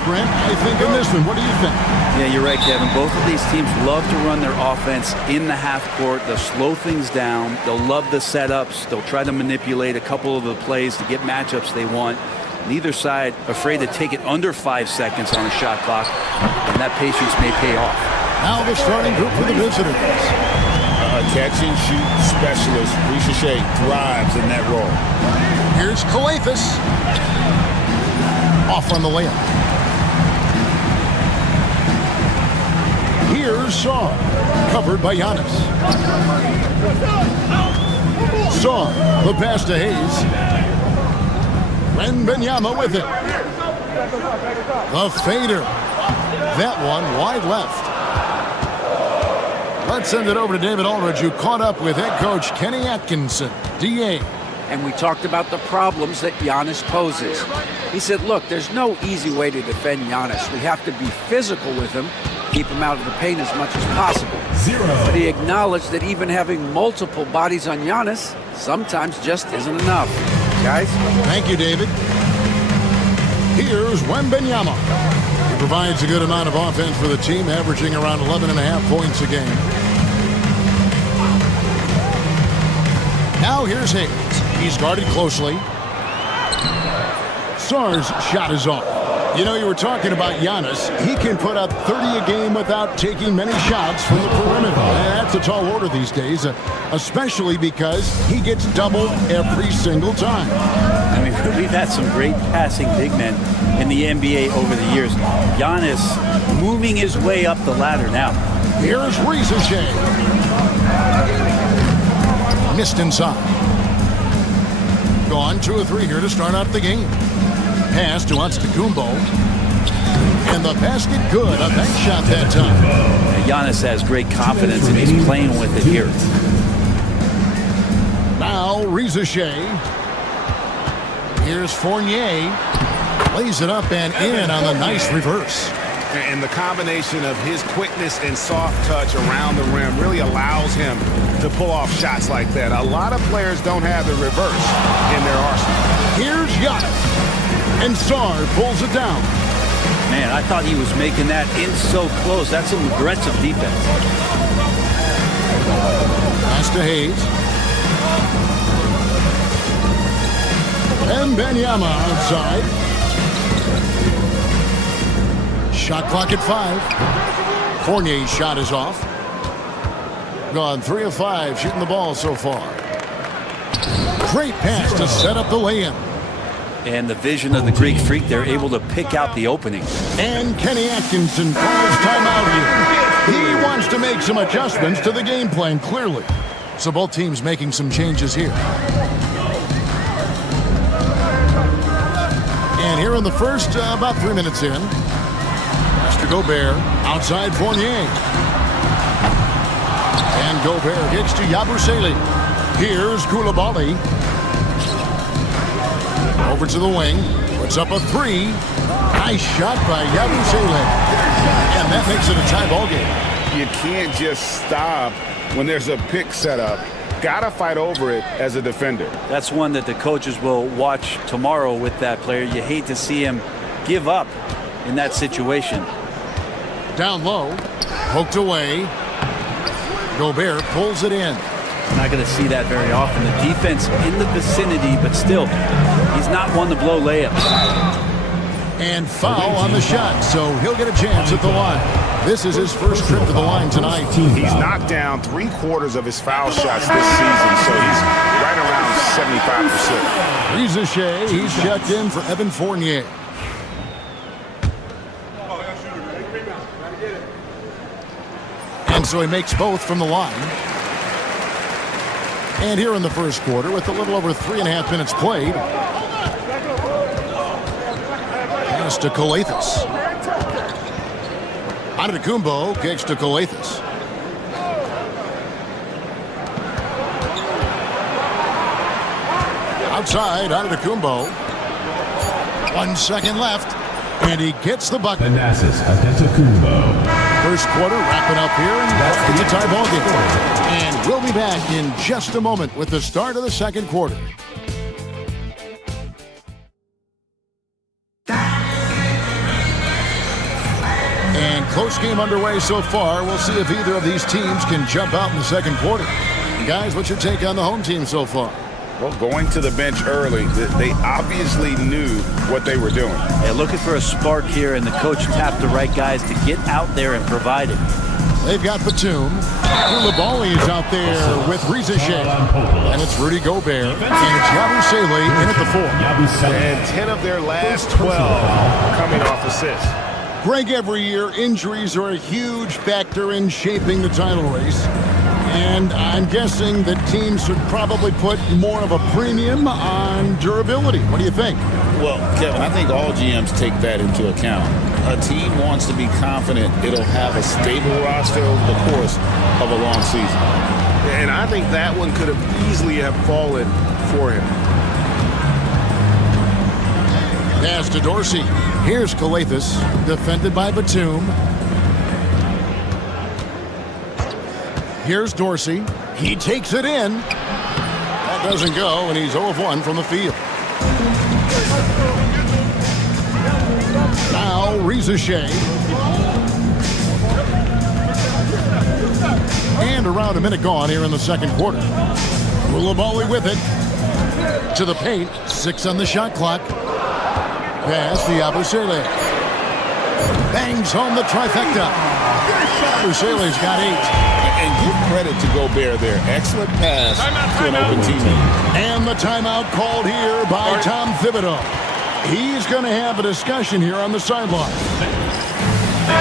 sprint, I think, in this one. What do you think? Yeah, you're right, Kevin. Both of these teams love to run their offense in the half court. They'll slow things down. They'll love the setups. They'll try to manipulate a couple of the plays to get matchups they want. Neither side afraid to take it under 5 seconds on a shot clock, and that patience may pay off. Now the starting group for the visitors. Catch-and-shoot specialist Ricochet thrives in that role. Here's Coathis. Off on the layup. Here's Saw. Covered by Giannis. Saw. The pass to Hayes. Wembanyama with it. The fader. That one wide left. Let's send it over to David Aldridge, who caught up with head coach Kenny Atkinson, DA. And we talked about the problems that Giannis poses. He said, look, there's no easy way to defend Giannis. We have to be physical with him, keep him out of the paint as much as possible. But he acknowledged that even having multiple bodies on Giannis sometimes just isn't enough. Guys? Thank you, David. Here's Wembanyama. He provides a good amount of offense for the team, averaging around 11.5 points a game. Now here's Hayes. He's guarded closely. Sarr's shot is off. You know, you were talking about Giannis. He can put up 30 a game without taking many shots from the perimeter. That's a tall order these days, especially because he gets doubled every single time. I mean, we've had some great passing big men in the NBA over the years. Giannis moving his way up the ladder now. Here's Ricochet. Missed inside. Gone 2 of 3 here to start out the game. Pass to Antetokounmpo. And the basket good. A bank shot that time. Giannis has great confidence, and he's playing with it here. Now Ricochet. Here's Fournier. Lays it up and in on the nice reverse. And the combination of his quickness and soft touch around the rim really allows him to pull off shots like that. A lot of players don't have the reverse in their arsenal. Here's Giannis. And Sarr pulls it down. Man, I thought he was making that in so close. That's some aggressive defense. Pass to Hayes. Wembanyama outside. Shot clock at 5. Fournier's shot is off. Gone 3 of 5 shooting the ball so far. Great pass to set up the lay-in. And the vision of the Greek Freak, they're able to pick out the opening. And Kenny Atkinson calls timeout here. He wants to make some adjustments to the game plan, clearly. So both teams making some changes here. And here in the first, about 3 minutes in. To Gobert, outside Fournier. And Gobert gets to Yabusele. Here's Koulibaly. Over to the wing. Puts up a 3. Nice shot by Yabusele. And that makes it a tie ball game. You can't just stop when there's a pick set up. Gotta fight over it as a defender. That's one that the coaches will watch tomorrow with that player. You hate to see him give up in that situation. Down low, poked away. Gobert pulls it in. Not going to see that very often. The defense in the vicinity, but still, he's not one to blow layups. And foul on the shot, so he'll get a chance at the line. This is his first trip to the line tonight. He's knocked down 3/4 of his foul shots this season, so he's right around 75%. Ricochet, he's checked in for Evan Fournier. And so he makes both from the line. And here in the first quarter, with a little over 3.5 minutes played. Pass to Coathis. Antetokounmpo kicks to Coathis. Outside, Antetokounmpo. 1 second left. And he gets the bucket. Thanasis Antetokounmpo. First quarter wrapping up here, and it's a tie ball game. And we'll be back in just a moment with the start of the second quarter. close game underway so far. We'll see if either of these teams can jump out in the second quarter. Guys, what's your take on the home team so far? Well, going to the bench early, they obviously knew what they were doing. They're looking for a spark here, and the coach tapped the right guys to get out there and provide it. They've got Batum. Koulibaly is out there with Rizashek. And it's Rudy Gobert. And it's Yabusele in at the 4. And 10 of their last 12 coming off assists. Greg, every year, injuries are a huge factor in shaping the title race. And I'm guessing that teams should probably put more of a premium on durability. What do you think? Well, Kevin, I think all GMs take that into account. A team wants to be confident it'll have a stable roster over the course of a long season. And I think that one could have easily have fallen for him. Pass to Dorsey. Here's Kalathis, defended by Batum. Here's Dorsey. He takes it in. That doesn't go, and he's 0 of 1 from the field. Now, Rizashek. And around a minute gone here in the second quarter. Koulibaly with it. To the paint. 6 on the shot clock. Pass to Yabusele. Bangs home the trifecta. Yabusele's got 8. And give credit to Gobert there. Excellent pass to an open teammate. And the timeout called here by Tom Thibodeau. He's going to have a discussion here on the sideline.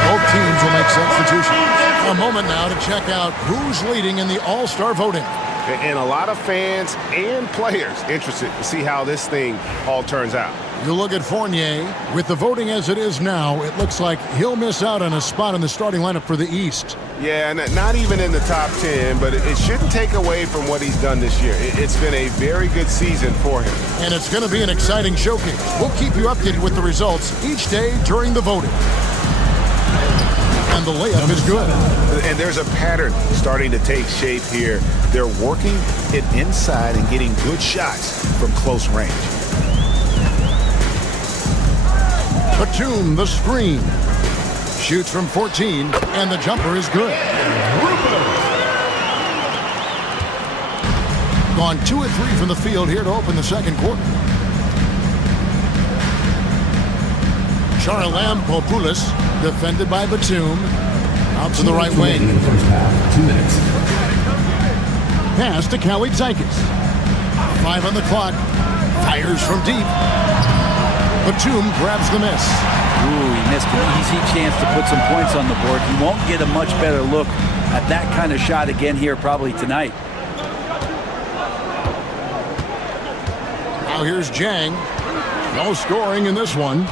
Both teams will make substitutions. A moment now to check out who's leading in the All-Star voting. And a lot of fans and players interested to see how this thing all turns out. You look at Fournier. With the voting as it is now, it looks like he'll miss out on a spot in the starting lineup for the East. Yeah, not even in the top 10, but it shouldn't take away from what he's done this year. It's been a very good season for him. And it's going to be an exciting showcase. We'll keep you updated with the results each day during the voting. And the layup is good. And there's a pattern starting to take shape here. They're working it inside and getting good shots from close range. Batum, the screen. Shoots from 14, and the jumper is good. Gone 2 of 3 from the field here to open the second quarter. Charalampopoulos, defended by Batum. Out to the right wing. In the first half, 2 minutes. Pass to Kalaitzakis. 5 on the clock. Fires from deep. Batum grabs the miss. Ooh, he missed an easy chance to put some points on the board. He won't get a much better look at that kind of shot again here probably tonight. Now here's Jang. No scoring in this one.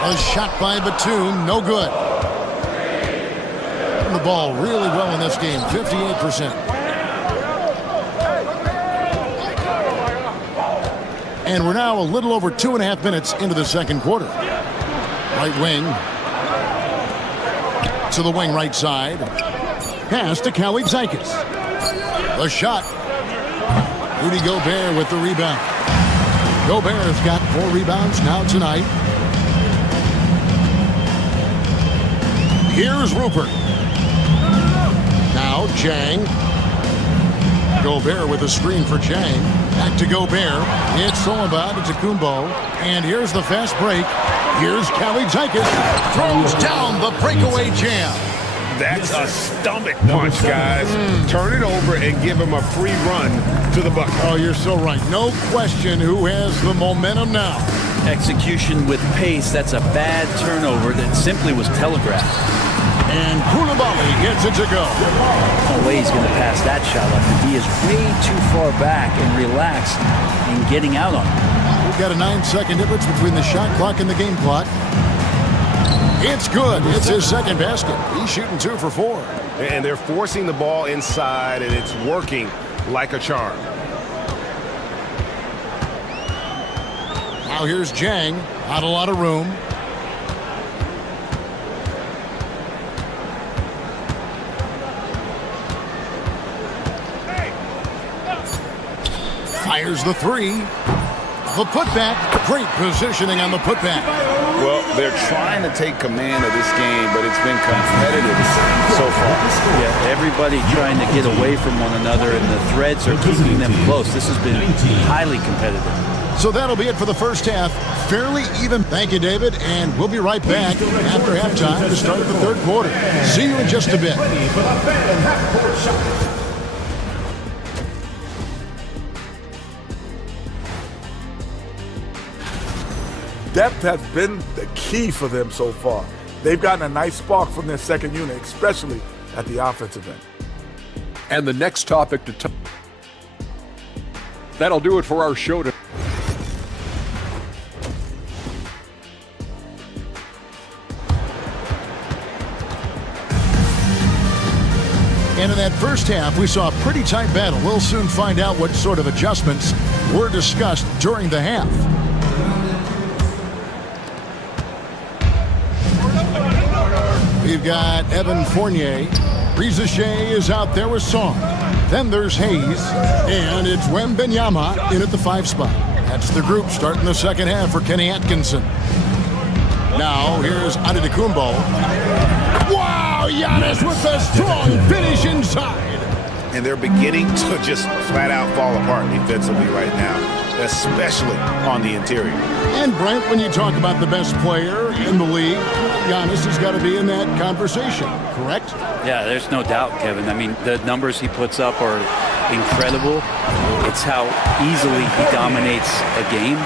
A shot by Batum, no good. The ball really well in this game, 58%. And we're now a little over 2.5 minutes into the second quarter. Right wing. To the wing right side. Pass to Kalaitzakis. The shot. Rudy Gobert with the rebound. Gobert has got 4 rebounds now tonight. Here's Rupert. Now Jang. Gobert with a screen for Jang. Back to Gobert. It's Solomon to Kumbo. And here's the fast break. Here's Kalaitzakis. Throws down the breakaway jam. That's a stomach punch, guys. Turn it over and give him a free run to the bucket. Oh, you're so right. No question who has the momentum now. Execution with pace, that's a bad turnover that simply was telegraphed. And Koulibaly gets it to go. No way he's going to pass that shot up. He is way too far back and relaxed in getting out on it. We've got a 9-second difference between the shot clock and the game clock. It's good. It's his second basket. He's shooting 2 for 4. And they're forcing the ball inside, and it's working like a charm. Now here's Jang. Not a lot of room. Fires the 3. off a putback. Great positioning on the putback. Well, they're trying to take command of this game, but it's been competitive so far. Yeah, everybody trying to get away from one another, and the threads are keeping them close. This has been highly competitive. So that'll be it for the first half. Fairly even. Thank you, David. And we'll be right back after halftime to start the third quarter. See you in just a bit. Depth has been the key for them so far. They've gotten a nice spark from their second unit, especially at the offensive end. And the next topic to that'll do it for our show today. And in that first half, we saw a pretty tight battle. We'll soon find out what sort of adjustments were discussed during the half. We've got Evan Fournier. Rizachet is out there with Song. Then there's Hayes. And it's Wembanyama in at the 5 spot. That's the group starting the second half for Kenny Atkinson. Now, here's Antetokounmpo. Wow, Giannis with a strong finish inside. And they're beginning to just flat out fall apart defensively right now, especially on the interior. And Brent, when you talk about the best player in the league, Giannis has got to be in that conversation, correct? Yeah, there's no doubt, Kevin. I mean, the numbers he puts up are incredible. It's how easily he dominates a game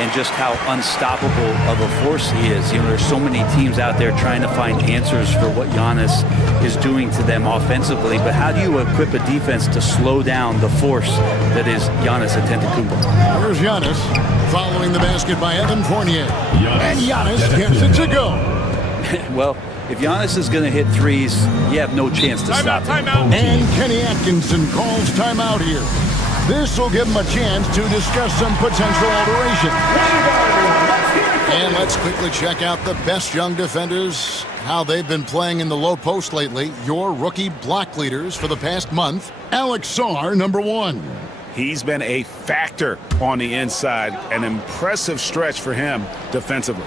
and just how unstoppable of a force he is. You know, there's so many teams out there trying to find answers for what Giannis is doing to them offensively, but how do you equip a defense to slow down the force that is Giannis Antetokounmpo? Here's Giannis following the basket by Evan Fournier. And Giannis gets it to go. Well, if Giannis is going to hit threes, you have no chance to stop him. And Kenny Atkinson calls timeout here. This will give him a chance to discuss some potential alteration. And let's quickly check out the best young defenders, how they've been playing in the low post lately. Your rookie block leaders for the past month. Alex Sarr, number 1. He's been a factor on the inside, an impressive stretch for him defensively.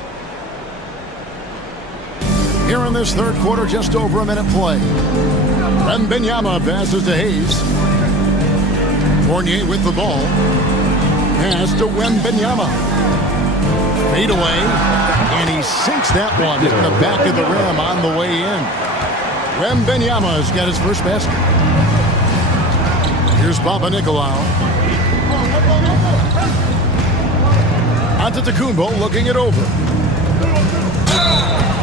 Here in this third quarter, just over a minute play. Wembanyama passes to Hayes. Fournier with the ball. Pass to Wembanyama. Fade away. And he sinks that one in the back of the rim on the way in. Wembanyama's got his first basket. Here's Papanikolaou. Antetokounmpo looking it over.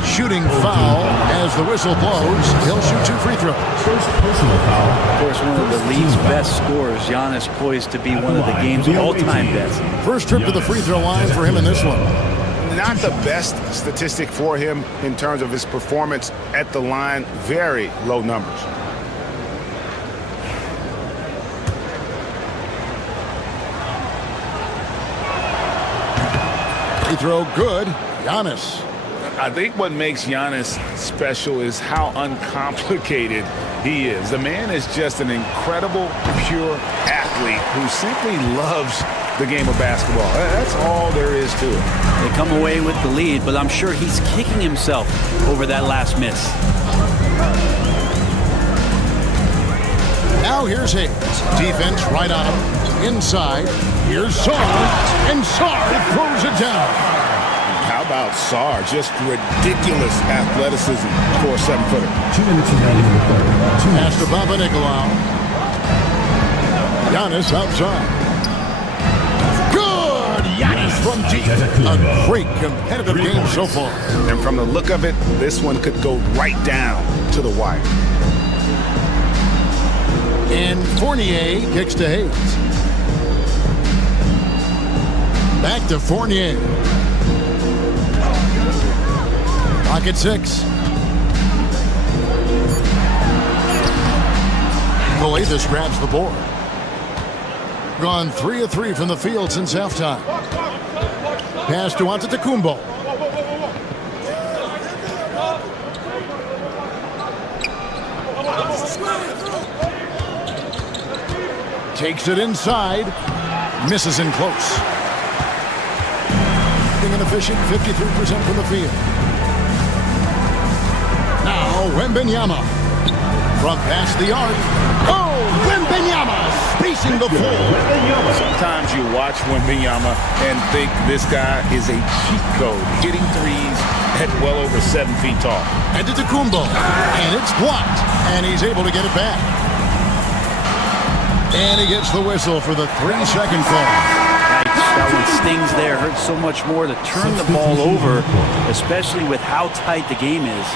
Shooting foul as the whistle blows. He'll shoot 2 free throws. First personal foul. Of course, one of the league's best scorers. Giannis poised to be one of the game's all-time best. First trip to the free throw line for him in this one. Not the best statistic for him in terms of his performance at the line. Very low numbers. Free throw good. Giannis. I think what makes Giannis special is how uncomplicated he is. The man is just an incredible, pure athlete who simply loves the game of basketball. That's all there is to it. They come away with the lead, but I'm sure he's kicking himself over that last miss. Now here's Hayes. Defense right on him. Inside. Here's Sarr. And Sarr throws it down. How about Sarr? Just ridiculous athleticism for a 7-footer. 2 minutes remaining in the third. Pass to Papanikolaou. Giannis outside. Good! Giannis from deep. A great competitive game so far. And from the look of it, this one could go right down to the wire. And Fournier kicks to Hayes. Back to Fournier. Clock at 6. Coletas grabs the board. Gone 3 of 3 from the field since halftime. Pass to Antetokounmpo. Takes it inside. Misses in close. shooting an efficient 53% from the field. Now, Wembanyama. From past the arc. Oh, Wembanyama spacing the floor. Sometimes you watch Wembanyama and think this guy is a cheat code, hitting threes at well over 7 feet tall. And to Tacumbo. And it's blocked. And he's able to get it back. And he gets the whistle for the 3-second call. That one stings there. Hurts so much more to turn the ball over, especially with how tight the game is.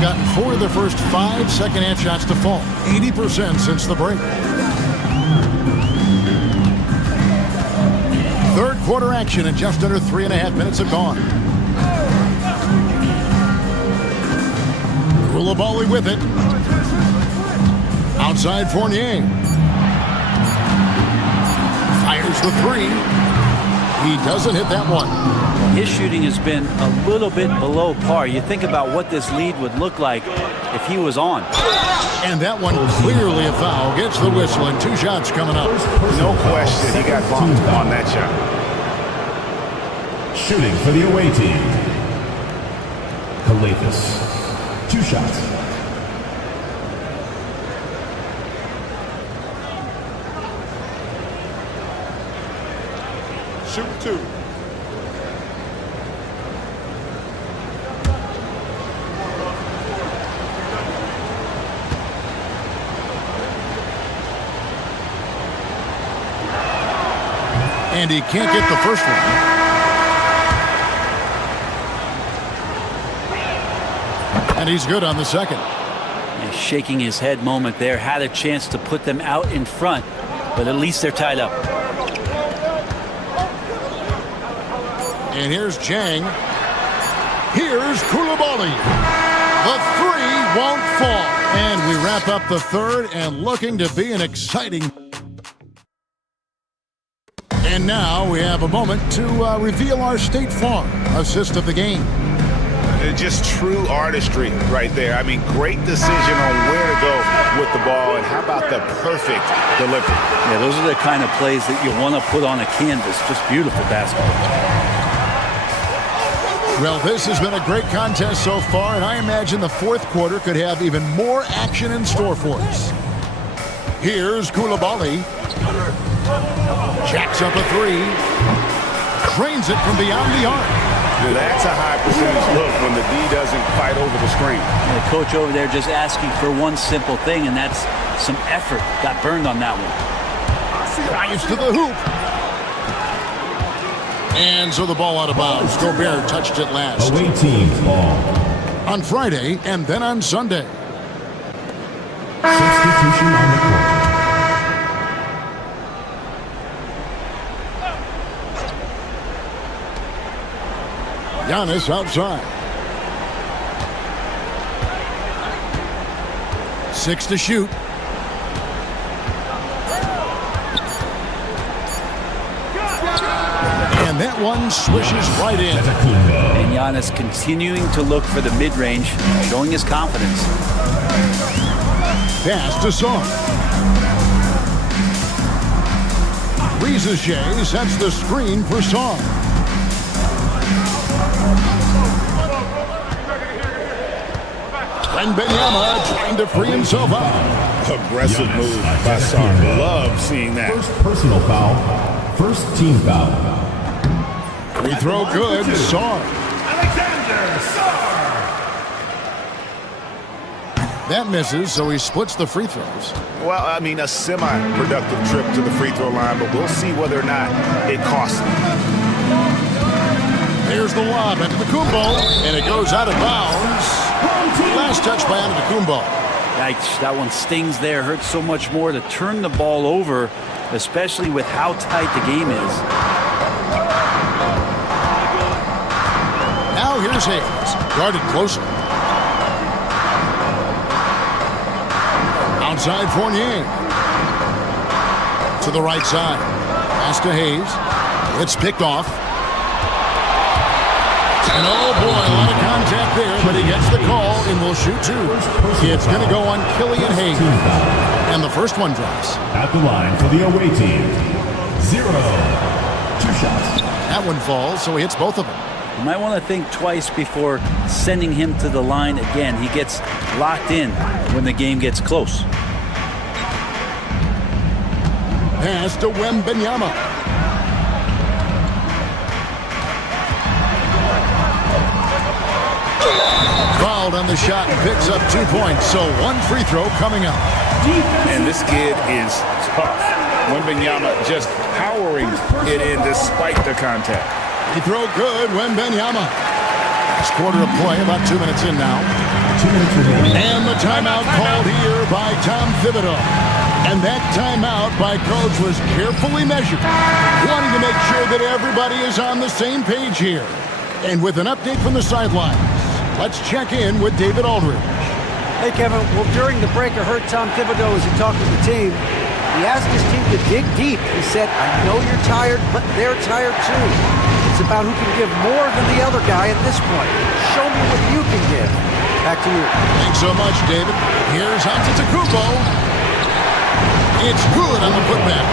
Gotten 4 of the first 5 second-half shots to fall. 80% since the break. Third quarter action and just under 3.5 minutes have gone. Koulibaly with it. Outside Fournier. Fires the 3. He doesn't hit that one. His shooting has been a little bit below par. You think about what this lead would look like if he was on. And that one clearly a foul. Gets the whistle and 2 shots coming up. No question he got bumped on that shot. Shooting for the away team. Calafis. 2 shots. Shoot 2. And he can't get the first one. And he's good on the second. A shaking his head moment there. Had a chance to put them out in front, but at least they're tied up. And here's Jang. Here's Koulibaly. The 3 won't fall. And we wrap up the third and looking to be an exciting. And now we have a moment to reveal our State Farm assist of the game. Just true artistry right there. I mean, great decision on where to go with the ball, and how about the perfect delivery? Yeah, those are the kind of plays that you want to put on a canvas. Just beautiful basketball. Well, this has been a great contest so far, and I imagine the fourth quarter could have even more action in store for us. Here's Koulibaly. Jacks up a 3. Trains it from beyond the arc. That's a high percentage look when the D doesn't fight over the screen. And the coach over there just asking for one simple thing, and that's some effort. Got burned on that one. Drives to the hoop. And so the ball out of bounds. Gobert touched it last. Away team ball. On Friday and then on Sunday. Substitution on the court. Giannis outside. 6 to shoot. And that one swishes right in. And Giannis continuing to look for the mid-range, showing his confidence. Pass to Song. Rizachet sets the screen for Song. Wembanyama trying to free himself up. Aggressive move by Song. Love seeing that. First personal foul. First team foul. Free throw good. Song. That misses, so he splits the free throws. Well, I mean, a semi-productive trip to the free throw line, but we'll see whether or not it costs him. Here's the lob into Tacumbo, and it goes out of bounds. Last touch by Antetokounmpo. Yikes, that one stings there. Hurts so much more to turn the ball over, especially with how tight the game is. Now here's Hayes, guarded closer. Outside Fournier. To the right side. Pass to Hayes. It's picked off. And oh boy, a lot of contact there, but he gets the call and will shoot 2. It's going to go on Killian Hayes. And the first one drops. At the line for the away team. 0 to shots. That one falls, so he hits both of them. You might want to think twice before sending him to the line again. He gets locked in when the game gets close. Pass to Wembanyama. Fouled on the shot and picks up 2 points. So one free throw coming up. And this kid is tough. Wembanyama just powering it in despite the contact. He throw good, Wembanyama. Last quarter of play, about 2 minutes in now. 2 minutes remaining. And the timeout called here by Tom Thibodeau. And that timeout by Coach was carefully measured, wanting to make sure that everybody is on the same page here. And with an update from the sidelines, let's check in with David Aldridge. Hey, Kevin. Well, during the break, I heard Tom Thibodeau as he talked to the team. He asked his team to dig deep. He said, I know you're tired, but they're tired too. It's about who can give more than the other guy at this point. Show me what you can give. Back to you. Thanks so much, David. Here's Antetokounmpo. It's good on the putback.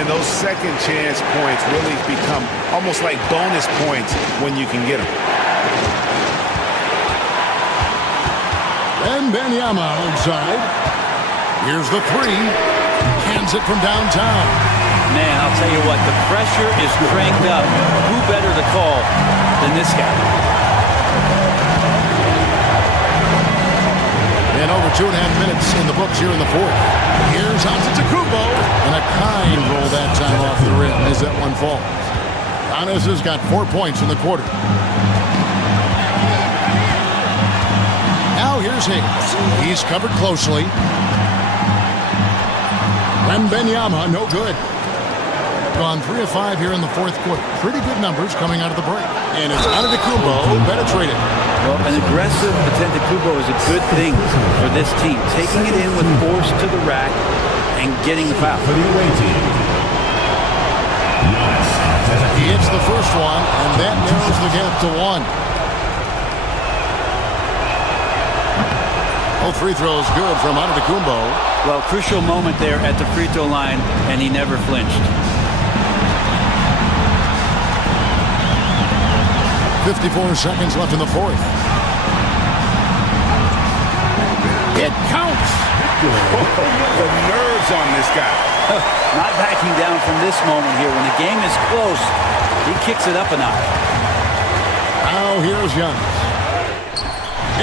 And those second chance points really become almost like bonus points when you can get them. Wembanyama outside. Here's the three. Cans it from downtown. Man, I'll tell you what, the pressure is cranked up. Who better to call than this guy? And over 2.5 minutes in the books here in the fourth. Here's Antetokounmpo. And a kind roll that time off the rim as that one falls. Giannis has got 4 points in the quarter. Now here's Hicks. He's covered closely. Wembanyama, no good. Gone 3 of 5 here in the fourth quarter. Pretty good numbers coming out of the break. And it's Antetokounmpo penetrated. Well, an aggressive Antetokounmpo is a good thing for this team. Taking it in with force to the rack and getting the foul. For the away team. He hits the first one, and that narrows the gap to 1. Both free throws good from Antetokounmpo. Well, crucial moment there at the free throw line, and he never flinched. 54 seconds left in the fourth. It counts. The nerves on this guy. Not backing down from this moment here. When the game is close, he kicks it up a notch. Now here's Giannis.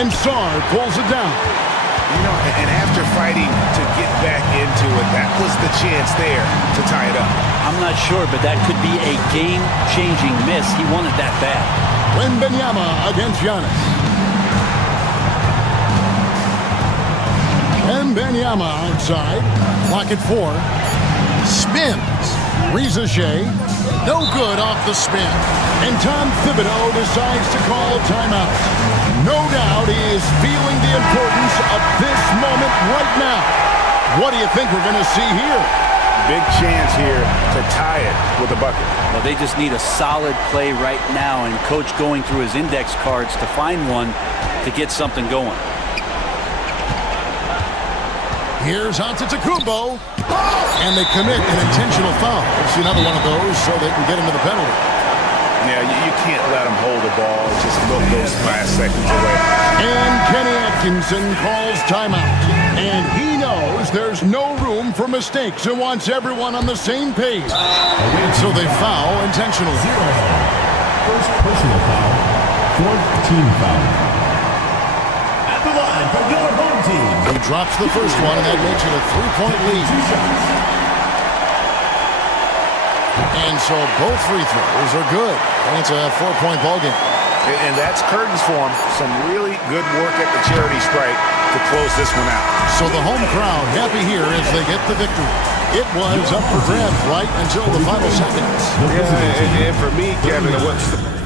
And Sarr pulls it down. You know, and after fighting to get back into it, that was the chance there to tie it up. I'm not sure, but that could be a game-changing miss. He wanted that bad. Wembanyama against Giannis. Wembanyama outside. Clock at 4. Spins. Ricochet. No good off the spin. And Tom Thibodeau decides to call timeout. No doubt he is feeling the importance of this moment right now. What do you think we're going to see here? Big chance here to tie it with a bucket. Well, they just need a solid play right now, and Coach going through his index cards to find one to get something going. Here's Antetokounmpo. And they commit an intentional foul. See another one of those so they can get into the penalty. Yeah, you can't let them hold the ball. Just look those last seconds away. And Kenny Atkinson calls timeout. And he knows there's no room for mistakes and wants everyone on the same page. So they foul intentionally. First personal foul. Fourth team foul. At the line for your home team. He drops the first one, and that makes it a 3-point lead. And so both free throws are good. And it's a 4-point ballgame. And that's curtains for him. Some really good work at the charity stripe to close this one out. So the home crowd happy here as they get the victory. It was up for grabs right until the final seconds. Yeah, and for me, Kevin, what's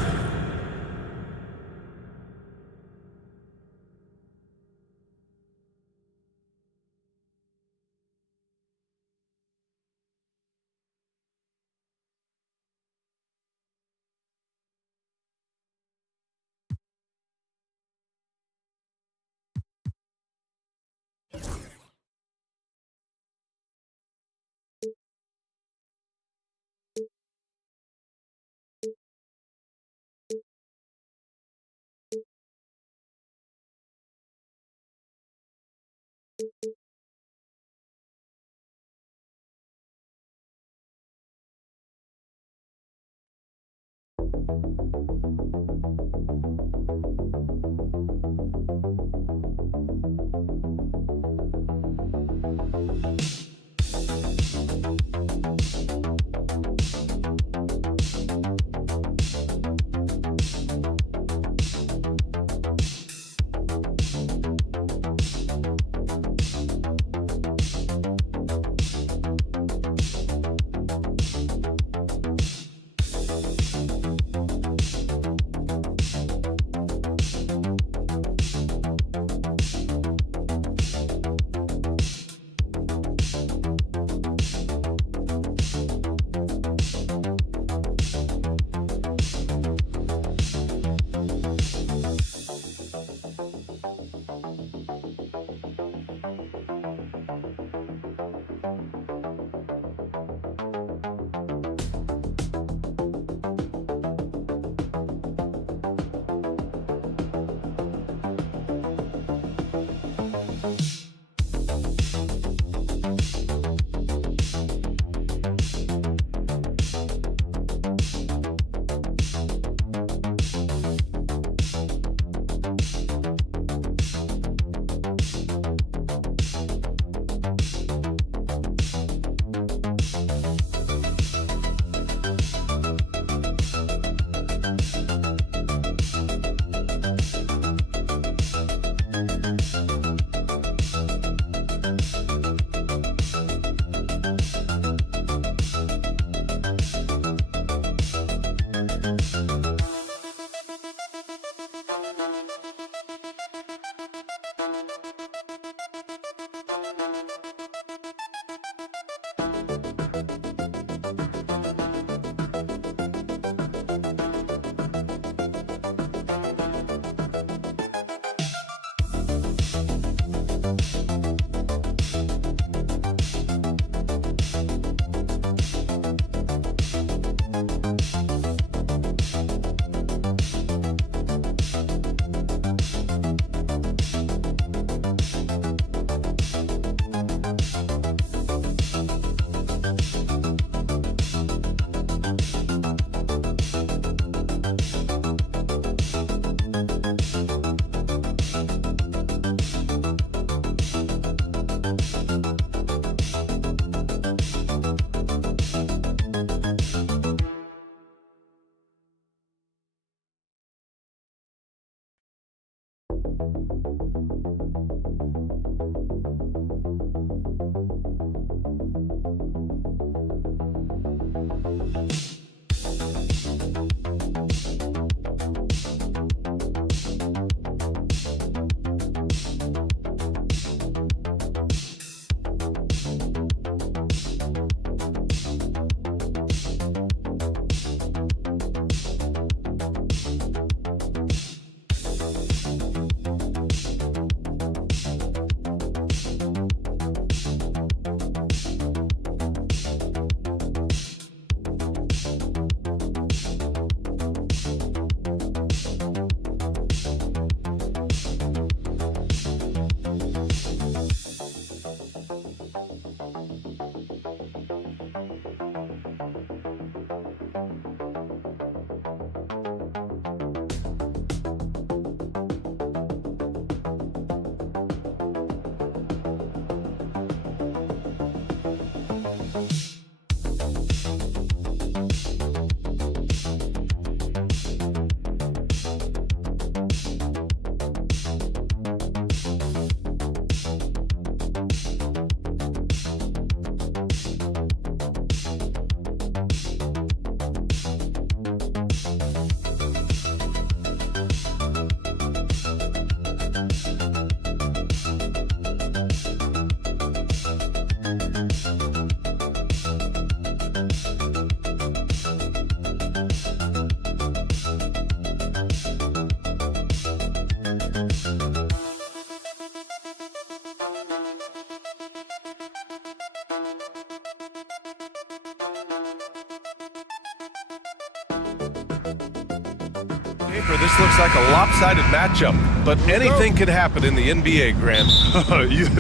paper, this looks like a lopsided matchup, but anything could happen in the NBA, Grant.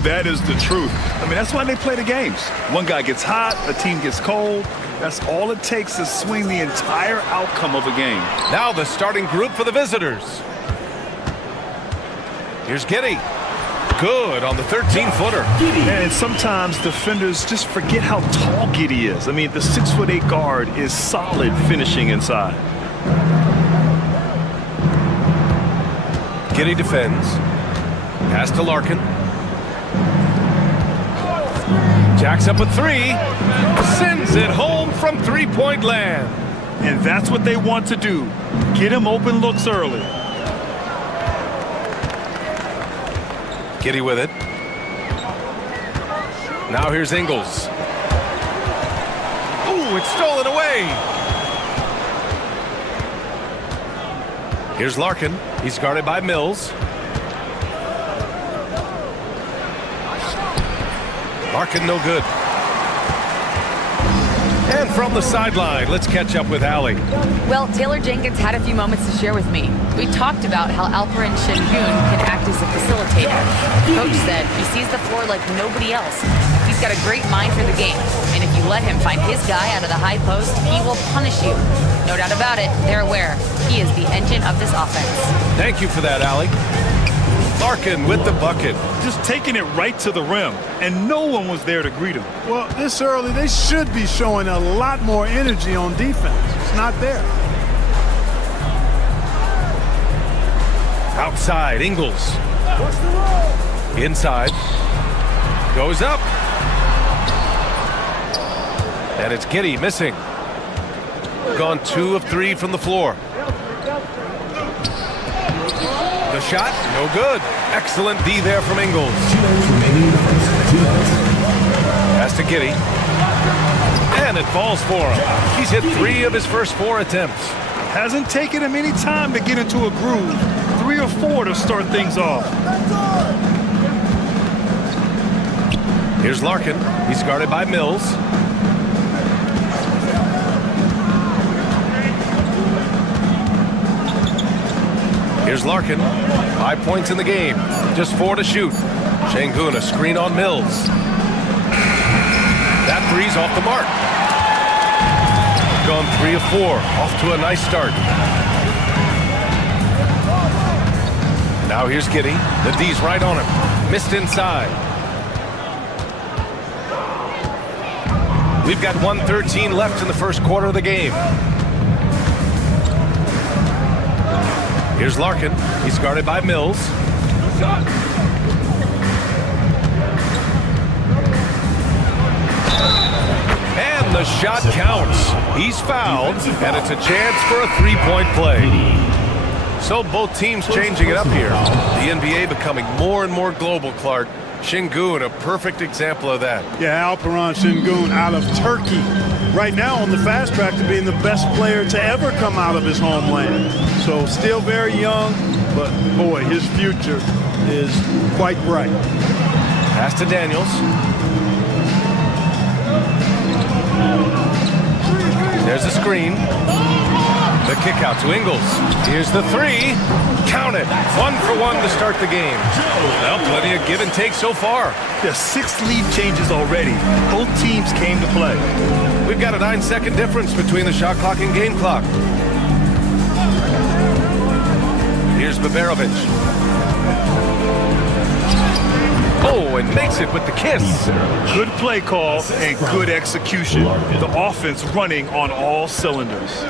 That is the truth. I mean, that's why they play the games. One guy gets hot, a team gets cold. That's all it takes to swing the entire outcome of a game. Now the starting group for the visitors. Here's Giddey. Good on the 13-footer. And sometimes defenders just forget how tall Giddey is. I mean, the 6'8" guard is solid finishing inside. Giddey defends. Pass to Larkin. Jacks up a three. Sends it home from three-point land. And that's what they want to do. Get him open looks early. Giddey with it. Now here's Ingles. Ooh, it's stolen away. Here's Larkin. He's guarded by Mills. Larkin no good. And from the sideline, let's catch up with Allie. Well, Taylor Jenkins had a few moments to share with me. We talked about how Alperen Şengün can act as a facilitator. Coach said he sees the floor like nobody else. He's got a great mind for the game, and if you let him find his guy out of the high post, he will punish you. No doubt about it, they're aware. He is the engine of this offense. Thank you for that, Allie. Larkin with the bucket. Just taking it right to the rim, and no one was there to greet him. Well, this early, they should be showing a lot more energy on defense. It's not there. Outside, Ingles. Inside. Goes up. And it's Giddey missing. Gone 2 of 3 from the floor. The shot, no good. Excellent D there from Ingles. Pass to Giddey. And it falls for him. He's hit 3 of his first 4 attempts. Hasn't taken him any time to get into a groove. 3 or 4 to start things off. Here's Larkin. He's guarded by Mills. Here's Larkin. 5 points in the game. Just 4 to shoot. Şengün a screen on Mills. That three's off the mark. Gone 3 of 4. Off to a nice start. Now here's Giddey. The D's right on him. Missed inside. We've got 1:13 left in the first quarter of the game. Here's Larkin. He's guarded by Mills. And the shot counts. He's fouled, and it's a chance for a 3-point play. So both teams changing it up here. The NBA becoming more and more global, Clark. Şengün, a perfect example of that. Yeah, Alperen Şengün out of Turkey. Right now on the fast track to being the best player to ever come out of his homeland. So still very young, but boy, his future is quite bright. Pass to Daniels. There's a screen. The kick out to Ingles. Here's the 3. Count it. 1 for 1 to start the game. Well, plenty of give and take so far. There's 6 lead changes already. Both teams came to play. We've got a 9-second difference between the shot clock and game clock. Here's Baberovic. Oh, and makes it with the kiss. Good play call and good execution. The offense running on all cylinders.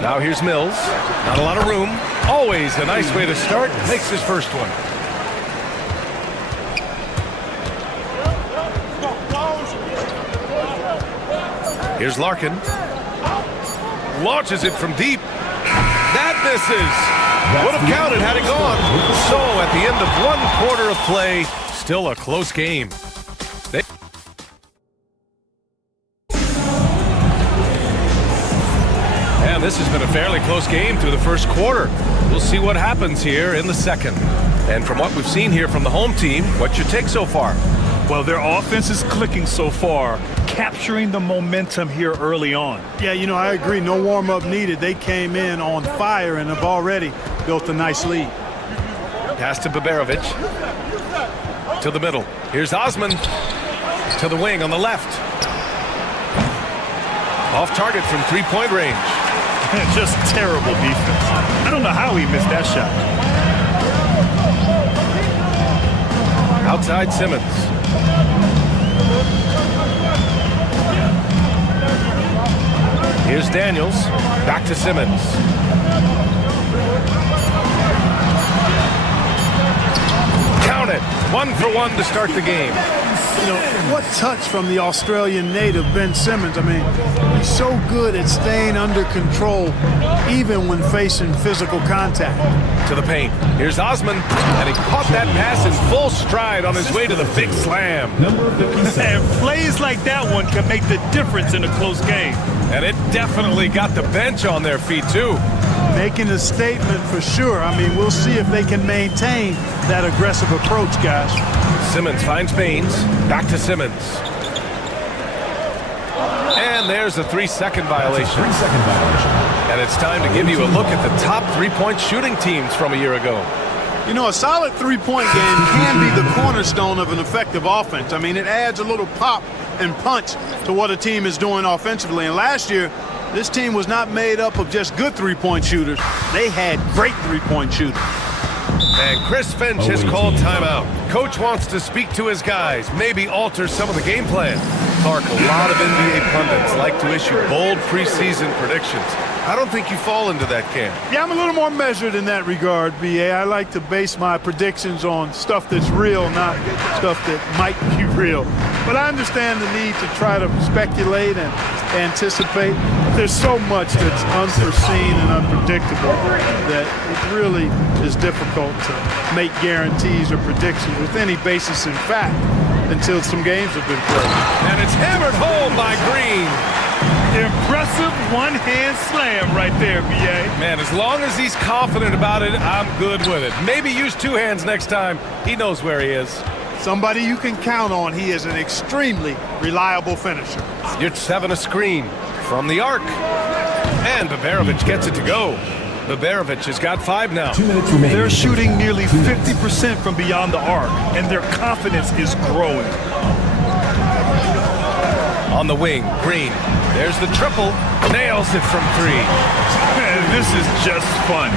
Now here's Mills. Not a lot of room. Always a nice way to start. Makes his first one. Here's Larkin. Launches it from deep. That misses. Would have counted had it gone. So at the end of 1 quarter of play, still a close game. And this has been a fairly close game through the first quarter. We'll see what happens here in the second. And from what we've seen here from the home team, what's your take so far? Well, their offense is clicking so far, capturing the momentum here early on. Yeah, you know, I agree. No warm-up needed. They came in on fire and have already built a nice lead. Pass to Baberovic. To the middle. Here's Osman. To the wing on the left. Off target from three-point range. Just terrible defense. I don't know how he missed that shot. Outside Simmons. Here's Daniels. Back to Simmons. Count it. 1 for 1 to start the game. You know, what touch from the Australian native, Ben Simmons. I mean, he's so good at staying under control, even when facing physical contact. To the paint. Here's Osman, and he caught that pass in full stride on his way to the big slam. And plays like that one can make the difference in a close game. And it definitely got the bench on their feet, too. Making a statement for sure. I mean, we'll see if they can maintain that aggressive approach, guys. Simmons finds Baines. Back to Simmons. And there's a 3-second violation. And it's time to give you a look at the top three-point shooting teams from a year ago. You know, a solid three-point game can be the cornerstone of an effective offense. I mean, it adds a little pop and punch to what a team is doing offensively. And last year, this team was not made up of just good three-point shooters. They had great three-point shooters. And Chris Finch has called timeout. Coach wants to speak to his guys, maybe alter some of the game plan. Clark, a lot of NBA pundits like to issue bold preseason predictions. I don't think you fall into that camp. Yeah, I'm a little more measured in that regard, B.A. I like to base my predictions on stuff that's real, not stuff that might be real. But I understand the need to try to speculate and anticipate. There's so much that's unforeseen and unpredictable that it really is difficult to make guarantees or predictions with any basis in fact until some games have been played. And it's hammered home by Green. Impressive one-hand slam right there, B.A. Man, as long as he's confident about it, I'm good with it. Maybe use two hands next time. He knows where he is. Somebody you can count on. He is an extremely reliable finisher. Yurtseven a screen from the arc. And Baberovic gets it to go. Baberovic has got 5 now. They're shooting nearly 50% from beyond the arc, and their confidence is growing. On the wing, Green. There's the triple. Nails it from 3. Man, this is just fun.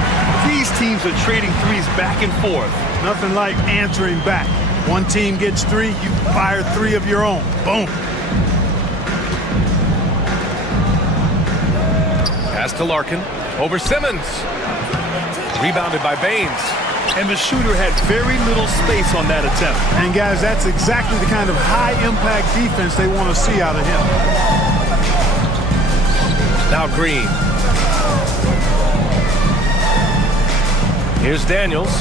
These teams are trading threes back and forth. Nothing like answering back. One team gets 3, you fire 3 of your own. Boom. Pass to Larkin. Over Simmons. Rebounded by Baines. And the shooter had very little space on that attempt. And guys, that's exactly the kind of high-impact defense they want to see out of him. Now Green. Here's Daniels.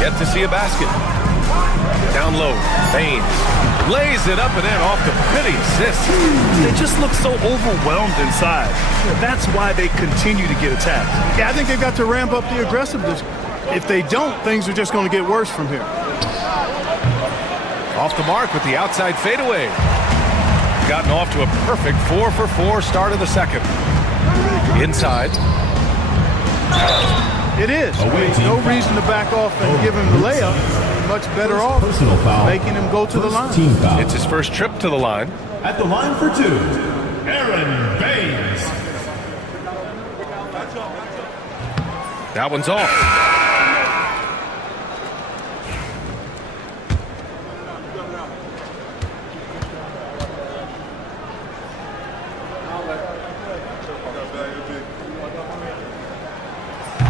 Yet to see a basket. Down low. Baines. Lays it up and in off the pretty assist. They just look so overwhelmed inside. That's why they continue to get attacked. Yeah, I think they've got to ramp up the aggressiveness. If they don't, things are just going to get worse from here. Off the mark with the outside fadeaway. Gotten off to a perfect 4 for 4 start of the second. Inside. It is. No reason to back off and give him the layup. Much better off making him go to the line. It's his first trip to the line. At the line for 2, Aaron Baines. That one's off.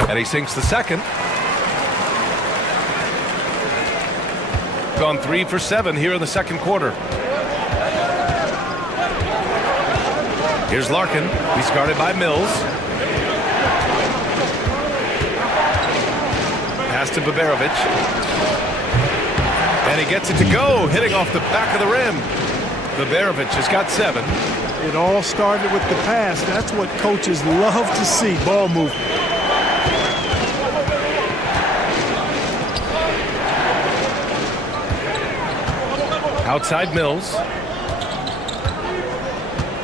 And he sinks the second. Gone 3 for 7 here in the second quarter. Here's Larkin. He's guarded by Mills. Pass to Baberovic. And he gets it to go, hitting off the back of the rim. Baberovic has got 7. It all started with the pass. That's what coaches love to see, ball movement. Outside Mills.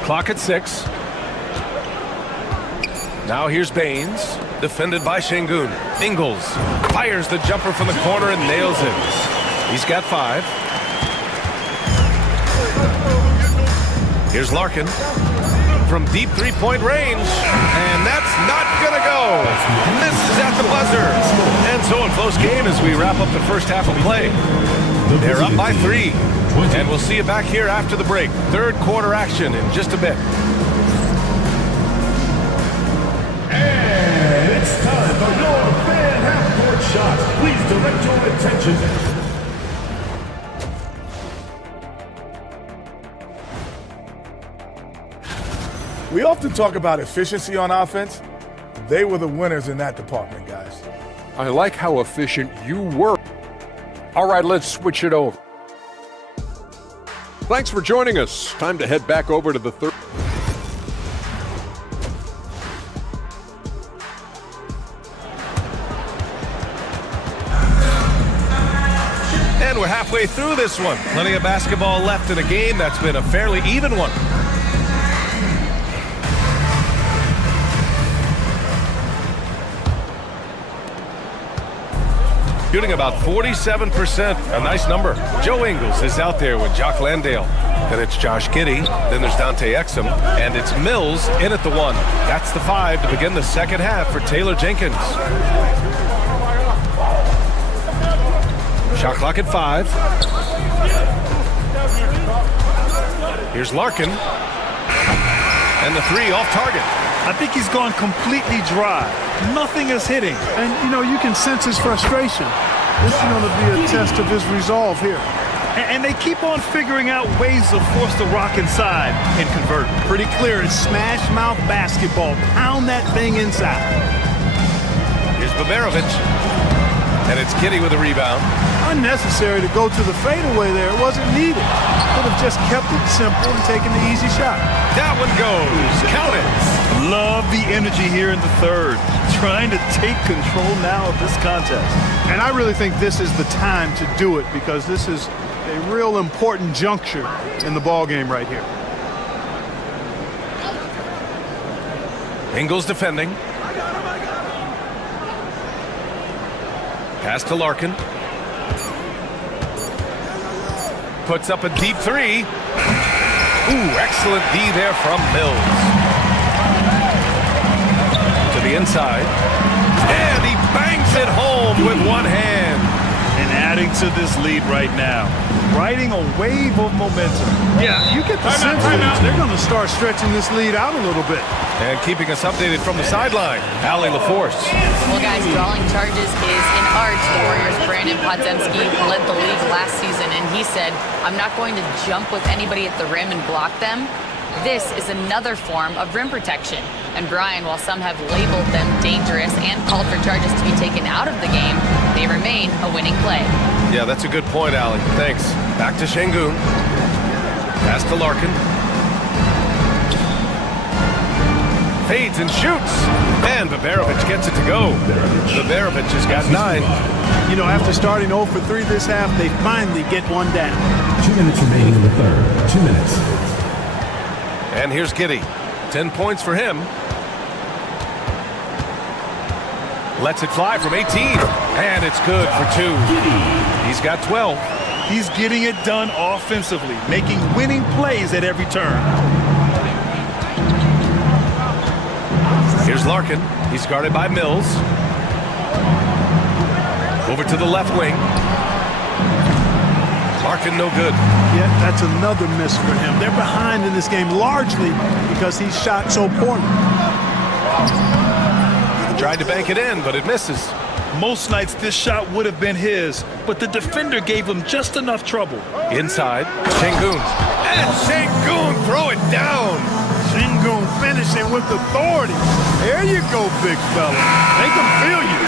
Clock at 6. Now here's Baines, defended by Şengün. Ingles fires the jumper from the corner and nails it. He's got 5. Here's Larkin from deep three-point range, and that's not gonna go. Misses at the buzzer. And so a close game as we wrap up the first half of play. They're up by 3, and we'll see you back here after the break. Third quarter action in just a bit. And it's time for your fan half-court shot. Please direct your attention. We often talk about efficiency on offense. They were the winners in that department, guys. I like how efficient you were. All right, let's switch it over. Thanks for joining us. Time to head back over to the third. And we're halfway through this one. Plenty of basketball left in a game that's been a fairly even one. Shooting about 47%, a nice number. Joe Ingles is out there with Jock Landale. Then it's Josh Giddey. Then there's Dante Exum. And it's Mills in at the 1. That's the 5 to begin the second half for Taylor Jenkins. Shot clock at 5. Here's Larkin. And the 3 off target. I think he's gone completely dry. Nothing is hitting. And, you know, you can sense his frustration. This is going to be a test of his resolve here. And they keep on figuring out ways to force the rock inside and convert. Pretty clear. It's smash mouth basketball. Pound that thing inside. Here's Baberovic. And it's Giddey with a rebound. Unnecessary to go to the fadeaway there. It wasn't needed. Could have just kept it simple and taken the easy shot. That one goes. Count it. Love the energy here in the third. Trying to take control now of this contest. And I really think this is the time to do it because this is a real important juncture in the ball game right here. Ingles defending. Pass to Larkin. Puts up a deep 3. Ooh, excellent D there from Mills. To the inside. And he bangs it home with one hand. And adding to this lead right now. Riding a wave of momentum. Yeah, you get the sense that they're going to start stretching this lead out a little bit. And keeping us updated from the sideline, Allie LaForce. Well, guys, drawing charges is an art. The Warriors' Brandon Podziemski led the league last season, and he said, I'm not going to jump with anybody at the rim and block them. This is another form of rim protection. And Brian, while some have labeled them dangerous and called for charges to be taken out of the game, they remain a winning play. Yeah, that's a good point, Allie. Thanks. Back to Şengün. Pass to Larkin. Fades and shoots. And Baberovic gets it to go. Baberovic has got 9. You know, after starting 0 for 3 this half, they finally get one down. 2 minutes remaining in the third. 2 minutes. And here's Giddey. 10 points for him. Lets it fly from 18. And it's good for 2. He's got 12. He's getting it done offensively, making winning plays at every turn. Here's Larkin. He's guarded by Mills. Over to the left wing. Larkin no good. Yeah, that's another miss for him. They're behind in this game largely because he shot so poorly. Tried to bank it in, but it misses. Most nights this shot would have been his, but the defender gave him just enough trouble. Inside, Şengün. And Şengün throw it down. Şengün finishing with authority. There you go, big fella. Make him feel you.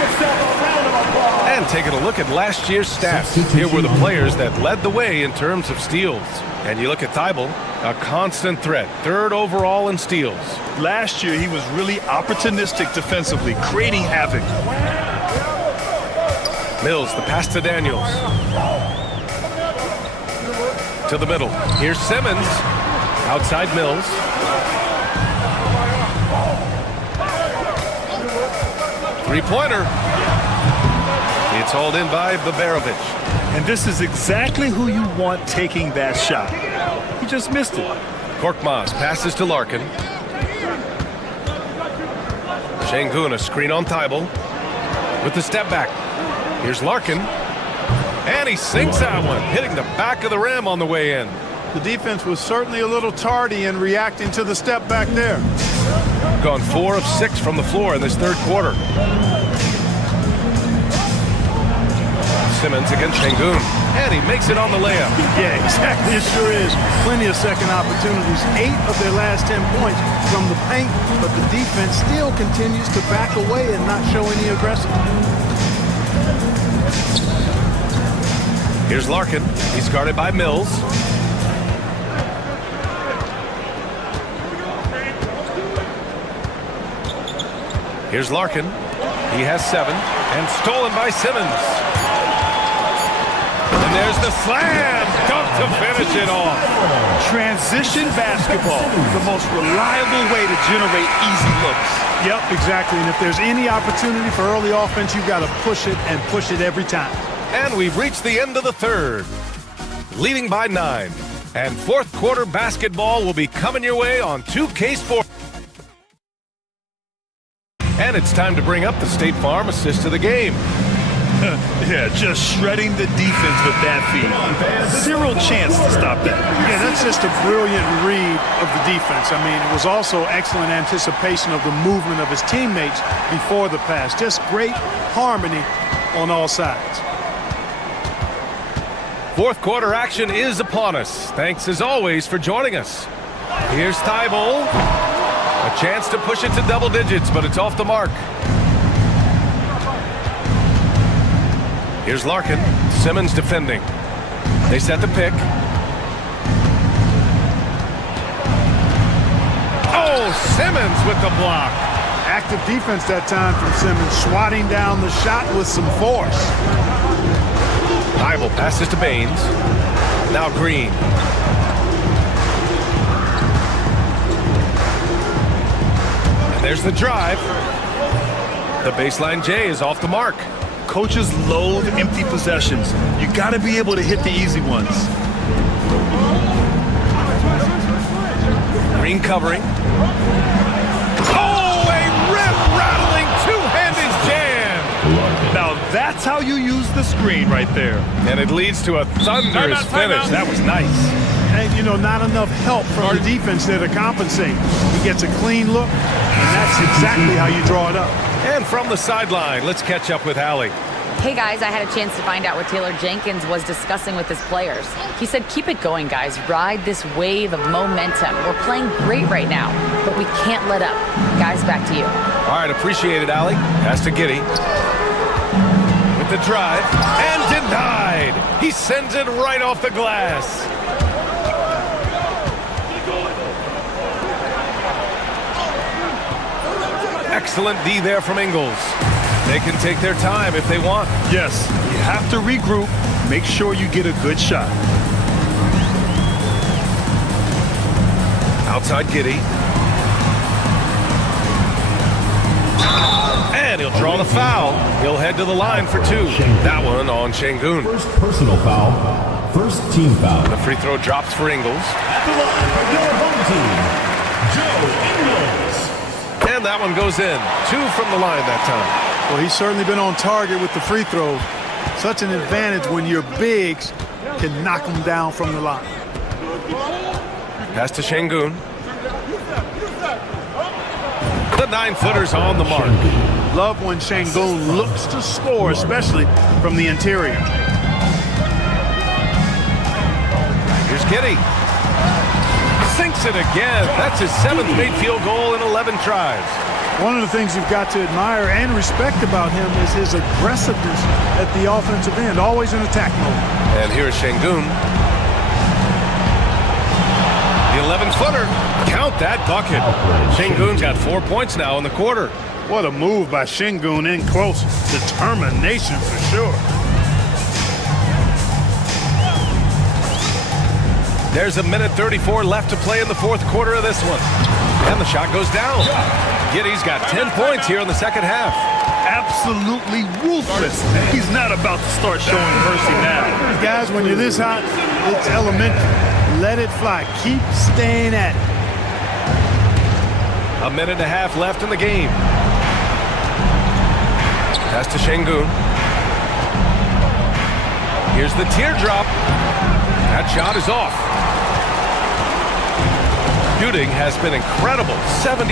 And taking a look at last year's stats. Here were the players that led the way in terms of steals. And you look at Thibault, a constant threat, 3rd overall in steals. Last year, he was really opportunistic defensively, creating havoc. Mills, the pass to Daniels. to the middle. Here's Simmons. Outside Mills. Three-pointer. It's hauled in by Babarovic. And this is exactly who you want taking that shot. He just missed it. Korkmaz passes to Larkin. Şengün, a screen on Thibault. With the step back. Here's Larkin. And he sinks that one, hitting the back of the rim on the way in. The defense was certainly a little tardy in reacting to the step back there. Gone 4 of 6 from the floor in this third quarter. Simmons against Şengün. And he makes it on the layup. Yeah, exactly. It sure is. Plenty of second opportunities. 8 of their last 10 points from the paint, but the defense still continues to back away and not show any aggressiveness. Here's Larkin. He's guarded by Mills. Here's Larkin. He has 7. And stolen by Simmons. And there's the slam dunk to finish it off. Transition basketball, the most reliable way to generate easy looks. Yep, exactly. And if there's any opportunity for early offense, you've got to push it and push it every time. And we've reached the end of the third, leading by 9. And fourth quarter basketball will be coming your way on 2K Sports. And it's time to bring up the State Farm assist of the game. Yeah, just shredding the defense with that feed. Zero chance to stop that. Yeah, that's just a brilliant read of the defense. I mean, it was also excellent anticipation of the movement of his teammates before the pass. Just great harmony on all sides. Fourth quarter action is upon us. Thanks as always for joining us. Here's Thibault. A chance to push it to double digits, but it's off the mark. Here's Larkin. Simmons defending. They set the pick. Oh, Simmons with the block. Active defense that time from Simmons, swatting down the shot with some force. Thibault passes to Baines. Now Green. And there's the drive. The baseline J is off the mark. Coaches loathe empty possessions. You got to be able to hit the easy ones. Green covering. Oh, a rip-rattling two-handed jam. Now that's how you use the screen right there. And it leads to a thunderous finish. That was nice. And, you know, not enough help from the defense there to compensate. He gets a clean look, and that's exactly how you draw it up. And from the sideline, let's catch up with Allie. Hey guys, I had a chance to find out what Taylor Jenkins was discussing with his players. He said, keep it going, guys. Ride this wave of momentum. We're playing great right now, but we can't let up. Guys, back to you. All right, appreciate it, Allie. Pass to Giddey. With the drive, and denied. He sends it right off the glass. Excellent D there from Ingles. They can take their time if they want. Yes, you have to regroup. Make sure you get a good shot. Outside Giddey. And he'll draw the foul. He'll head to the line for 2. That one on Şengün. First personal foul. First team foul. The free throw drops for Ingles. At the line for your home team, Joe Ingles. And that one goes in. 2 from the line that time. Well, he's certainly been on target with the free throw. Such an advantage when your bigs can knock them down from the line. Pass to Şengün. The 9-footer's on the mark. Love when Şengün looks to score, especially from the interior. Here's Giddey. Sinks it again. That's his 7th made field goal in 11 tries. One of the things you've got to admire and respect about him is his aggressiveness at the offensive end, always in attack mode. And here's Şengün. The 11-footer. Count that bucket. Şengün's got 4 points now in the quarter. What a move by Şengün in close. Determination for sure. There's a minute 34 left to play in the fourth quarter of this one. And the shot goes down. Giddy's got 10 points here in the second half. Absolutely ruthless. He's not about to start showing mercy now. Guys, when you're this hot, it's elementary. Let it fly. Keep staying at it. A minute and a half left in the game. Pass to Şengün. Here's the teardrop. That shot is off. Shooting has been incredible, 72%.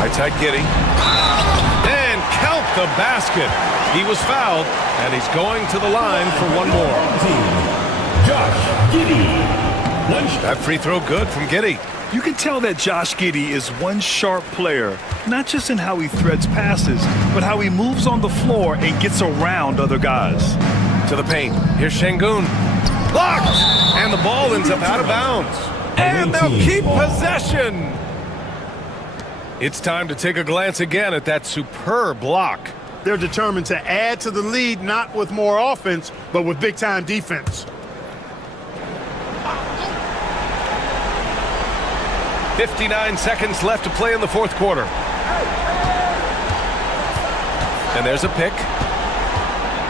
Right side Giddey. And count the basket. He was fouled, and he's going to the line for one more. Josh Giddey. That free throw good from Giddey. You can tell that Josh Giddey is one sharp player, not just in how he threads passes, but how he moves on the floor and gets around other guys. To the paint. Here's Şengün. Blocked! And the ball ends up out of bounds. And they'll keep possession. It's time to take a glance again at that superb block. They're determined to add to the lead, not with more offense, but with big-time defense. 59 seconds left to play in the fourth quarter. And there's a pick.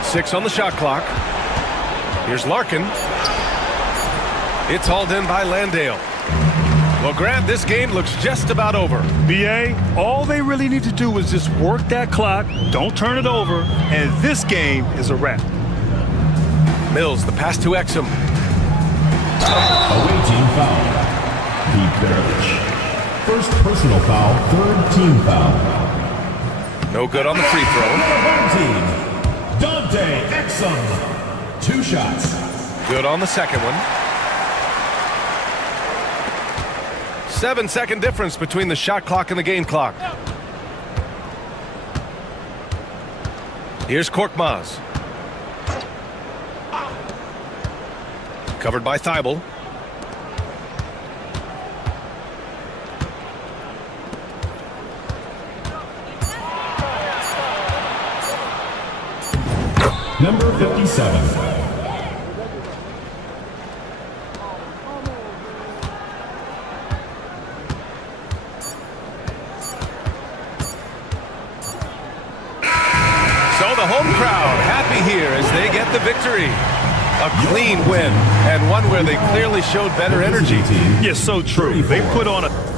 6 on the shot clock. Here's Larkin. It's hauled in by Landale. Well, Grant, this game looks just about over. BA, all they really need to do is just work that clock, don't turn it over, and this game is a wrap. Mills, the pass to Exum. Away team foul. Pete Barrich. First personal foul, third team foul. No good on the free throw. Home team. Dante Exum. 2 shots. Good on the second one. 7-second difference between the shot clock and the game clock. Here's Korkmaz. Covered by Thibault. Number 57. The home crowd happy here as they get the victory. A clean win, and one where they clearly showed better energy. Yes, so true. They put on a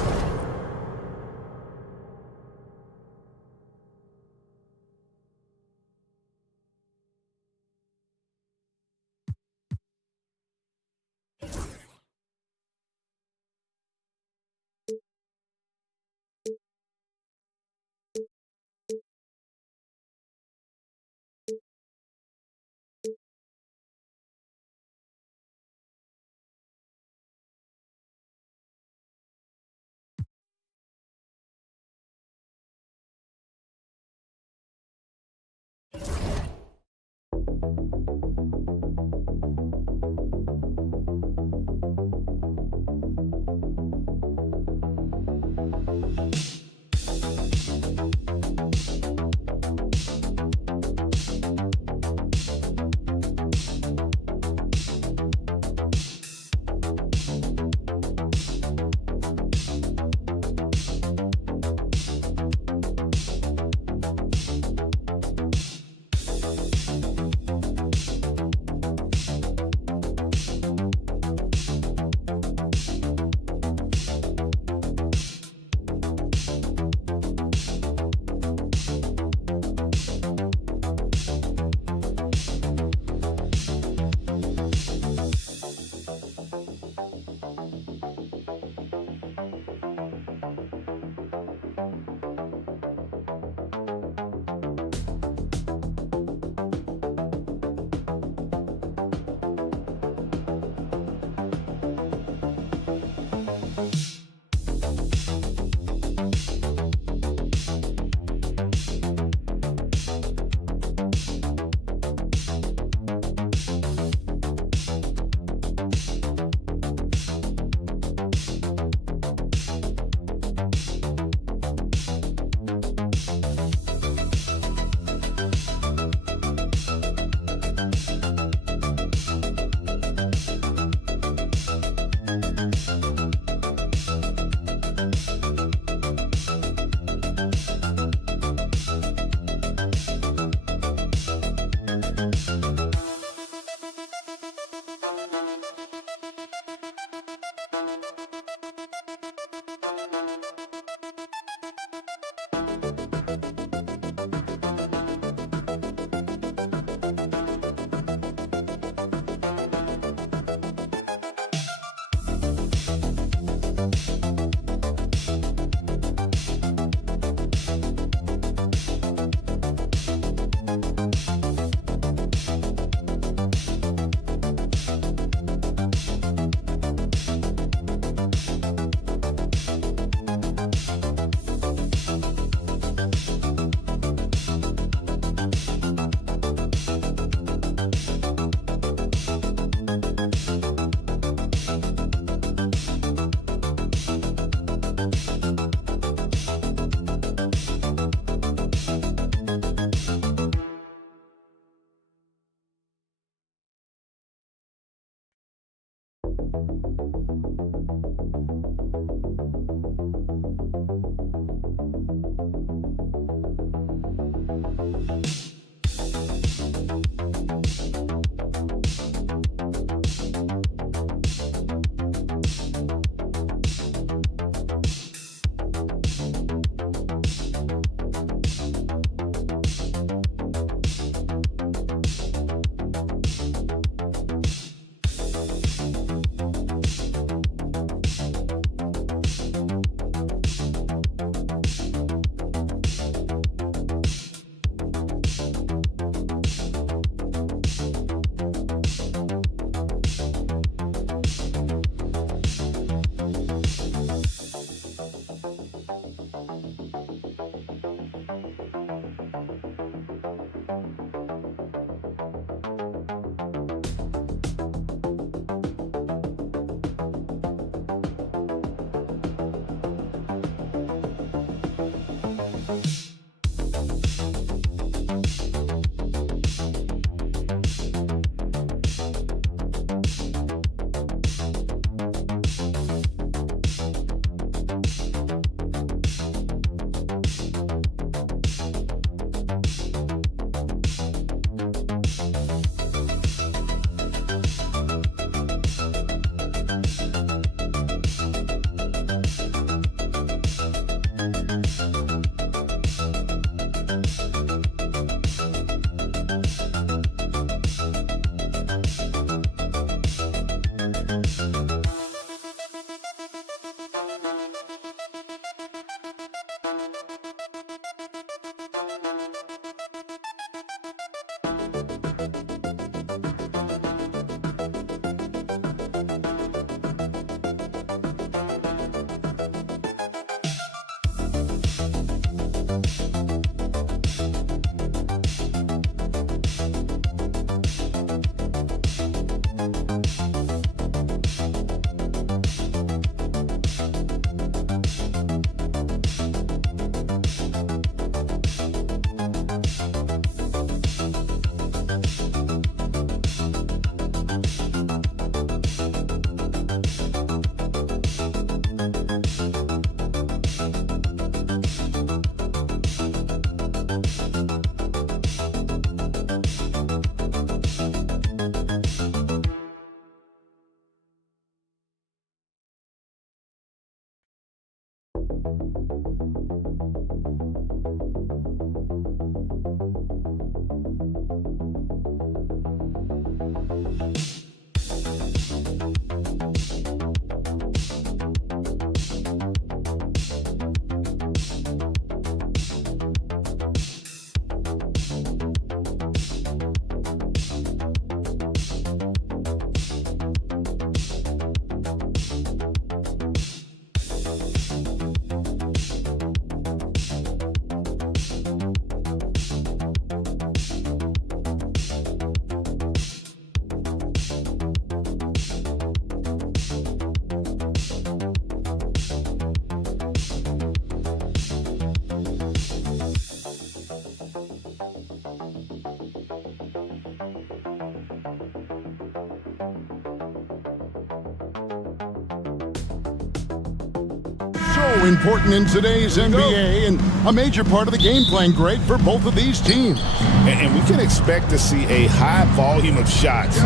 So important in today's NBA and a major part of the game plan, Greg, for both of these teams. And we can expect to see a high volume of shots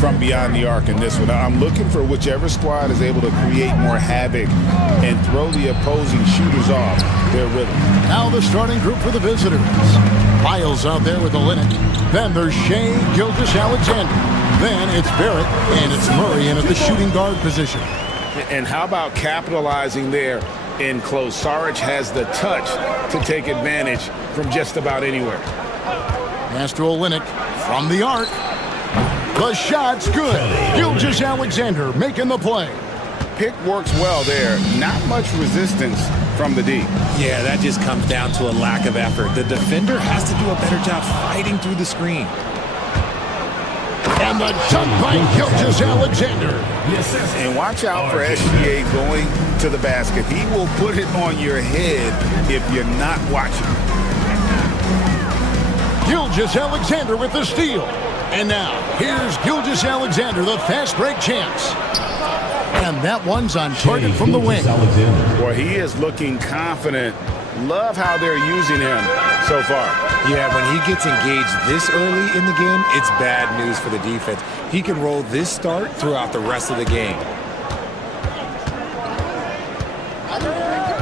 from beyond the arc in this one. I'm looking for whichever squad is able to create more havoc and throw the opposing shooters off their rhythm. Now the starting group for the visitors. Miles out there with the Olynyk. Then there's Shea Gilgeous-Alexander. Then it's Barrett, and it's Murray in at the shooting guard position. And how about capitalizing there in close? Saric has the touch to take advantage from just about anywhere. Pass to Olynyk from the arc. The shot's good. Gilgeous-Alexander making the play. Pick works well there. Not much resistance from the D. Yeah, that just comes down to a lack of effort. The defender has to do a better job fighting through the screen. And the dunk by Gilgeous-Alexander. And watch out for SGA going to the basket. He will put it on your head if you're not watching. Gilgeous-Alexander with the steal. And now, here's Gilgeous-Alexander, the fast break champs. And that one's on target from the wing. Boy, he is looking confident. Love how they're using him so far. Yeah, when he gets engaged this early in the game, it's bad news for the defense. He can roll this start throughout the rest of the game.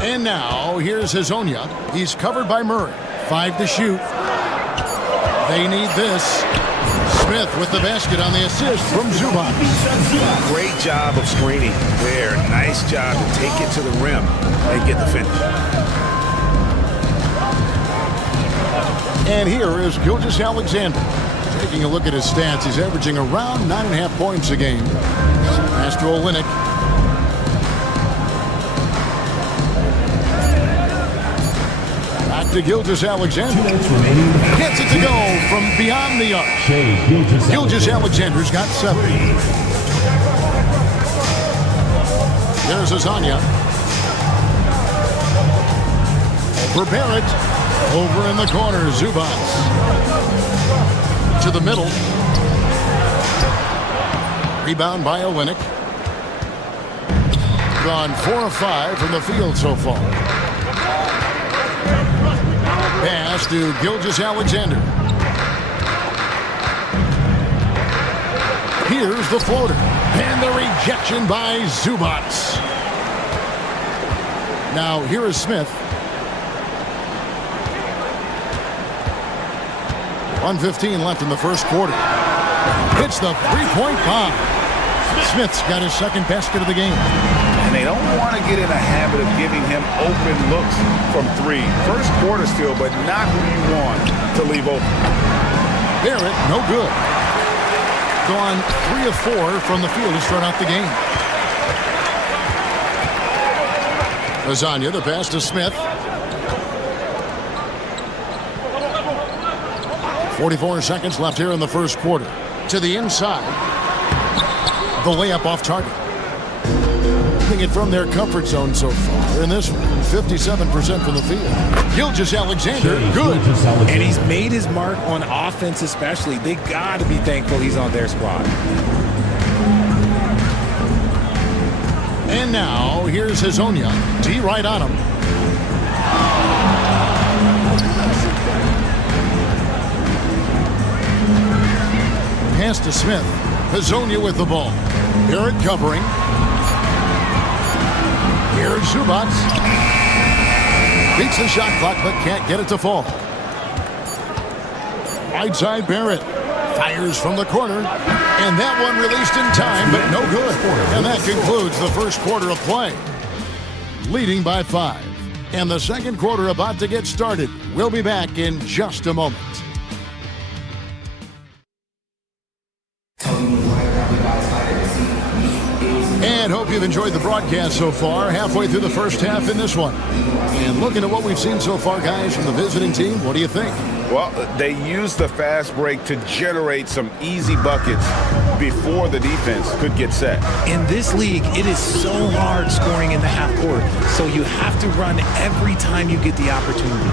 And now, here's Hazonia. He's covered by Murray. 5 to shoot. They need this. Smith with the basket on the assist from Zubac. Great job of screening there. Nice job to take it to the rim and get the finish. And here is Gilgeous-Alexander. Taking a look at his stats, he's averaging around 9.5 points a game. Pass to Olynyk. Back to Gilgeous-Alexander. Gets it to go from beyond the arc. Gilgeous-Alexander's got 7. There's Hazonia. For Barrett. Over in the corner, Zubac. To the middle. Rebound by Olynyk. Gone 4 of 5 from the field so far. Pass to Gilgeous-Alexander. Here's the floater. And the rejection by Zubac. Now here is Smith. 1:15 left in the first quarter. Hits the three-point bomb. Smith's got his second basket of the game. And they don't want to get in a habit of giving him open looks from 3. First quarter still, but not who you want to leave open. Barrett, no good. Gone 3 of 4 from the field to start out the game. Hazonia, the pass to Smith. 44 seconds left here in the first quarter. To the inside. The layup off target. Keeping it from their comfort zone so far. In this one, 57% from the field. Gilgeous-Alexander, good. And he's made his mark on offense especially. They got to be thankful he's on their squad. And now, here's Hazonia. D right on him. Pass to Smith. Hazonia with the ball. Barrett covering. Here's Zubac. Beats the shot clock, but can't get it to fall. Right side Barrett. Fires from the corner. And that one released in time, but no good. And that concludes the first quarter of play. Leading by 5. And the second quarter about to get started. We'll be back in just a moment. And hope you've enjoyed the broadcast so far. Halfway through the first half in this one. And looking at what we've seen so far, guys, from the visiting team, what do you think? Well, they used the fast break to generate some easy buckets before the defense could get set. In this league, it is so hard scoring in the half court. So you have to run every time you get the opportunity.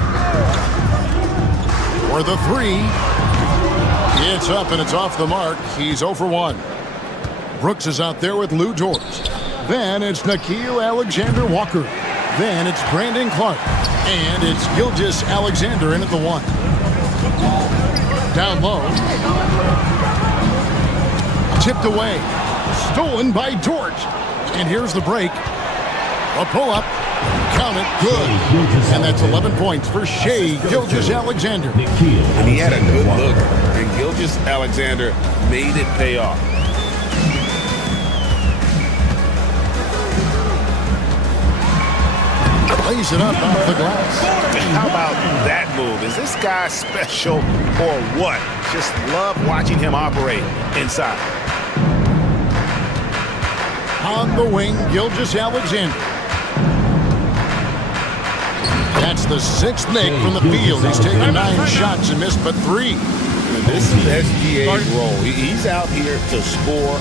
For the 3. It's up and it's off the mark. He's 0 for 1. Brooks is out there with Lou George. Then it's Nickeil Alexander-Walker. Then it's Brandon Clark. And it's Gilgeous-Alexander in at the 1. Down low. Tipped away. Stolen by George. And here's the break. A pull-up. Count it. Good. And that's 11 points for Shai Gilgeous-Alexander. And he had a good look. And Gilgeous-Alexander made it pay off. Lays it up off the glass. How about that move? Is this guy special or what? Just love watching him operate inside. On the wing, Gilgeous-Alexander. That's the 6th nick from the field. He's taken 9 shots and missed but 3. And this is SGA's role. He's out here to score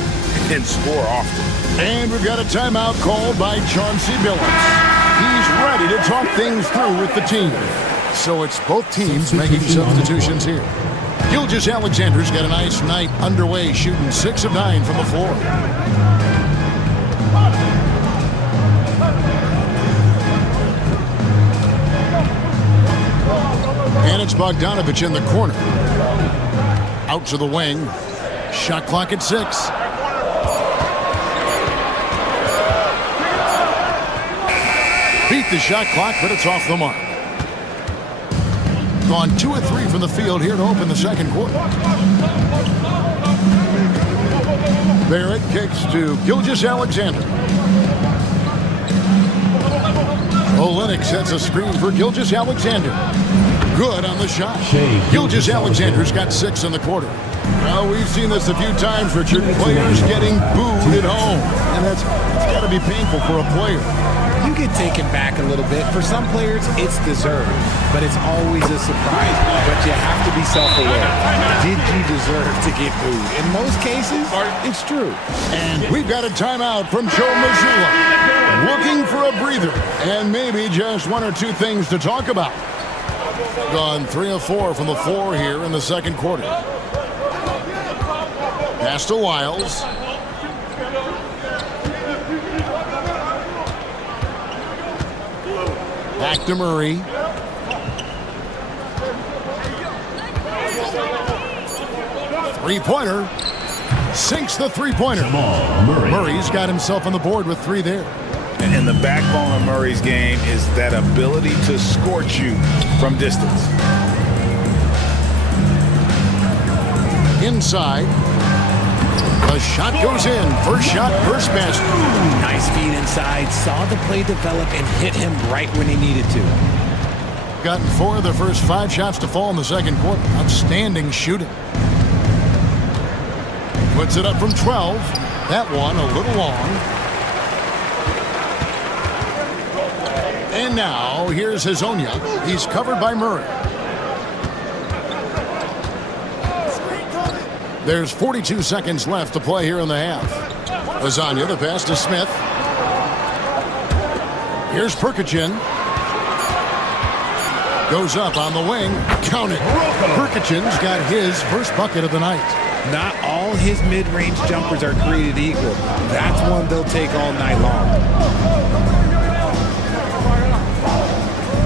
and score often. And we've got a timeout called by Chauncey Billups. He's ready to talk things through with the team. So it's both teams making substitutions here. Gilgeous-Alexander's got a nice night underway, shooting 6 of 9 from the floor. And it's Bogdanovich in the corner. Out to the wing. Shot clock at 6. Beat the shot clock, but it's off the mark. Gone 2 of 3 from the field here to open the second quarter. Barrett kicks to Gilgeous-Alexander. Olynyk sets a screen for Gilgeous-Alexander. Good on the shot. Gilgeous-Alexander's got 6 in the quarter. Well, we've seen this a few times, Richard. Players getting booed at home. And that's got to be painful for a player. You get taken back a little bit. For some players, it's deserved. But it's always a surprise. But you have to be self-aware. Did you deserve to get booed? In most cases, it's true. And we've got a timeout from Joe Mazzulla. Looking for a breather. And maybe just 1 or 2 things to talk about. Gone 3 of 4 from the floor here in the second quarter. Pass to Wiles. Back to Murray. Three-pointer. Sinks the three-pointer. Murray's got himself on the board with 3 there. And the backbone of Murray's game is that ability to scorch you from distance. Inside. The shot goes in. First shot, first basket. Nice feed inside. Saw the play develop and hit him right when he needed to. Gotten 4 of the first 5 shots to fall in the second quarter. Outstanding shooting. Puts it up from 12. That one a little long. And now, here's Hezonja. He's covered by Murray. There's 42 seconds left to play here in the half. Hezonja, the pass to Smith. Here's Perkichin. Goes up on the wing. Count it. Perkichin's got his first bucket of the night. Not all his mid-range jumpers are created equal. That's one they'll take all night long.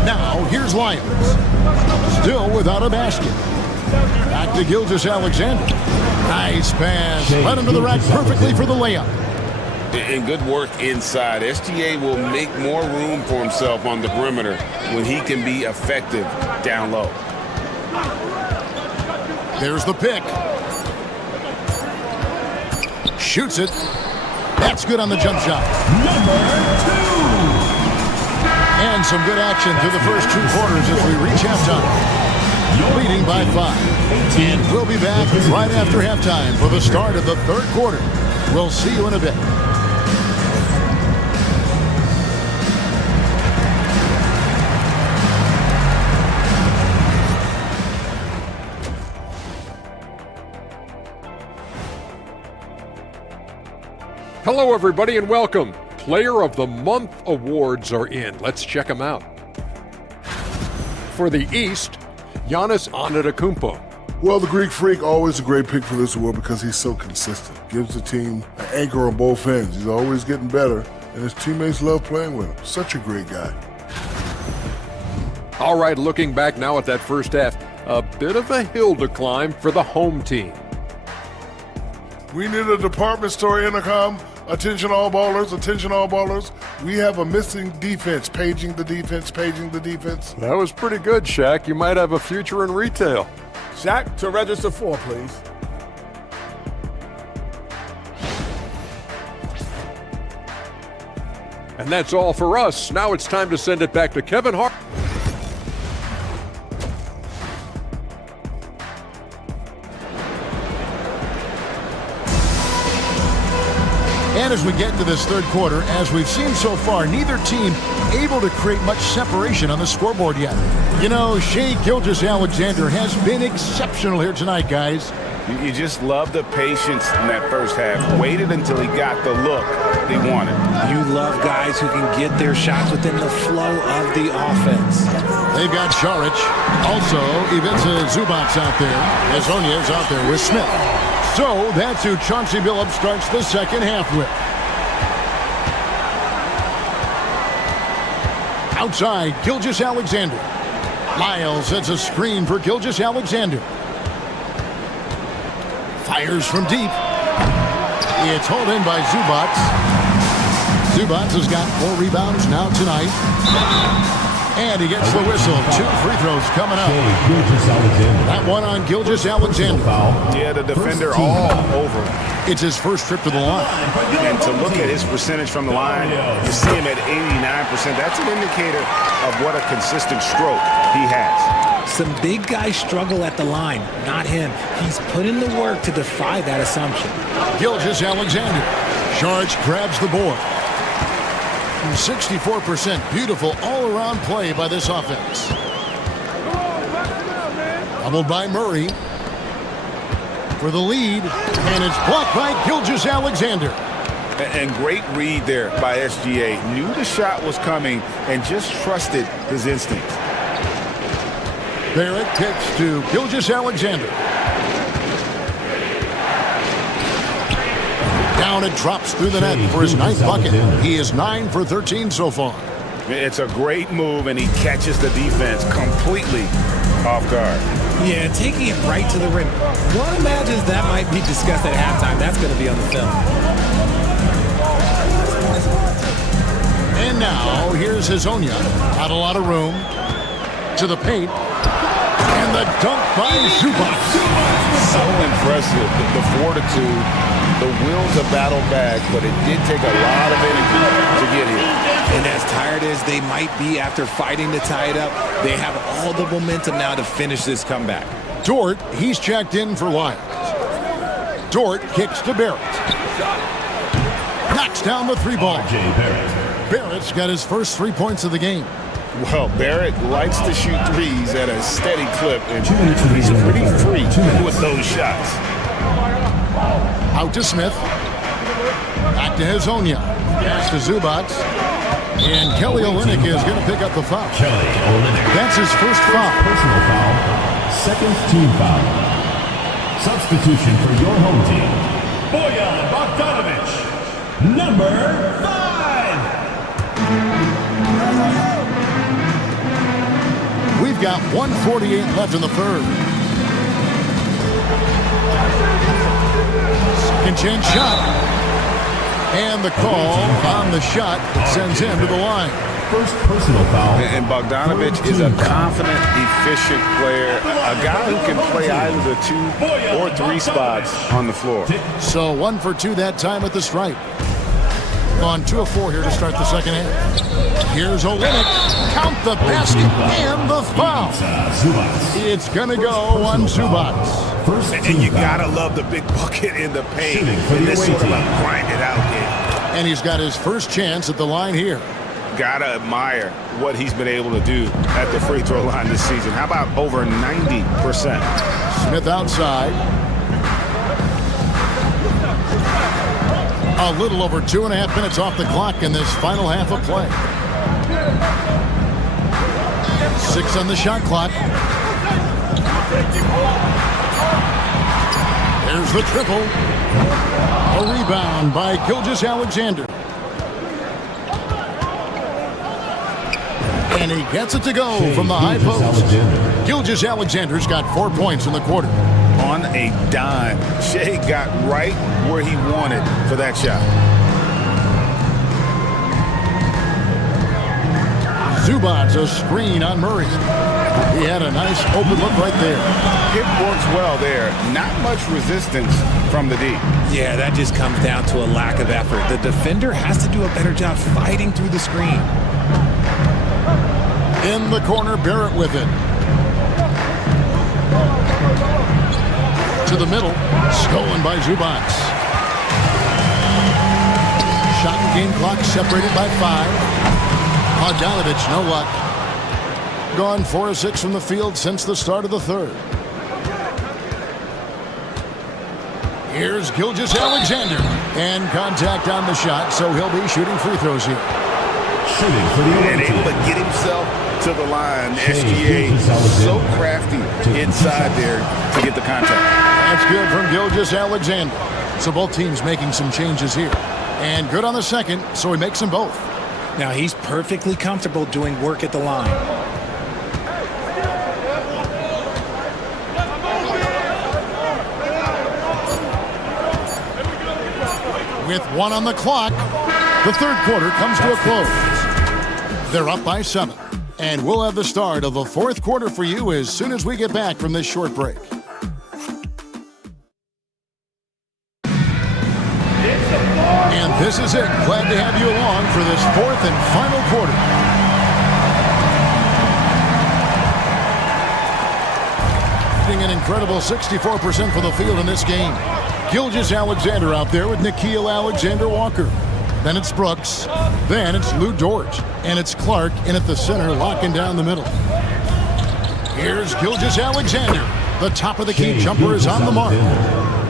Now, here's Lyons. Still without a basket. Back to Gilgeous-Alexander. Nice pass. Led him to the rack perfectly for the layup. And good work inside. SGA will make more room for himself on the perimeter when he can be effective down low. There's the pick. Shoots it. That's good on the jump shot. Number 2. And some good action through the first 2 quarters as we reach halftime. Leading by 5. And we'll be back right after halftime for the start of the third quarter. We'll see you in a bit. Hello, everybody, and welcome. Player of the Month awards are in. Let's check them out. For the East, Giannis Antetokounmpo. Well, the Greek Freak, always a great pick for this award because he's so consistent. Gives the team an anchor on both ends. He's always getting better, and his teammates love playing with him. Such a great guy. All right, looking back now at that first half, a bit of a hill to climb for the home team. We need a department store intercom. Attention all ballers, attention all ballers. We have a missing defense. Paging the defense, paging the defense. That was pretty good, Shaq. You might have a future in retail. Shaq, to register 4, please. And that's all for us. Now it's time to send it back to Kevin Hart. And as we get into this third quarter, as we've seen so far, neither team able to create much separation on the scoreboard yet. You know, Shai Gilgeous-Alexander has been exceptional here tonight, guys. You just love the patience in that first half. Waited until he got the look they wanted. You love guys who can get their shots within the flow of the offense. They've got Saric. Also, Ivica Zubac's out there. Hezonja's out there with Smith. So that's who Chauncey Billups starts the second half with. Outside, Gilgeous-Alexander. Lyles sets a screen for Gilgeous-Alexander. Fires from deep. It's hauled in by Zubats. Zubats has got 4 rebounds now tonight. And he gets the whistle. 2 free throws coming up. That one on Gilgeous-Alexander. Yeah, the defender all over. It's his first trip to the line. And to look at his percentage from the line, you see him at 89%. That's an indicator of what a consistent stroke he has. Some big guys struggle at the line, not him. He's put in the work to defy that assumption. Gilgeous-Alexander. Sharge grabs the board. 64%. Beautiful all-around play by this offense. Doubled by Murray for the lead, and it's blocked by Gilgeous-Alexander. And great read there by SGA. Knew the shot was coming and just trusted his instincts. Barrett kicks to Gilgeous-Alexander. Down it drops through the net for his 9th bucket. He is 9 for 13 so far. It's a great move, and he catches the defense completely off guard. Yeah, taking it right to the rim. One imagines that might be discussed at halftime. That's going to be on the film. And now, here's Hazonia. Not a lot of room. To the paint. And the dunk by Zubats. So impressive. The fortitude, the will to battle back, but it did take a lot of energy to get here. And as tired as they might be after fighting to tie it up, they have all the momentum now to finish this comeback. Dort, he's checked in for Lyles. Dort kicks to Barrett. Knocks down the 3-ball. Barrett's got his first 3 points of the game. Well, Barrett likes to shoot threes at a steady clip, and he's pretty free with those shots. Out to Smith. Back to Hazonia. Pass to Zubats. And Kelly Olynyk is going to pick up the foul. That's his first foul. Personal foul. Second team foul. Substitution for your home team. Bojan Bogdanovic, number 5. We've got 1:48 left in the third. Second chance shot. And the call on the shot sends him to the line. First personal foul. And Bogdanovic is a confident, efficient player, a guy who can play either the 2 or 3 spots on the floor. So 1 for 2 that time at the stripe. On 2 of 4 here to start the second half. Here's Olynyk. Count the basket and the foul. It's going to go on Zubats. And you got to love the big bucket in the paint. And this sort of a grind it out game. And he's got his first chance at the line here. Got to admire what he's been able to do at the free throw line this season. How about over 90%? Smith outside. A little over 2.5 minutes off the clock in this final half of play. 6 on the shot clock. There's the triple. A rebound by Gilgeous-Alexander. And he gets it to go from the high post. Gilgeous-Alexander's got 4 points in the quarter. On a dime. Shea got right where he wanted for that shot. Zubats a screen on Murray. He had a nice open look right there. It works well there. Not much resistance from the D. Yeah, that just comes down to a lack of effort. The defender has to do a better job fighting through the screen. In the corner, Barrett with it. To the middle, stolen by Zubats. Shot and game clock separated by 5. Bogdanovic, no luck. Gone 4 of 6 from the field since the start of the third. Here's Gilgeous-Alexander. And contact on the shot, so he'll be shooting free throws here. Shooting for the and able to get himself to the line. SGA so crafty inside there to get the contact. That's good from Gilgeous-Alexander. So both teams making some changes here. And good on the second, so he makes them both. Now, he's perfectly comfortable doing work at the line. With 1 on the clock, the third quarter comes to a close. They're up by 7. And we'll have the start of the fourth quarter for you as soon as we get back from this short break. And this is it. Glad to have you along for this fourth and final quarter. An incredible 64% for the field in this game. Gilgeous-Alexander out there with Nickeil Alexander-Walker. Then it's Brooks. Then it's Lou Dort. And it's Clark in at the center, locking down the middle. Here's Gilgeous-Alexander. The top of the key jumper is on the mark.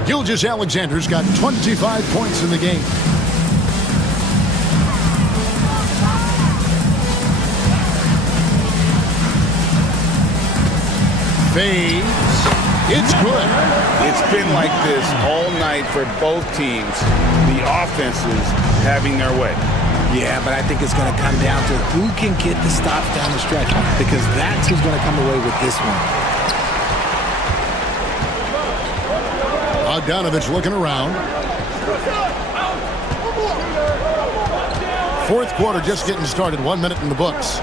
Gilgeous-Alexander's got 25 points in the game. Fades. It's good. It's been like this all night for both teams. The offenses having their way. Yeah, but I think it's going to come down to who can get the stops down the stretch, because that's who's going to come away with this one. Bogdanovich looking around. Fourth quarter just getting started. 1 minute in the books.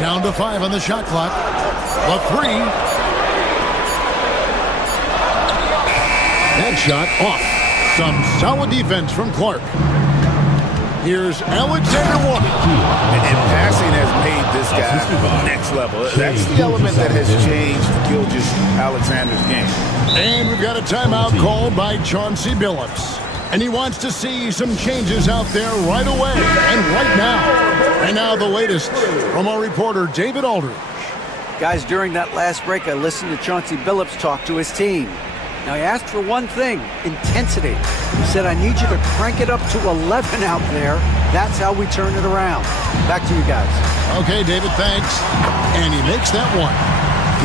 Down to 5 on the shot clock. The 3. That shot off. Some solid defense from Clark. Here's Alexander-Walker. And passing has made this guy next level. That's the element that has changed Gilgeous-Alexander's game. And we've got a timeout called by Chauncey Billups. And he wants to see some changes out there right away and right now. And now the latest from our reporter, David Aldridge. Guys, during that last break, I listened to Chauncey Billups talk to his team. Now, he asked for one thing, intensity. He said, I need you to crank it up to 11 out there. That's how we turn it around. Back to you guys. Okay, David, thanks. And he makes that one.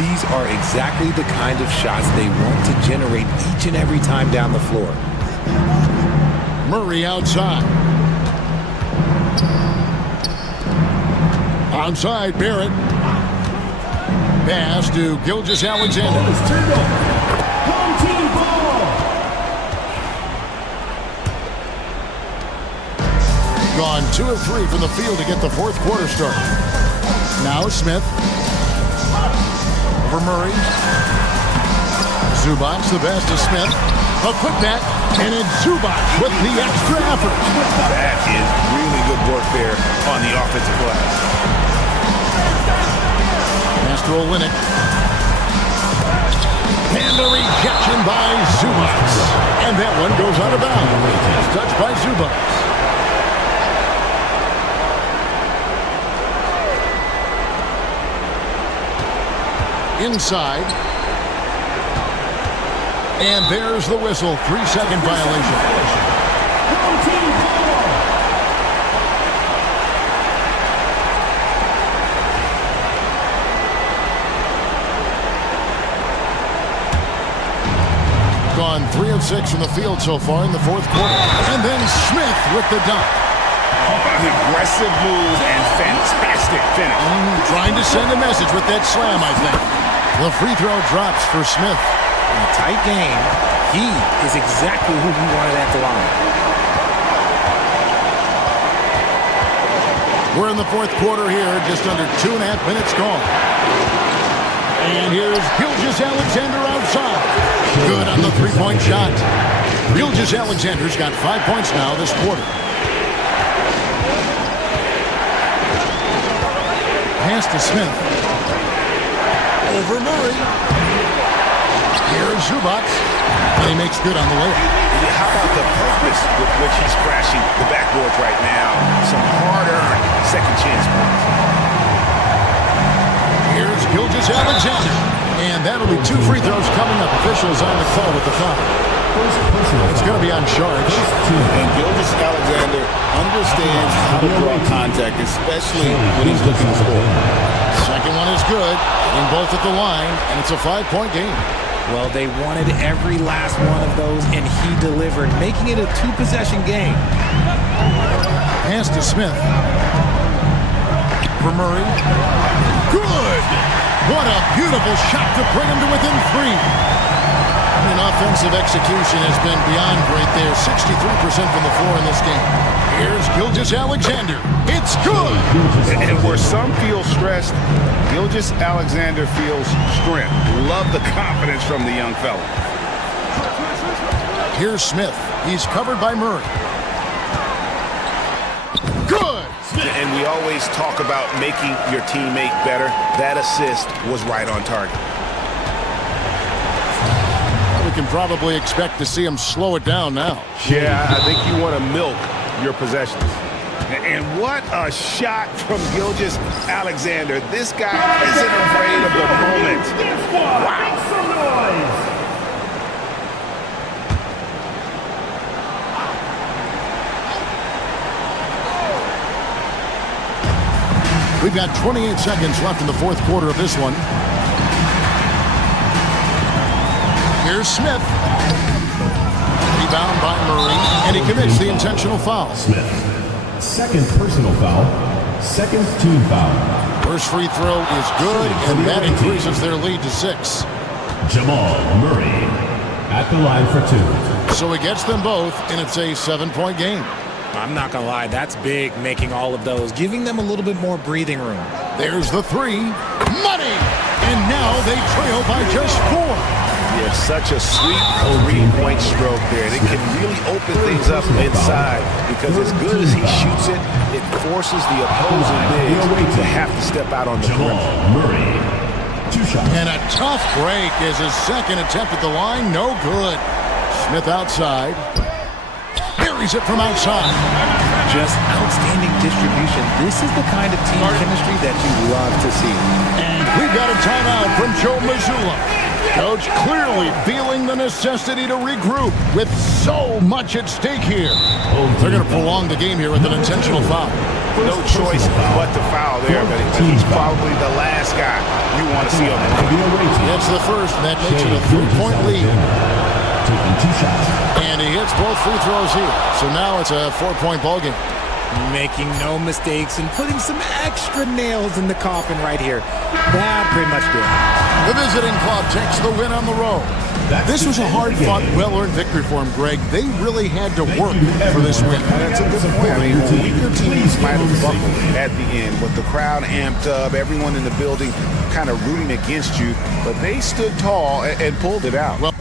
These are exactly the kind of shots they want to generate each and every time down the floor. Murray outside. Outside, Barrett. Pass to Gilgeous-Alexander. Gone 2 of 3 from the field to get the fourth quarter started. Now Smith. Over Murray. Zubac, the best to Smith. A putback, and it's Zubac with the extra effort. That is really good work there on the offensive glass. Pass to Olynyk. And the rejection by Zubac. And that one goes out of bounds. Touched by Zubac. Inside. And there's the whistle. 3-second violation. Gone 3 of 6 from the field so far in the fourth quarter. And then Smith with the dunk. An aggressive move and fantastic finish. Trying to send a message with that slam, I think. The free throw drops for Smith. In a tight game, he is exactly who he wanted at the line. We're in the fourth quarter here, just under 2.5 minutes gone. And here's Gilgeous-Alexander outside. Good on the three-point shot. Gilgeous-Alexander's got 5 points now this quarter. Pass to Smith. Over Murray. Here's Zubac. And he makes good on the layup. How about the purpose with which he's crashing the backboards right now? Some hard-earned second chance points. Here's Gilgeous-Alexander. And that'll be 2 free throws coming up. Officials on the call with the foul. It's going to be on charge. And Gilgeous-Alexander understands how to draw contact, especially when he's looking to score. Second one is good. In both at the line, and it's a 5-point game. Well, they wanted every last one of those, and he delivered, making it a two-possession game. Pass to Smith. For Murray. Good! What a beautiful shot to bring him to within 3. And offensive execution has been beyond great there. 63% from the floor in this game. Here's Gilgeous-Alexander. It's good! And where some feel stressed, Gilgeous-Alexander feels strength. Love the confidence from the young fella. Here's Smith. He's covered by Murray. Good! And we always talk about making your teammate better. That assist was right on target. We can probably expect to see him slow it down now. Yeah, I think you want to milk your possessions. And what a shot from Gilgeous-Alexander. This guy isn't afraid of the moment. Wow. We've got 28 seconds left in the fourth quarter of this one. Here's Smith. Rebound by Murray, and he commits the intentional foul. Smith. Second personal foul. Second team foul. First free throw is good, and that increases their lead to 6. Jamal Murray at the line for 2. So he gets them both, and it's a 7-point game. I'm not going to lie, that's big, making all of those, giving them a little bit more breathing room. There's the 3. Money! And now they trail by just 4. Yeah, such a sweet three-point stroke there. It can really open things up inside because as good as he shoots it, it forces the opposing bigs to have to step out on the perimeter. Murray, 2 shots. And a tough break is his second attempt at the line. No good. Smith outside. Buries it from outside. Just outstanding distribution. This is the kind of team chemistry that you love to see. And we've got a timeout from Joe Mazzulla. Coach clearly feeling the necessity to regroup with so much at stake here. They're going to prolong the game here with an intentional foul. No choice but to foul there, but he's probably the last guy you want to see on the field. It's the first, and that makes it a 3-point lead. Taking 2 shots. And he hits both free throws here. So now it's a 4-point ball game. Making no mistakes and putting some extra nails in the coffin right here. That pretty much did it. The visiting club takes the win on the road. This was a hard-fought, well-earned victory for him, Greg. They really had to work for this win. That's a good point. I mean, weaker teams might have buckled at the end with the crowd amped up, everyone in the building kind of rooting against you, but they stood tall and pulled it out. Well,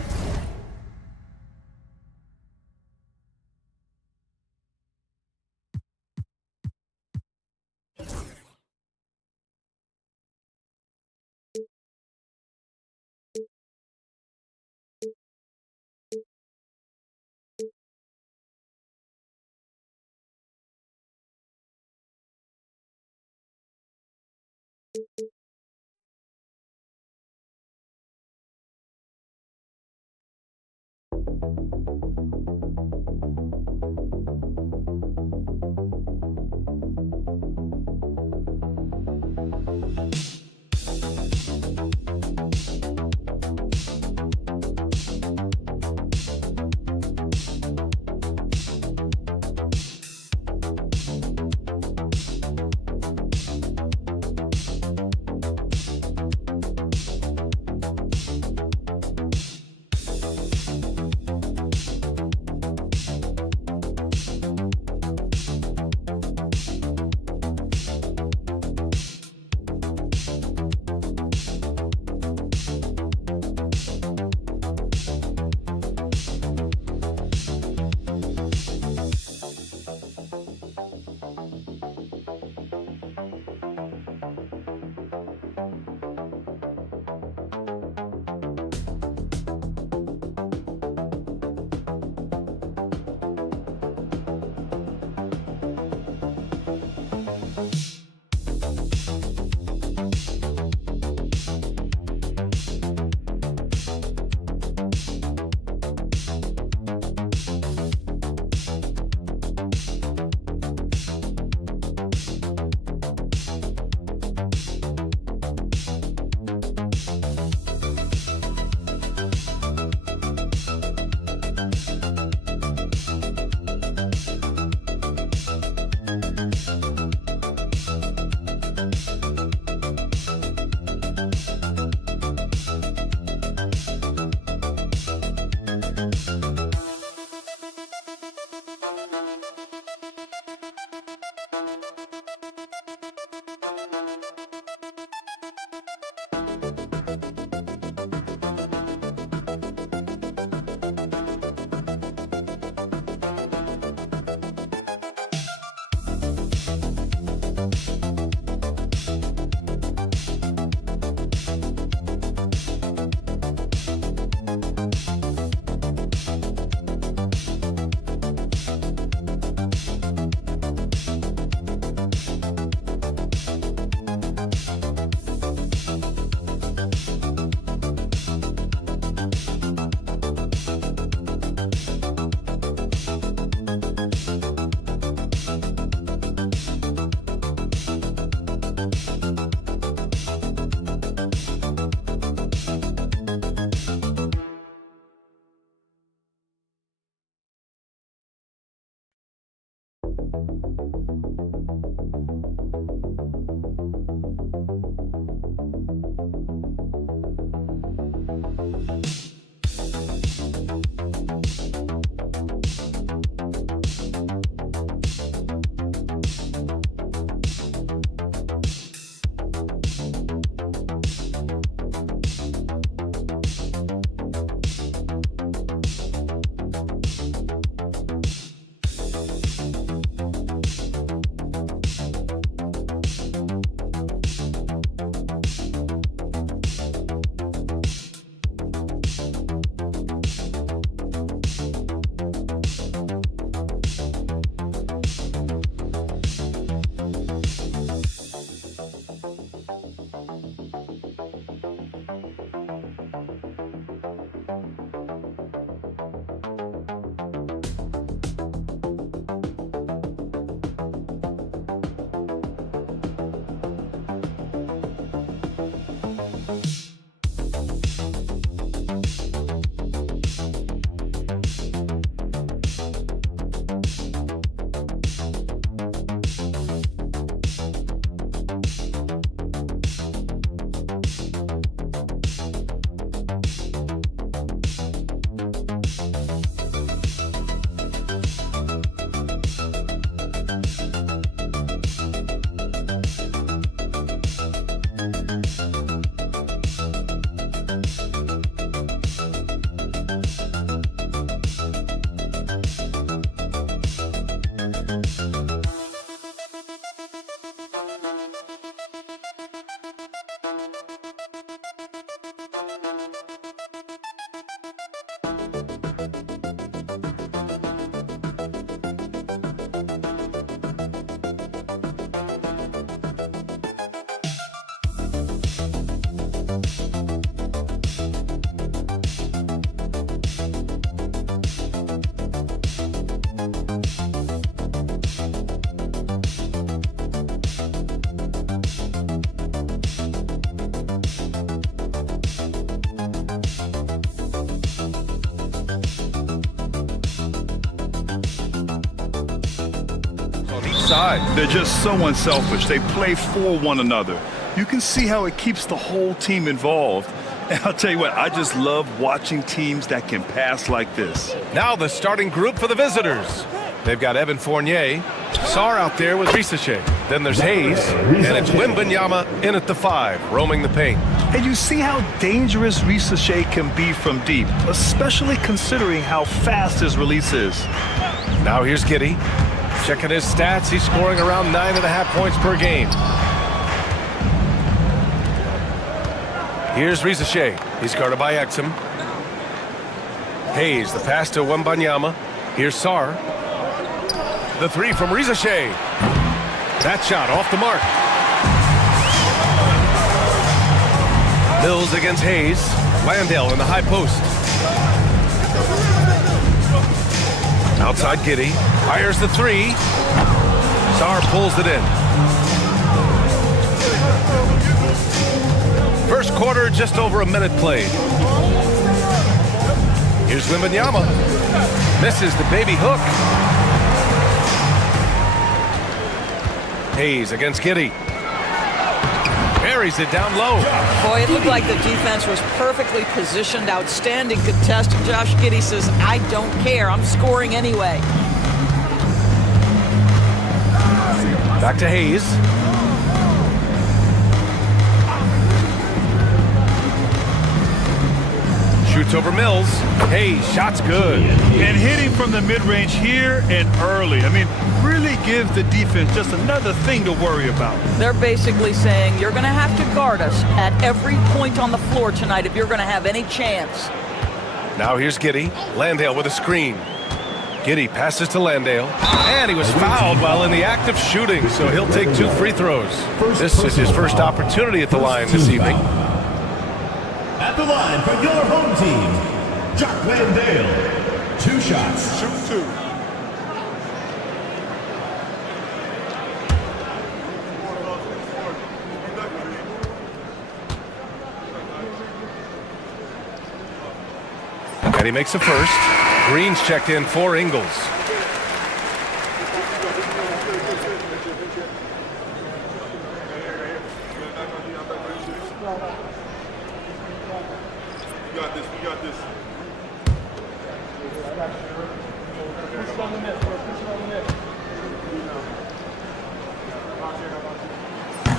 They're just so unselfish. They play for one another. You can see how it keeps the whole team involved. And I'll tell you what, I just love watching teams that can pass like this. Now the starting group for the visitors. They've got Evan Fournier, Sarr out there with Risachet. Then there's Hayes, and it's Wembanyama in at the 5, roaming the paint. And you see how dangerous Risachet can be from deep, especially considering how fast his release is. Now here's Giddey. Checking his stats, he's scoring around 9.5 points per game. Here's Risachet. He's guarded by Exum. Hayes, the pass to Wembanyama. Here's Sarr. The 3 from Risachet. That shot off the mark. Mills against Hayes. Landale in the high post. Outside Giddey. Fires the 3. Sarr pulls it in. First quarter, just over a minute played. Here's Wembanyama. Misses the baby hook. Hayes against Giddey. Buries it down low. Boy, it looked like the defense was perfectly positioned. Outstanding contest. Josh Giddey says, I don't care. I'm scoring anyway. Back to Hayes. Shoots over Mills. Hayes, shot's good. And hitting from the mid-range here and early. I mean, really give the defense just another thing to worry about. They're basically saying, you're going to have to guard us at every point on the floor tonight if you're going to have any chance. Now here's Giddey. Landale with a screen. Giddey passes to Landale. And he was fouled while in the act of shooting, so he'll take 2 free throws. This is his first opportunity at the line this evening. At the line for your home team, Jock Landale. 2 shots. Shoot 2. And he makes a first. Green's checked in for Ingles.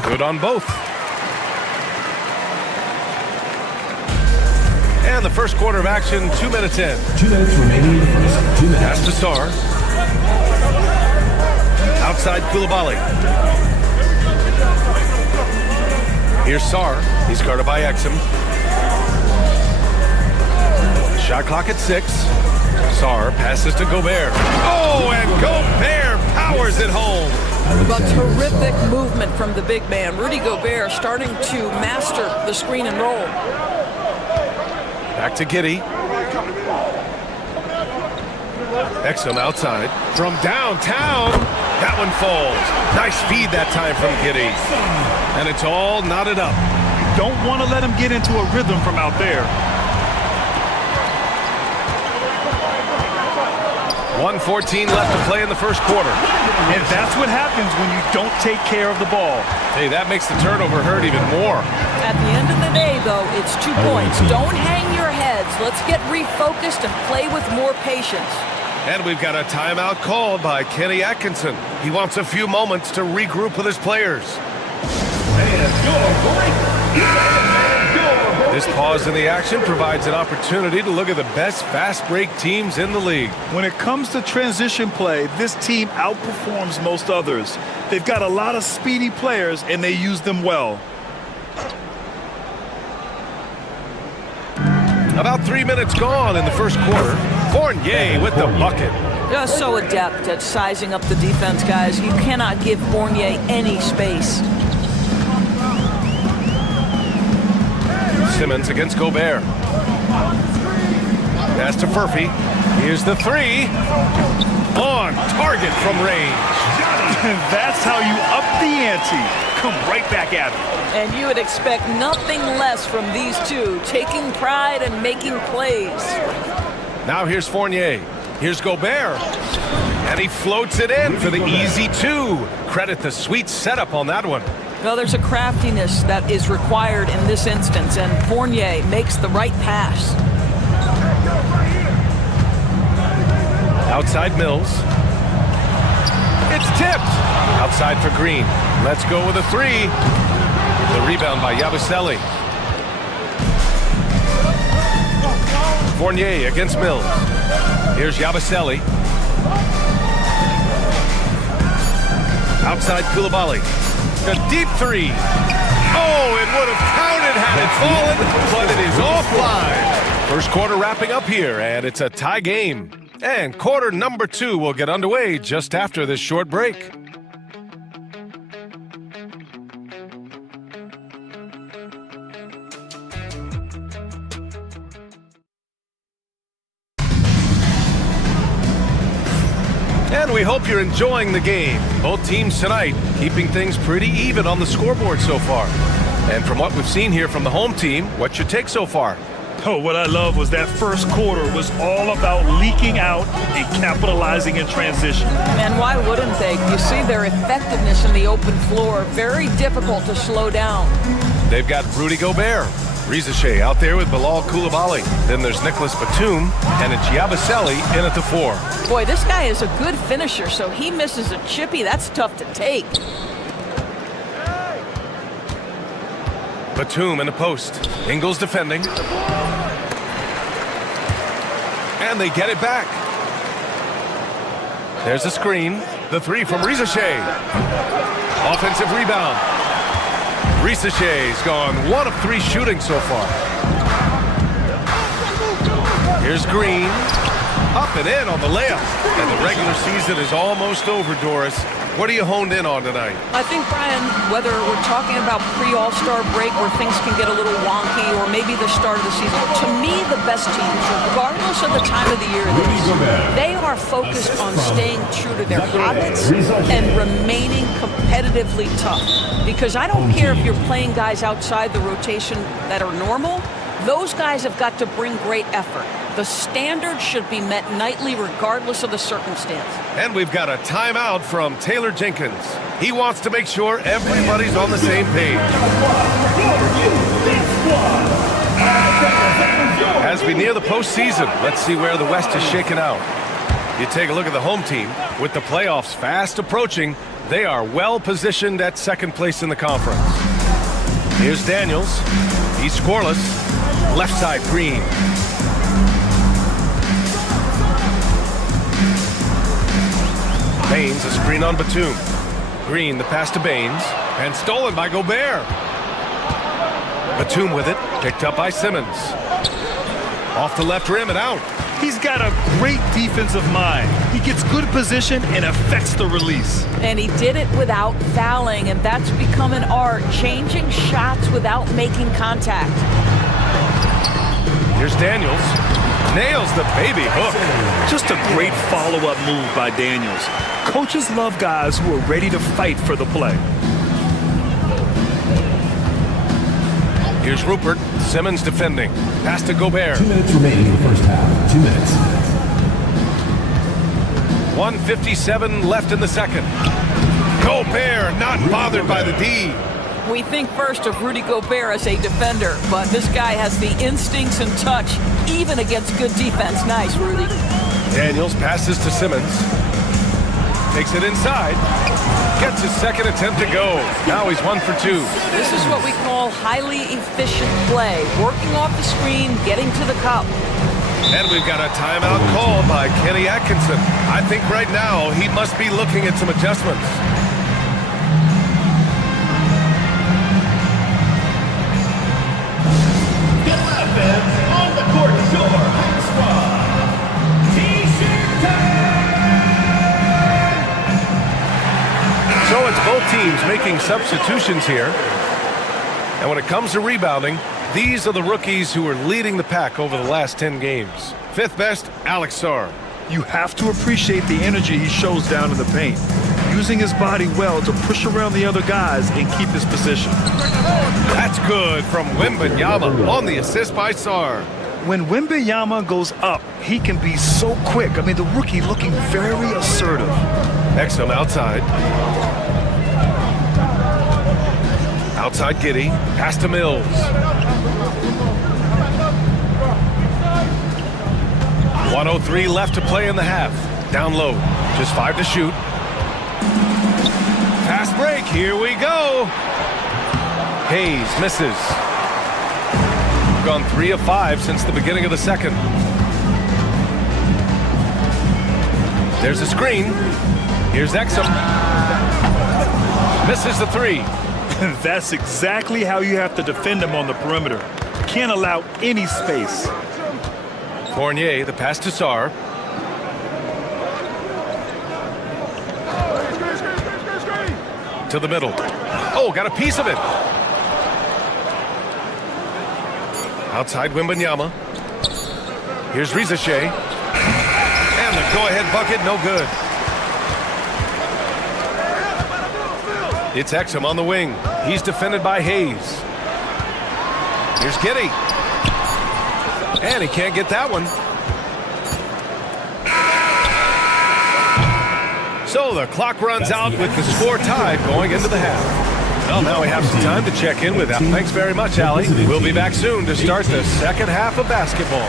Good on both. And the first quarter of action, 2 minutes in. 2 minutes remaining in the first. 2 minutes. Pass to Sarr. Outside Koulibaly. Here's Sarr. He's guarded by Exum. Shot clock at 6. Sarr passes to Gobert. Oh, and Gobert powers it home. But terrific movement from the big man. Rudy Gobert starting to master the screen and roll. Back to Giddey. Exum outside. From downtown. That one falls. Nice feed that time from Giddey. And it's all knotted up. Don't want to let him get into a rhythm from out there. 1:14 left to play in the first quarter. And that's what happens when you don't take care of the ball. Hey, that makes the turnover hurt even more. At the end of the day, though, it's 2 points. Don't hang your heads. Let's get refocused and play with more patience. And we've got a timeout called by Kenny Atkinson. He wants a few moments to regroup with his players. This pause in the action provides an opportunity to look at the best fast break teams in the league. When it comes to transition play, this team outperforms most others. They've got a lot of speedy players, and they use them well. About 3 minutes gone in the first quarter. Fournier with the bucket. Just so adept at sizing up the defense, guys. You cannot give Fournier any space. Simmons against Gobert. Pass to Furphy. Here's the three. On target from range. That's how you up the ante. Come right back at him. And you would expect nothing less from these two, taking pride and making plays. Now here's Fournier. Here's Gobert. And he floats it in for the easy two. Credit the sweet setup on that one. Well, there's a craftiness that is required in this instance, and Fournier makes the right pass. Outside Mills. It's tipped. Outside for Green. Let's go with a three. The rebound by Yabusele. Fournier against Mills. Here's Yabusele. Outside Koulibaly. A deep three. Oh, it would have counted had it fallen, but it is offline. First quarter wrapping up here, and it's a tie game. And quarter number 2 will get underway just after this short break. And we hope you're enjoying the game. Both teams tonight keeping things pretty even on the scoreboard so far. And from what we've seen here from the home team, what's your take so far? Oh, what I love was that first quarter was all about leaking out and capitalizing in transition. And why wouldn't they? You see their effectiveness in the open floor. Very difficult to slow down. They've got Rudy Gobert. Rizache out there with Bilal Koulibaly. Then there's Nicholas Batum, and it's Yabusele in at the 4. Boy, this guy is a good finisher, so he misses a chippy. That's tough to take. Batum in the post. Ingles defending. And they get it back. There's a screen. The 3 from Rizache. Offensive rebound. Rizache's gone 1 of 3 shooting so far. Here's Green. Up and in on the layup. And the regular season is almost over, Doris. What are you honed in on tonight? I think, Brian, whether we're talking about pre-All-Star break where things can get a little wonky or maybe the start of the season, to me, the best teams, regardless of the time of the year it is, they are focused on staying true to their habits and remaining competitively tough. Because I don't care if you're playing guys outside the rotation that are normal, those guys have got to bring great effort. The standard should be met nightly regardless of the circumstance. And we've got a timeout from Taylor Jenkins. He wants to make sure everybody's on the same page. As we near the postseason, let's see where the West is shaken out. You take a look at the home team. With the playoffs fast approaching, they are well positioned at second place in the conference. Here's Daniels. He's scoreless. Left side, Green. Baines, a screen on Batum. Green, the pass to Baines, and stolen by Gobert. Batum with it, picked up by Simmons. Off the left rim and out. He's got a great defensive mind. He gets good position and affects the release. And he did it without fouling, and that's become an art, changing shots without making contact. Here's Daniels. Nails the baby hook. Just a great follow-up move by Daniels. Coaches love guys who are ready to fight for the play. Here's Rupert. Simmons defending. Pass to Gobert. 2 minutes remaining in the first half. 2 minutes. 1:57 left in the second. Gobert not bothered by the D. We think first of Rudy Gobert as a defender, but this guy has the instincts and touch, even against good defense. Nice, Rudy. Daniels passes to Simmons. Takes it inside. Gets his second attempt to go. Now he's 1 for 2. This is what we call highly efficient play. Working off the screen, getting to the cup. And we've got a timeout call by Kenny Atkinson. I think right now he must be looking at some adjustments. Get left fans on the court teams making substitutions here. And when it comes to rebounding, these are the rookies who are leading the pack over the last 10 games. Fifth best, Alex Sarr. You have to appreciate the energy he shows down in the paint, using his body well to push around the other guys and keep his position. That's good from Wembanyama on the assist by Sarr. When Wembanyama goes up, he can be so quick. I mean, the rookie looking very assertive. Exum outside. Outside Giddey. Pass to Mills. .103 left to play in the half. Down low. Just 5 to shoot. Fast break. Here we go. Hayes misses. Gone 3 of 5 since the beginning of the second. There's a screen. Here's Exum. Misses the 3. That's exactly how you have to defend him on the perimeter. Can't allow any space. Fournier, the pass to Sarr. To the middle. Oh, got a piece of it. Outside Wembanyama. Here's Rizachet. And the go-ahead bucket, no good. It's Exum on the wing. He's defended by Hayes. Here's Giddey. And he can't get that one. So the clock runs out with the score tied going into the half. Well, now we have some time to check in with Al. Thanks very much, Allie. We'll be back soon to start the second half of basketball.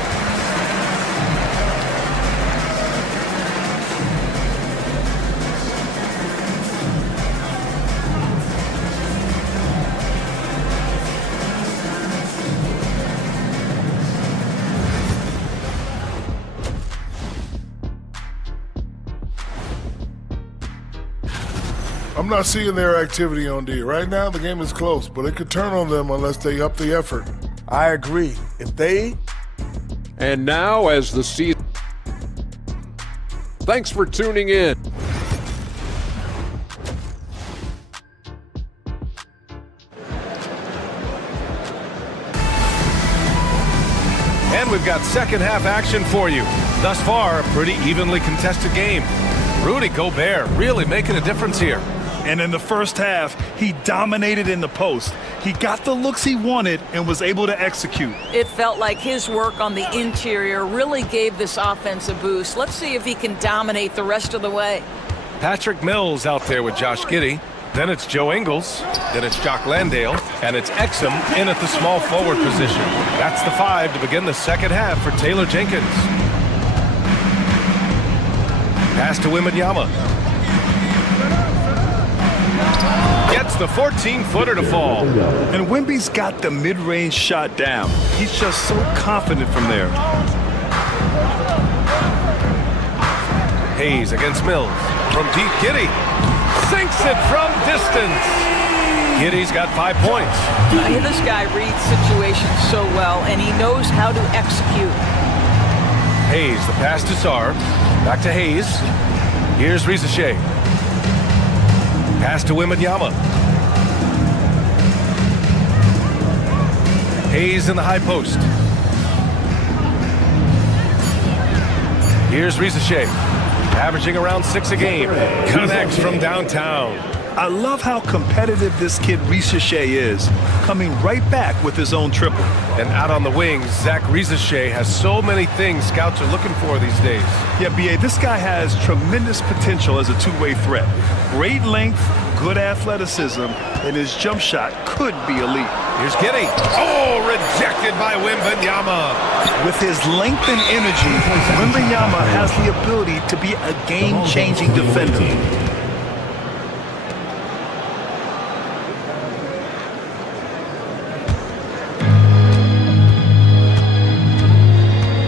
I'm not seeing their activity on D. Right now, the game is close, but it could turn on them unless they up the effort. I agree. If they... And now as the season... Thanks for tuning in. And we've got second half action for you. Thus far, a pretty evenly contested game. Rudy Gobert really making a difference here. And in the first half, he dominated in the post. He got the looks he wanted and was able to execute. It felt like his work on the interior really gave this offense a boost. Let's see if he can dominate the rest of the way. Patrick Mills out there with Josh Giddey. Then it's Joe Ingles. Then it's Jock Landale. And it's Exum in at the small forward position. That's the 5 to begin the second half for Taylor Jenkins. Pass to Wembanyama. Gets the 14-footer to fall. And Wemby's got the mid-range shot down. He's just so confident from there. Hayes against Mills. From deep, Giddey sinks it from distance. Giddey's got 5 points. This guy reads situations so well, and he knows how to execute. Hayes, the pass to Sarr. Back to Hayes. Here's Rizachet. Pass to Wembanyama. Hayes in the high post. Here's Rizachet. Averaging around 6 a game. Connects from downtown. I love how competitive this kid Rizachet is, coming right back with his own triple. And out on the wings, Zach Rizachet has so many things scouts are looking for these days. Yeah, B.A., this guy has tremendous potential as a two-way threat. Great length, good athleticism, and his jump shot could be elite. Here's Giddey. Oh, rejected by Wembanyama. With his length and energy, Wembanyama has the ability to be a game-changing defender.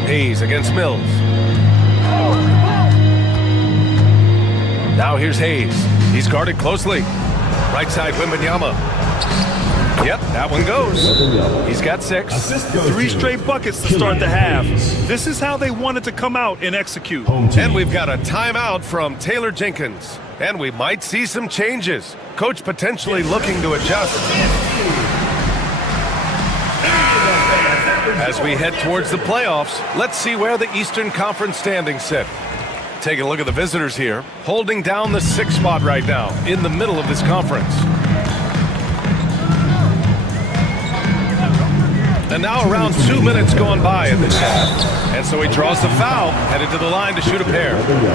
Hayes against Mills. Now here's Hayes. He's guarded closely. Right side, Wembanyama. Yep, that one goes. He's got 6. 3 straight buckets to start the half. This is how they wanted to come out and execute. And we've got a timeout from Taylor Jenkins. And we might see some changes. Coach potentially looking to adjust. As we head towards the playoffs, let's see where the Eastern Conference standings sit. Taking a look at the visitors here, holding down the 6th spot right now in the middle of this conference. And now around 2 minutes going by in this half. And so he draws the foul, headed to the line to shoot a pair.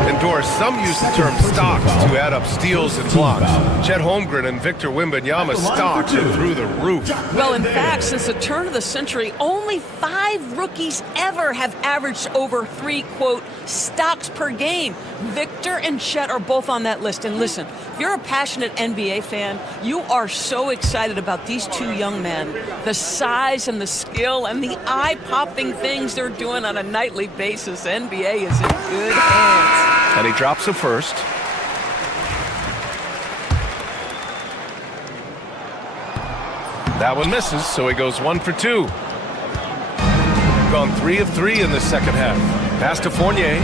And Doris, some use the term stocks to add up steals and blocks. Chet Holmgren and Victor Wembanyama's stocks are through the roof. Well, in fact, since the turn of the century, only 5 rookies ever have averaged over 3, quote, stocks per game. Victor and Chet are both on that list. And listen, if you're a passionate NBA fan, you are so excited about these 2 young men. The size and the skill and the eye-popping things they're doing on a nightly basis. NBA is in good hands. And he drops the first. That one misses, so he goes 1 for 2. Gone 3 of 3 in the second half. Pass to Fournier.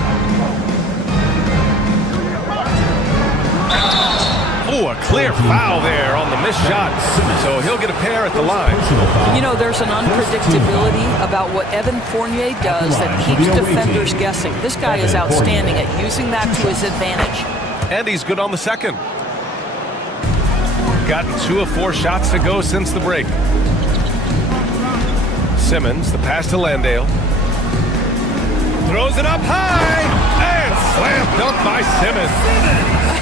Oh, a clear foul there on the missed shot. So he'll get a pair at the line. You know, there's an unpredictability about what Evan Fournier does that keeps defenders guessing. This guy is outstanding at using that to his advantage. And he's good on the second. Gotten 2 of 4 shots to go since the break. Simmons, the pass to Landale. Throws it up high. And slam dunk by Simmons.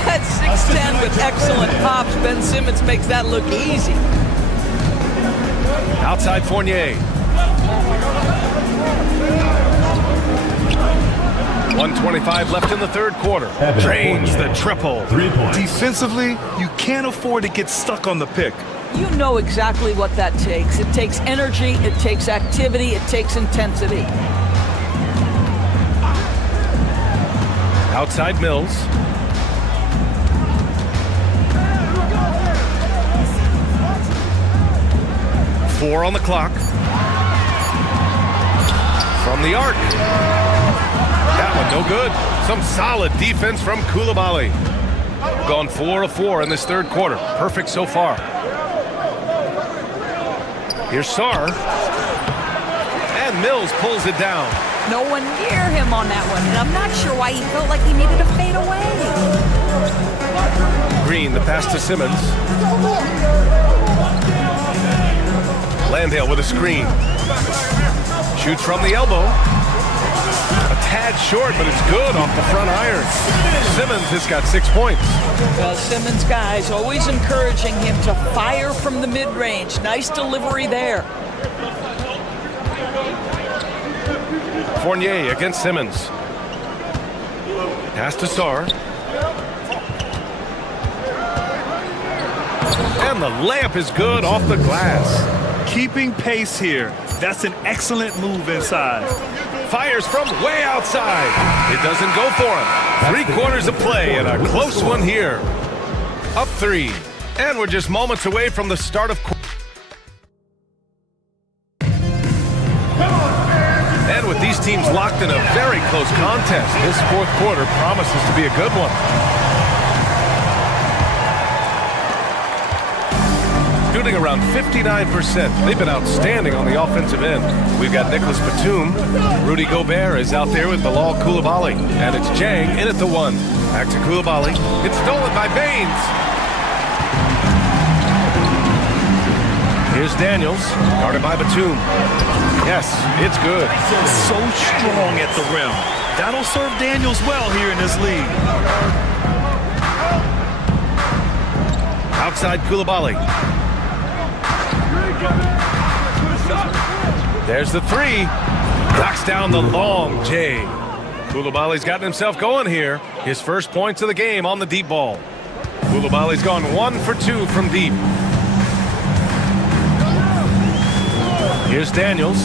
At 6'10" with excellent pops, Ben Simmons makes that look easy. Outside Fournier. 1:25 left in the third quarter. Drains the triple. 3 points. Defensively, you can't afford to get stuck on the pick. You know exactly what that takes. It takes energy, it takes activity, it takes intensity. Outside Mills. Four on the clock. From the arc. That one no good. Some solid defense from Coulibaly. Gone 4 of 4 in this third quarter. Perfect so far. Here's Sarr. And Mills pulls it down. No one near him on that one, and I'm not sure why he felt like he needed to fade away. Green, the pass to Simmons. Landale with a screen. Shoots from the elbow. A tad short, but it's good off the front iron. Simmons has got 6 points. Well, Simmons, guys, always encouraging him to fire from the mid-range. Nice delivery there. Fournier against Simmons. Pass to Sarr. And the layup is good off the glass. Keeping pace here. That's an excellent move inside. Fires from way outside. It doesn't go for him. 3 quarters of play and a close one here. Up 3. And we're just moments away from the start of And with these teams locked in a very close contest, this fourth quarter promises to be a good one. Shooting around 59%. They've been outstanding on the offensive end. We've got Nicholas Batum. Rudy Gobert is out there with Bilal Coulibaly. And it's Jang in at the 1. Back to Coulibaly. It's stolen by Baines. Here's Daniels, guarded by Batum. Yes, it's good. So strong at the rim. That'll serve Daniels well here in this league. Outside Coulibaly. There's the 3. Knocks down the long J. Coulibaly's gotten himself going here. His first points of the game on the deep ball. Coulibaly's gone 1 for 2 from deep. Here's Daniels.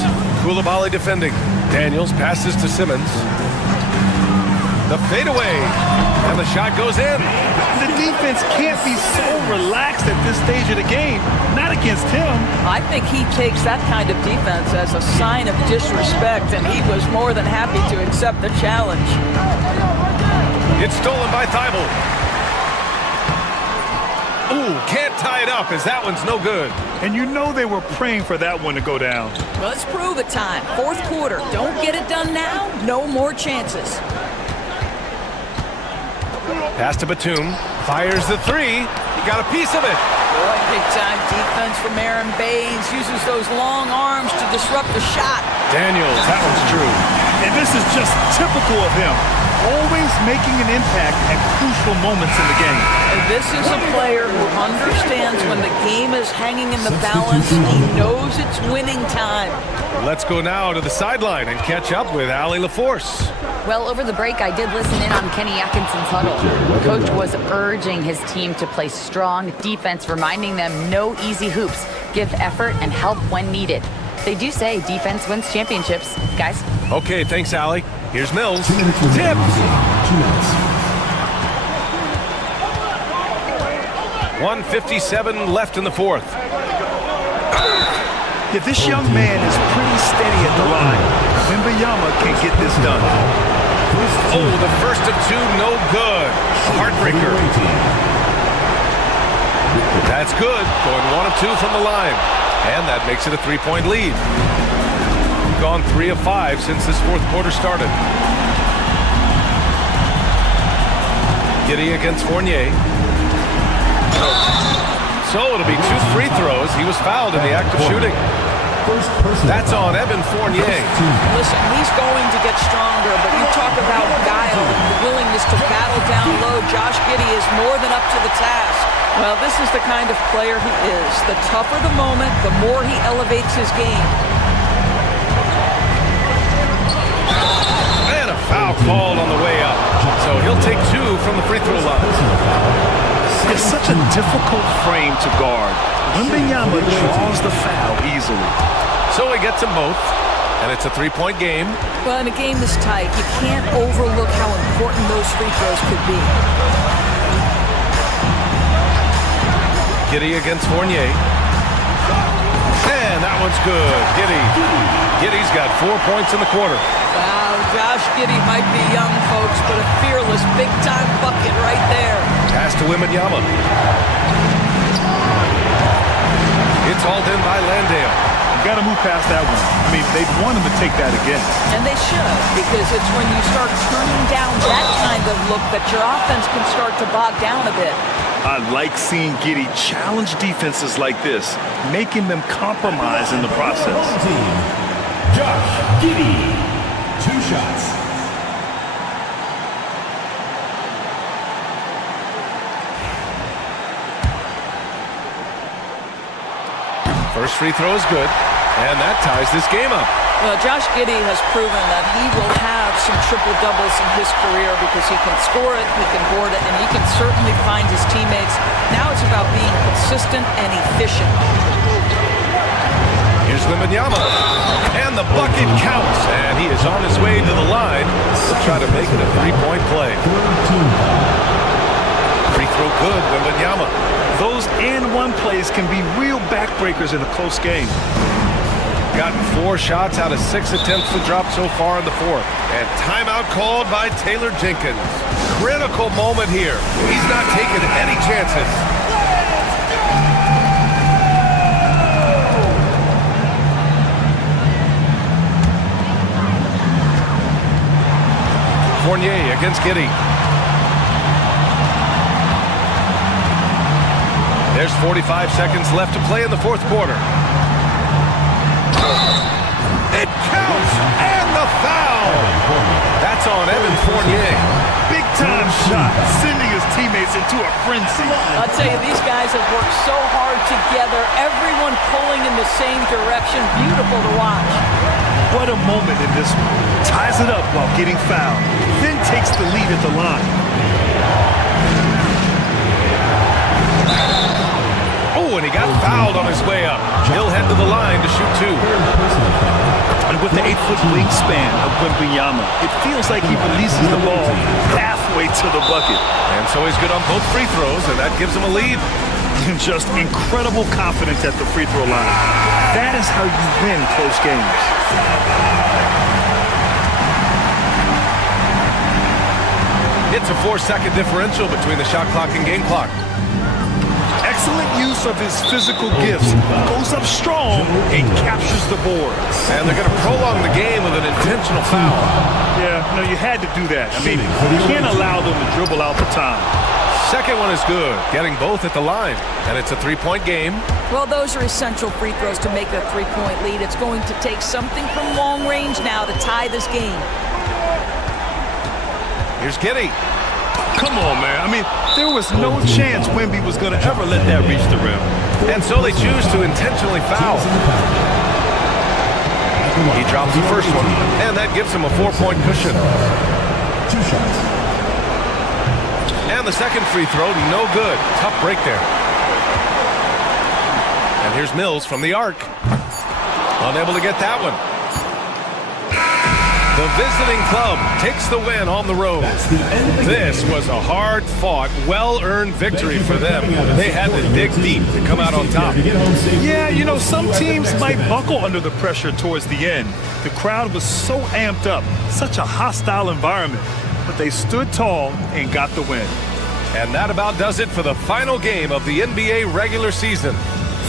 Coulibaly defending. Daniels passes to Simmons. The fadeaway. And the shot goes in. The defense can't be so relaxed at this stage of the game. Not against him. I think he takes that kind of defense as a sign of disrespect, and he was more than happy to accept the challenge. It's stolen by Thibault. Ooh, can't tie it up as that one's no good. And you know they were praying for that one to go down. Well, it's prove it time. Fourth quarter. Don't get it done now. No more chances. Pass to Batum. Fires the three. He got a piece of it. Boy, big-time defense from Aaron Baines. Uses those long arms to disrupt the shot. Daniels, that one's true. And this is just typical of him. Always making an impact at crucial moments in the game. And this is a player who understands when the game is hanging in the balance. He knows it's winning time. Let's go now to the sideline and catch up with Allie LaForce. Well, over the break, I did listen in on Kenny Atkinson's huddle. Coach was urging his team to play strong defense, reminding them no easy hoops, give effort, and help when needed. They do say defense wins championships, guys. Okay, thanks, Allie. Here's Mills. Tip! 2 minutes. 1:57 left in the fourth. Yeah, this young man is pretty steady at the line. Wembanyama can get this done. Oh, the first of two, no good. A heartbreaker. That's good. Going 1 of 2 from the line. And that makes it a 3-point lead. We've gone 3 of 5 since this fourth quarter started. Giddey against Fournier. So it'll be 2 free throws. He was fouled in the act of shooting. That's on Evan Fournier. Listen, he's going to get stronger, but you talk about guile and the willingness to battle down low. Josh Giddey is more than up to the task. Well, this is the kind of player he is. The tougher the moment, the more he elevates his game. And a foul called on the way up. So he'll take 2 from the free throw line. It's such a difficult frame to guard. Wembanyama draws the foul easily. So he gets them both, and it's a 3-point game. Well, in a game this tight, you can't overlook how important those free throws could be. Giddey against Fournier. And that one's good. Giddey's got 4 points in the quarter. Wow, Josh Giddey might be young, folks, but a fearless, big-time bucket right there. Pass to Wembanyama. It's hauled in by Landale. You got to move past that one. I mean, they want him to take that again. And they should, because it's when you start turning down that kind of look that your offense can start to bog down a bit. I like seeing Giddey challenge defenses like this, making them compromise in the process. Josh Giddey, 2 shots. First free throw is good, and that ties this game up. Well, Josh Giddey has proven that he will have some triple-doubles in his career because he can score it, he can board it, and he can certainly find his teammates. Now it's about being consistent and efficient. Here's Wembanyama, and the bucket counts, and he is on his way to the line. He'll try to make it a 3-point play. Free throw good, Wembanyama. Those and-one plays can be real backbreakers in a close game. Gotten 4 shots out of 6 attempts to drop so far in the fourth. And timeout called by Taylor Jenkins. Critical moment here. He's not taking any chances. Fournier against Giddey. There's 45 seconds left to play in the fourth quarter. It counts, and the foul! That's on Evan Fournier. Big-time shot, sending his teammates into a frenzy. I'll tell you, these guys have worked so hard together, everyone pulling in the same direction. Beautiful to watch. What a moment in this one. Ties it up while getting fouled, then takes the lead at the line. Oh, and he got fouled on his way up. He'll head to the line to shoot 2. And with the 8-foot wingspan of Wembanyama, it feels like he releases the ball halfway to the bucket. And so he's good on both free throws, and that gives him a lead. And just incredible confidence at the free throw line. That is how you win close games. It's a 4-second differential between the shot clock and game clock. excellent use of his physical gifts. Goes up strong and captures the board. And they're going to prolong the game with an intentional foul. Yeah, no, you had to do that. I mean, you can't allow them to dribble out the time. Second one is good, getting both at the line. And it's a three-point game. Well, those are essential free throws to make a three-point lead. It's going to take something from long range now to tie this game. Here's Giddey. Come on, man. I mean, there was no chance Wemby was going to ever let that reach the rim. And so they choose to intentionally foul. He drops the first one, and that gives him a 4-point cushion. 2 shots. And the second free throw, no good. Tough break there. And here's Mills from the arc. Unable to get that one. The visiting club takes the win on the road. This was a hard-fought, well-earned victory for them. They had to dig deep to come out on top. Yeah, you know, some teams might buckle under the pressure towards the end. The crowd was so amped up, such a hostile environment. But they stood tall and got the win. And that about does it for the final game of the NBA regular season.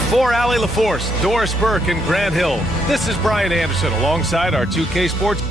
For Allie LaForce, Doris Burke, and Grant Hill, this is Brian Anderson alongside our 2K Sports.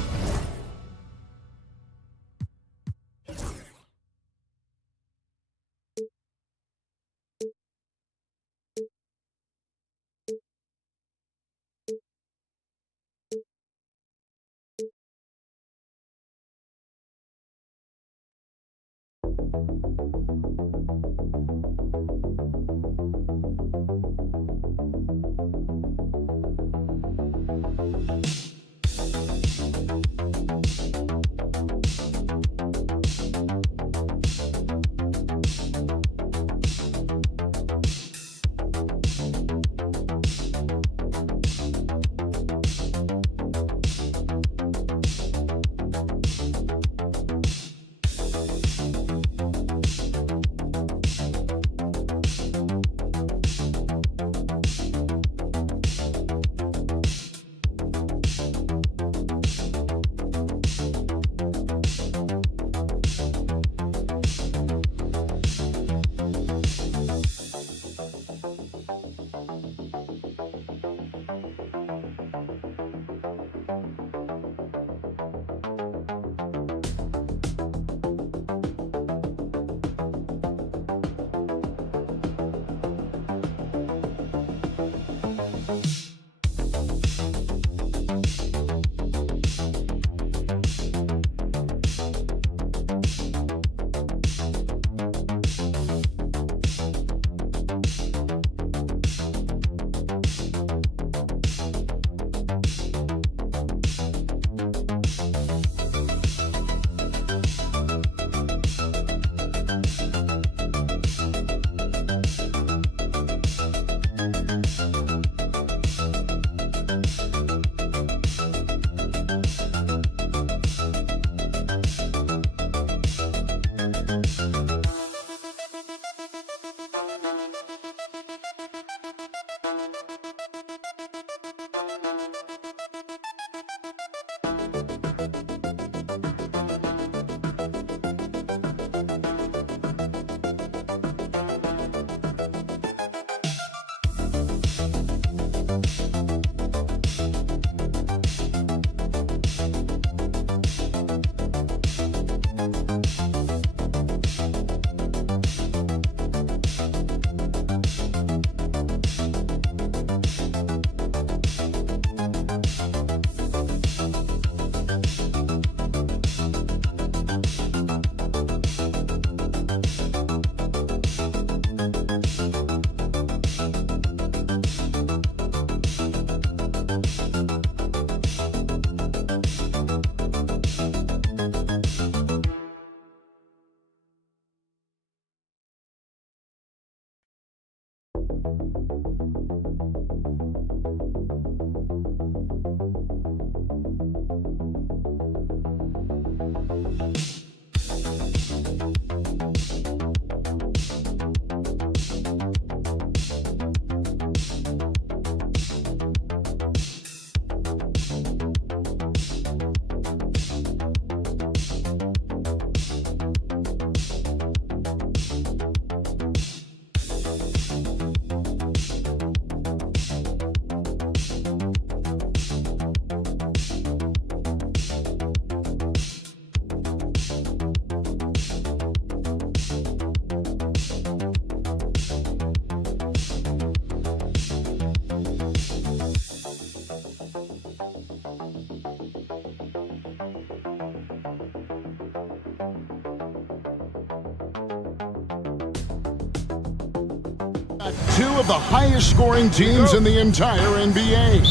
Two of the highest scoring teams in the entire NBA.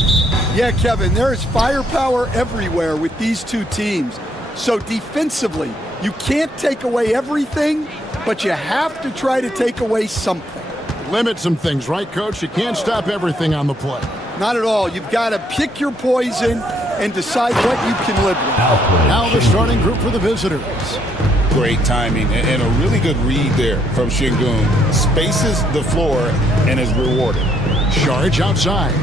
Yeah, Kevin, there's firepower everywhere with these two teams. So defensively, you can't take away everything, but you have to try to take away something. Limit some things, right, Coach? You can't stop everything on the play. Not at all. You've got to pick your poison and decide what you can live with. Now the starting group for the visitors. Great timing and a really good read there from Şengün. Spaces the floor and is rewarded. Saric outside.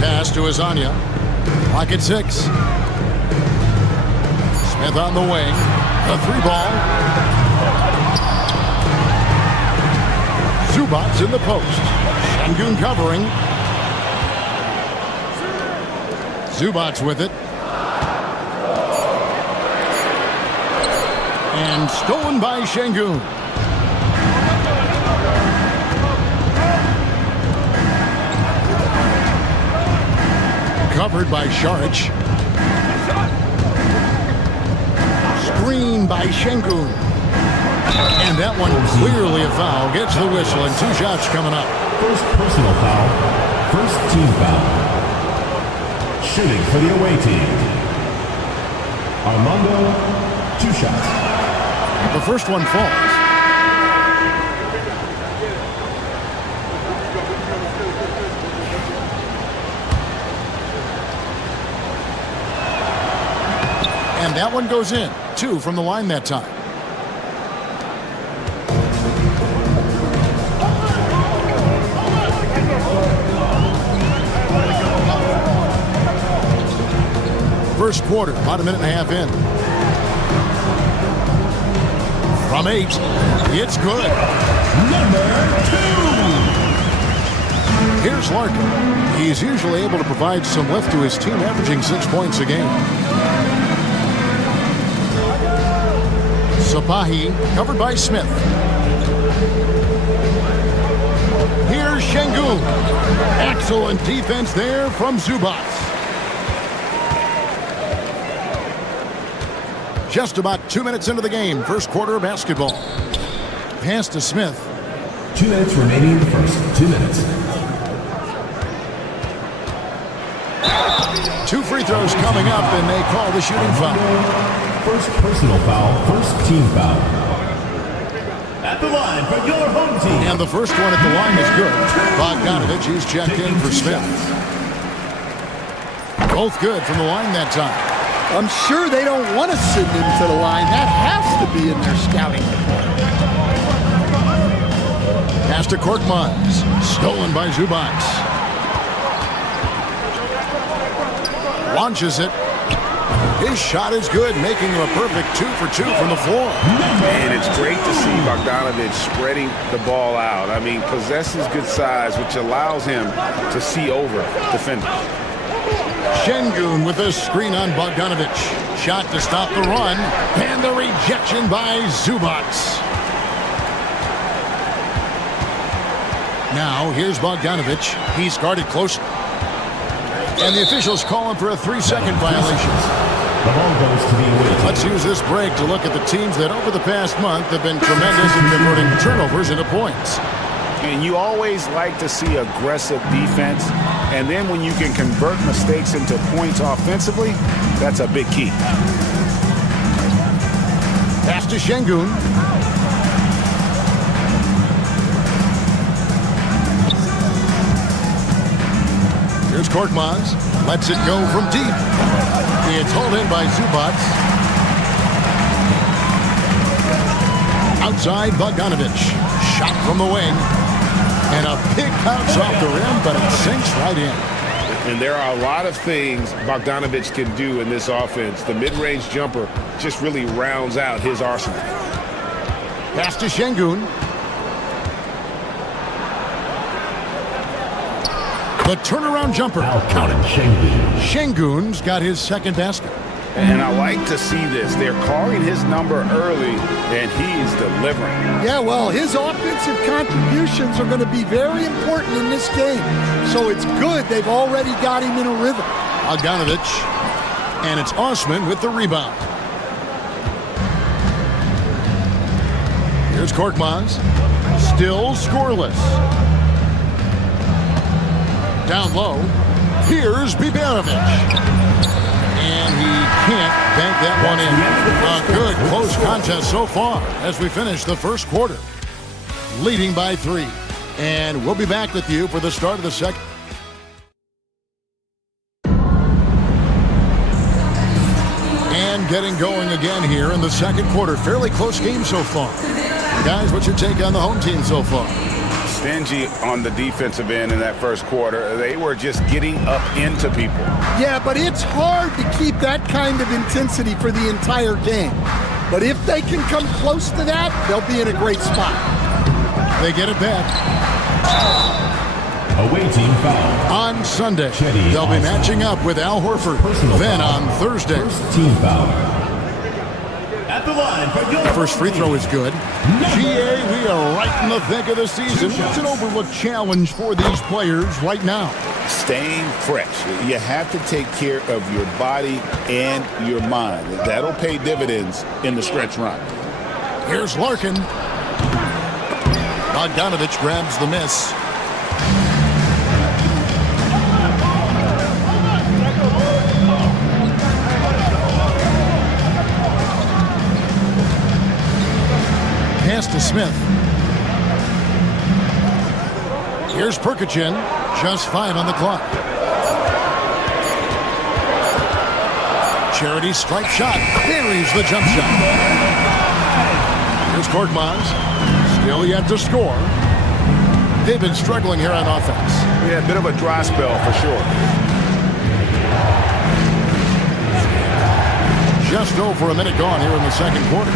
Pass to Azania. Lock at 6. Smith on the wing. The 3-ball. Zubac's in the post. Şengün covering. Zubac's with it. And stolen by Şengün. Covered by Saric. Screen by Şengün. And that one clearly a foul. Gets the whistle and 2 shots coming up. First personal foul. First team foul. Shooting for the away team. Armando, 2 shots. The first one falls. And that one goes in. 2 from the line that time. First quarter, about a minute and a half in. From 8, it's good. Number 2. Here's Larkin. He's usually able to provide some lift to his team, averaging 6 points a game. Sapahi, covered by Smith. Here's Şengün. Excellent defense there from Zubac. Just about 2 minutes into the game, first quarter of basketball. Pass to Smith. 2 minutes remaining in the first. 2 minutes. 2 free throws coming up, and they call the shooting foul. First personal foul, first team foul. At the line for your home team. And the first one at the line is good. Bogdanovich, he's checked in for Smith. Both good from the line that time. I'm sure they don't want to send him to the line. That has to be in their scouting report. Pass to Korkmaz. Stolen by Zubac. Launches it. His shot is good, making him a perfect 2 for 2 from the floor. And it's great to see Bogdanovich spreading the ball out. I mean, possesses good size, which allows him to see over defenders. Şengün with a screen on Bogdanovich. Shot to stop the run. And the rejection by Zubac. Now, here's Bogdanovich. He's guarded closely. And the officials call him for a 3-second violation. The ball goes to the away team. Let's use this break to look at the teams that over the past month have been tremendous in converting turnovers into points. And you always like to see aggressive defense. And then when you can convert mistakes into points offensively, that's a big key. Pass to Şengün. Here's Korkmaz. Lets it go from deep. It's hauled in by Zubac. Outside Bogdanovich. Shot from the wing. And a big bounce off the rim, but it sinks right in. And there are a lot of things Bogdanovich can do in this offense. The mid-range jumper just really rounds out his arsenal. Pass to Şengün. The turnaround jumper. Counted. Şengün's got his second basket. And I like to see this. They're calling his number early, and he's delivering. Yeah, well, his offensive contributions are going to be very important in this game. So it's good they've already got him in a rhythm. Bogdanovich. And it's Osman with the rebound. Here's Korkmaz. Still scoreless. Down low. Here's Bibanovic. And he can't bank that one in. A good close contest so far as we finish the first quarter. Leading by 3. And we'll be back with you for the start of the second. And getting going again here in the second quarter. Fairly close game so far. Guys, what's your take on the home team so far? Stingy on the defensive end in that first quarter. They were just getting up into people. Yeah, but it's hard to keep that kind of intensity for the entire game. But if they can come close to that, they'll be in a great spot. They get it back. Away team foul. On Sunday, they'll be matching up with Al Horford. Then on Thursday. Team foul. At the line for your first free throw is good. GA, we are right in the thick of the season. It's an overlooked challenge for these players right now. Staying fresh. You have to take care of your body and your mind. That'll pay dividends in the stretch run. Here's Larkin. Bogdanovich grabs the miss. Pass to Smith. Here's Perkichin. Just 5 on the clock. Charity stripe shot. Buries the jump shot. Here's Korkmaz. Still yet to score. They've been struggling here on offense. Yeah, a bit of a dry spell for sure. Just over a minute gone here in the second quarter.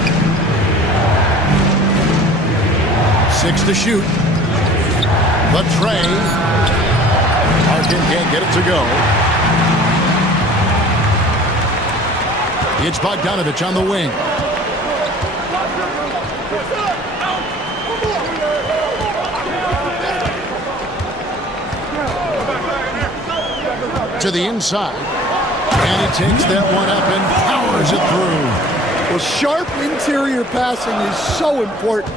6 to shoot. The tray. Larkin can't get it to go. It's Bogdanovich on the wing. To the inside. And he takes that one up and powers it through. Well, sharp interior passing is so important.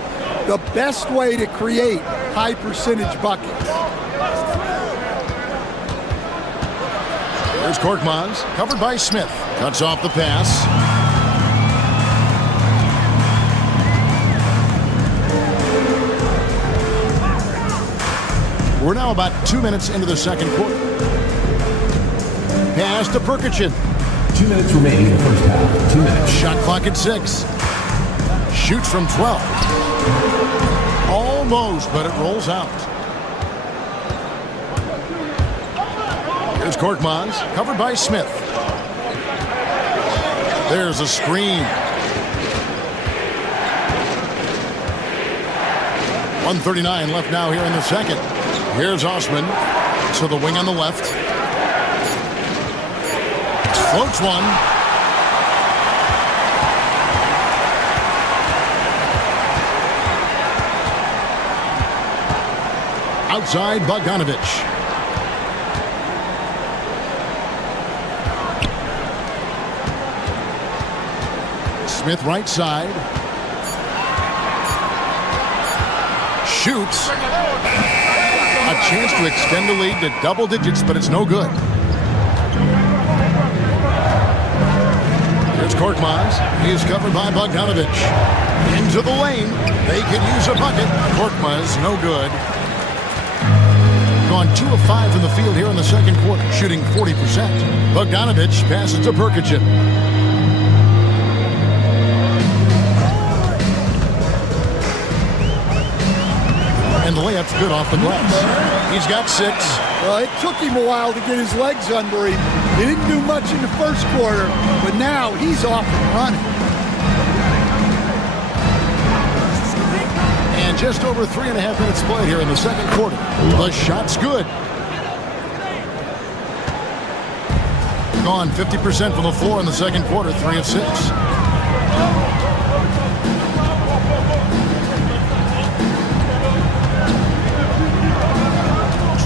The best way to create high percentage buckets. There's Korkmaz, covered by Smith. Cuts off the pass. We're now about 2 minutes into the second quarter. Pass to Perkichin. 2 minutes remaining in the first half. 2 minutes. Shot clock at 6. Shoots from 12. Almost, but it rolls out. Here's Korkmaz, covered by Smith. There's a screen. 1:39 left now here in the second. Here's Osman to the wing on the left. Floats one. Outside Bogdanovich. Smith right side. Shoots. A chance to extend the lead to double digits, but it's no good. Here's Korkmaz. He is covered by Bogdanovich. Into the lane. They can use a bucket. Korkmaz, no good. Gone 2 of 5 from the field here in the second quarter, shooting 40%. Bogdanovich passes to Perkichin. And the layup's good off the glass. He's got 6. Well, it took him a while to get his legs under him. He didn't do much in the first quarter, but now he's off and running. And just over 3.5 minutes played here in the second quarter. The shot's good. Gone 50% from the floor in the second quarter, 3 of 6.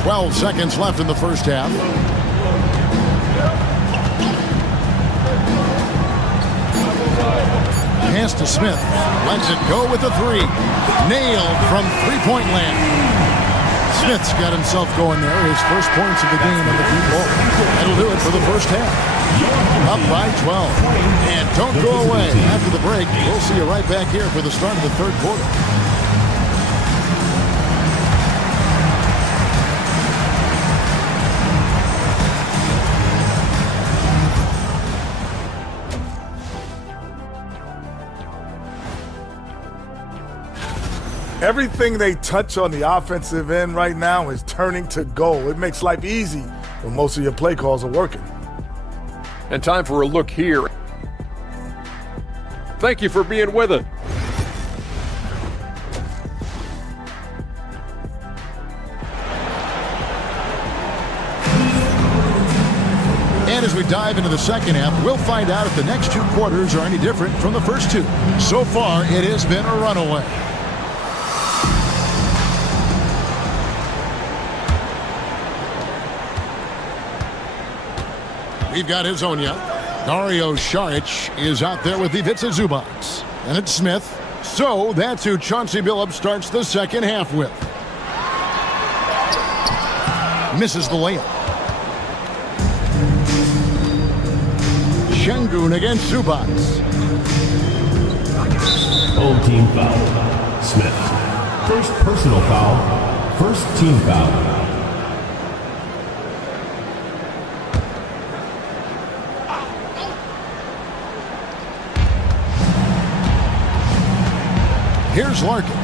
12 seconds left in the first half. Pass to Smith. Lets it go with a three. Nailed from three-point land. Smith's got himself going there. His first points of the game on the deep ball. That'll do it for the first half. Up by 12. And don't go away. After the break, we'll see you right back here for the start of the third quarter. Everything they touch on the offensive end right now is turning to goal. It makes life easy when most of your play calls are working. And time for a look here. Thank you for being with us. And as we dive into the second half, we'll find out if the next two quarters are any different from the first two. So far, it has been a runaway. We've got Hezonja. Dario Saric is out there with Ivica Zubac. And it's Smith. So that's who Chauncey Billups starts the second half with. Misses the layup. Şengün against Zubac. Home team foul. Smith. First personal foul. First team foul. Here's Larkin.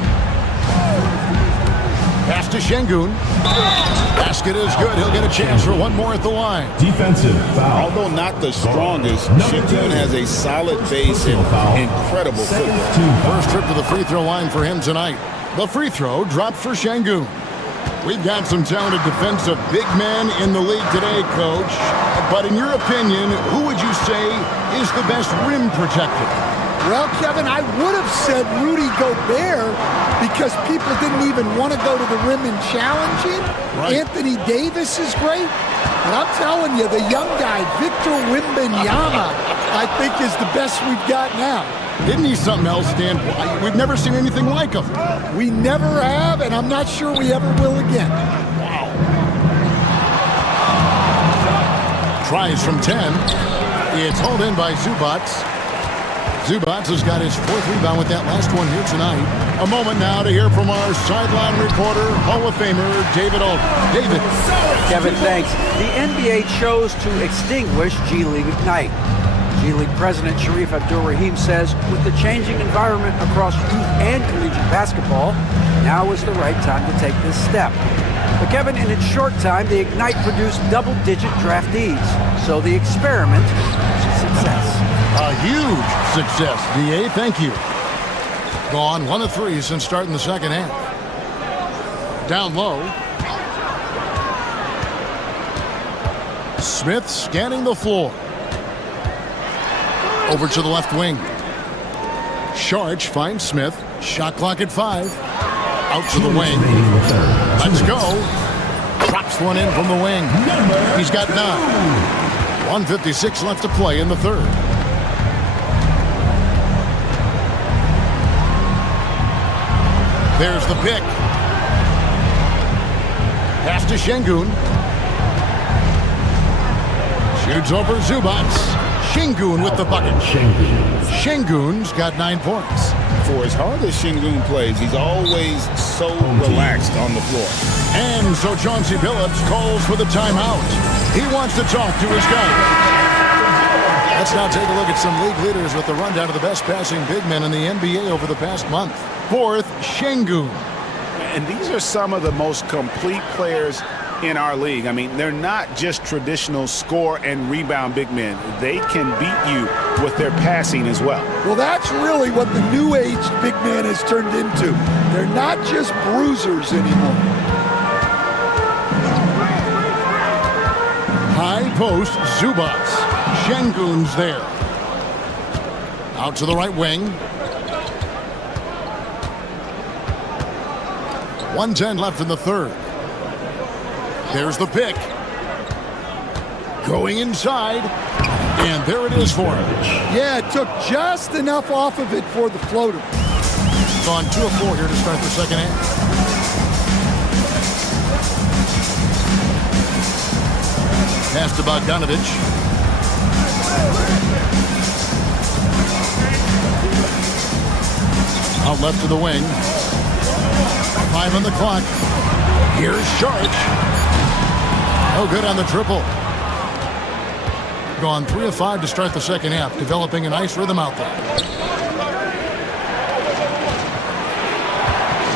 Pass to Şengün. Basket is good. He'll get a chance for one more at the line. Defensive foul. Although not the strongest, Şengün has a solid base and incredible footwork. First trip to the free throw line for him tonight. The free throw dropped for Şengün. We've got some talented defensive big men in the league today, Coach. But in your opinion, who would you say is the best rim protector? Well, Kevin, I would have said Rudy Gobert because people didn't even want to go to the rim and challenge him. Right. Anthony Davis is great. But I'm telling you, the young guy, Victor Wembanyama, I think is the best we've got now. Isn't he something else, Dan? We've never seen anything like him. We never have, and I'm not sure we ever will again. Wow. Tries from 10. It's hauled in by Zubac. Zubac has got his fourth rebound with that last one here tonight. A moment now to hear from our sideline reporter, Hall of Famer David Aldridge. David. Kevin, thanks. The NBA chose to extinguish G League Ignite. G League President Sharif Abdur-Rahim says, with the changing environment across youth and collegiate basketball, now is the right time to take this step. But Kevin, in its short time, the Ignite produced double-digit draftees. So the experiment was a success. A huge success, DA. Thank you. Gone 1 of 3 since starting the second half. Down low. Smith scanning the floor. Over to the left wing. Saric finds Smith. Shot clock at 5. Out to the wing. Let's go. Drops one in from the wing. He's got 9. 1:56 left to play in the third. There's the pick. Pass to Şengün. Shoots over Zubac. Şengün with the bucket. Şengün's got 9 points. For as hard as Şengün plays, he's always so relaxed on the floor. And so Chauncey Billups calls for the timeout. He wants to talk to his guys. Let's now take a look at some league leaders with the rundown of the best passing big men in the NBA over the past month. Fourth, Şengün. And these are some of the most complete players in our league. I mean, they're not just traditional score and rebound big men. They can beat you with their passing as well. Well, that's really what the new age big man has turned into. They're not just bruisers anymore. High post, Zubac. Şengün's there. Out to the right wing. 1:10 left in the third. There's the pick. Going inside. And there it is for him. Yeah, it took just enough off of it for the floater. On 2 of 4 here to start the second half. Pass to Bogdanovich. Out left to the wing. 5 on the clock. Here's Sharch. No good on the triple. Gone 3 of 5 to start the second half, developing a nice rhythm out there.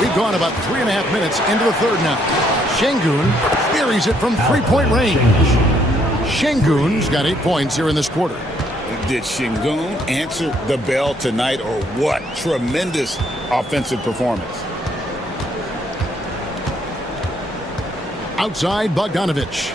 We've gone about 3.5 minutes into the third now. Şengün buries it from three-point range. Şengün's got 8 points here in this quarter. Did Şengün answer the bell tonight, or what? Tremendous offensive performance. Outside, Bogdanovich.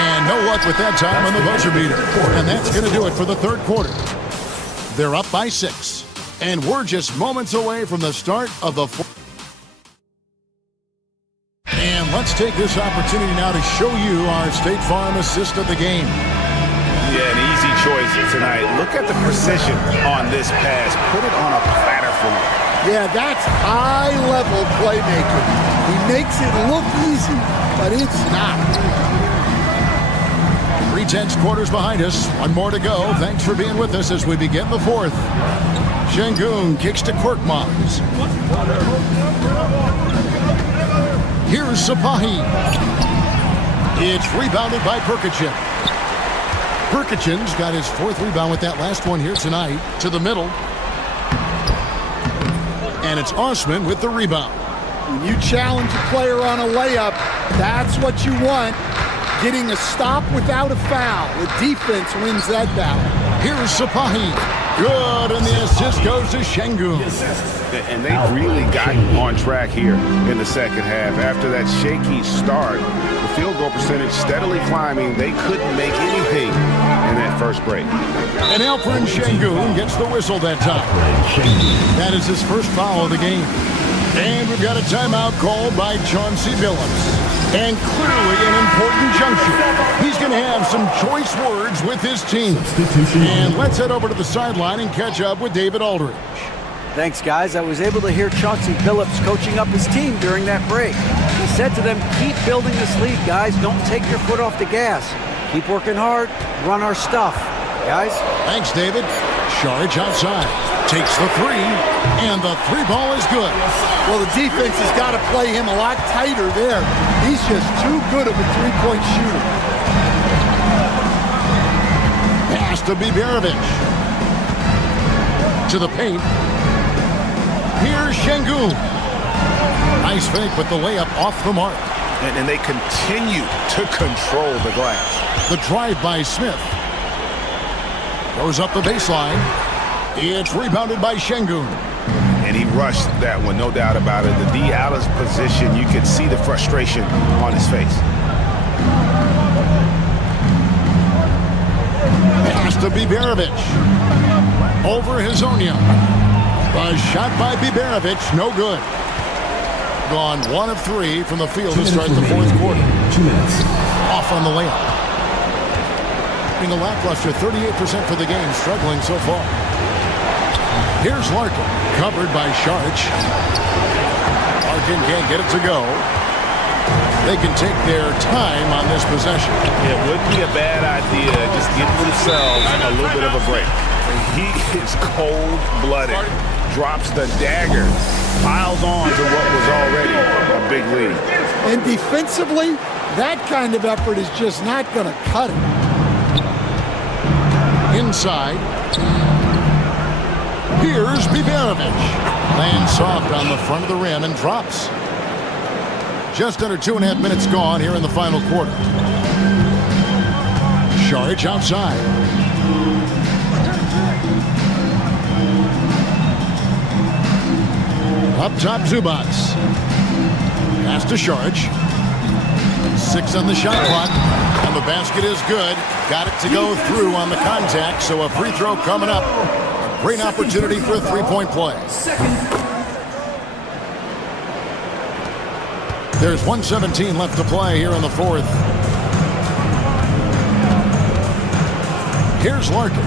And no luck with that time on the buzzer beater. And that's going to do it for the third quarter. They're up by 6. And we're just moments away from the start of the fourth. And let's take this opportunity now to show you our State Farm assist of the game. Yeah, an easy choice tonight. Look at the precision on this pass. Put it on a platter for him. Yeah, that's high-level playmaking. He makes it look easy, but it's not. 3/10 quarters behind us. One more to go. Thanks for being with us as we begin the fourth. Şengün kicks to Korkmaz. Here's Sapahi. It's rebounded by Perkichin. Perkichin's got his 4th rebound with that last one here tonight. To the middle. And it's Osman with the rebound. When you challenge a player on a layup, that's what you want. Getting a stop without a foul. The defense wins that battle. Here's Sapahi. Good, and the assist goes to Şengün. And they really got on track here in the second half. After that shaky start, the field goal percentage steadily climbing. They couldn't make anything in that first break. And Alperen Şengün gets the whistle that time. That is his first foul of the game. And we've got a timeout called by Chauncey Billups. And clearly an important juncture. He's going to have some choice words with his team. And let's head over to the sideline and catch up with David Aldridge. Thanks, guys. I was able to hear Chauncey Billups coaching up his team during that break. He said to them, keep building this lead, guys. Don't take your foot off the gas. Keep working hard. Run our stuff. Guys? Thanks, David. Sharch outside. Takes the 3, and the 3 ball is good. Well, the defense has got to play him a lot tighter there. He's just too good of a three-point shooter. Pass to Biberovic. To the paint. Here's Şengün. Nice fake, but the layup off the mark. And they continue to control the glass. The drive by Smith. Goes up the baseline. It's rebounded by Şengün. And he rushed that one, no doubt about it. The D out of position, you could see the frustration on his face. Pass to Biberovic. Over Hazonia. A shot by Biberovic, no good. Gone 1 of 3 from the field to start the fourth quarter. 2 minutes. Off on the layup. Being a lackluster 38% for the game, struggling so far. Here's Larkin, covered by Sharch. Larkin can't get it to go. They can take their time on this possession. It wouldn't be a bad idea just give themselves a little bit of a break. He is cold-blooded, drops the dagger, piles on to what was already a big lead. And defensively, that kind of effort is just not going to cut it. Inside. Here's Biberovic. Lands soft on the front of the rim and drops. Just under 2.5 minutes gone here in the final quarter. Sharch outside. Up top, Zubats. Pass to Sharch. 6 on the shot clock. And the basket is good. Got it to go through on the contact, so a free throw coming up. Great opportunity for a three-point play. There's 1:17 left to play here in the fourth. Here's Larkin.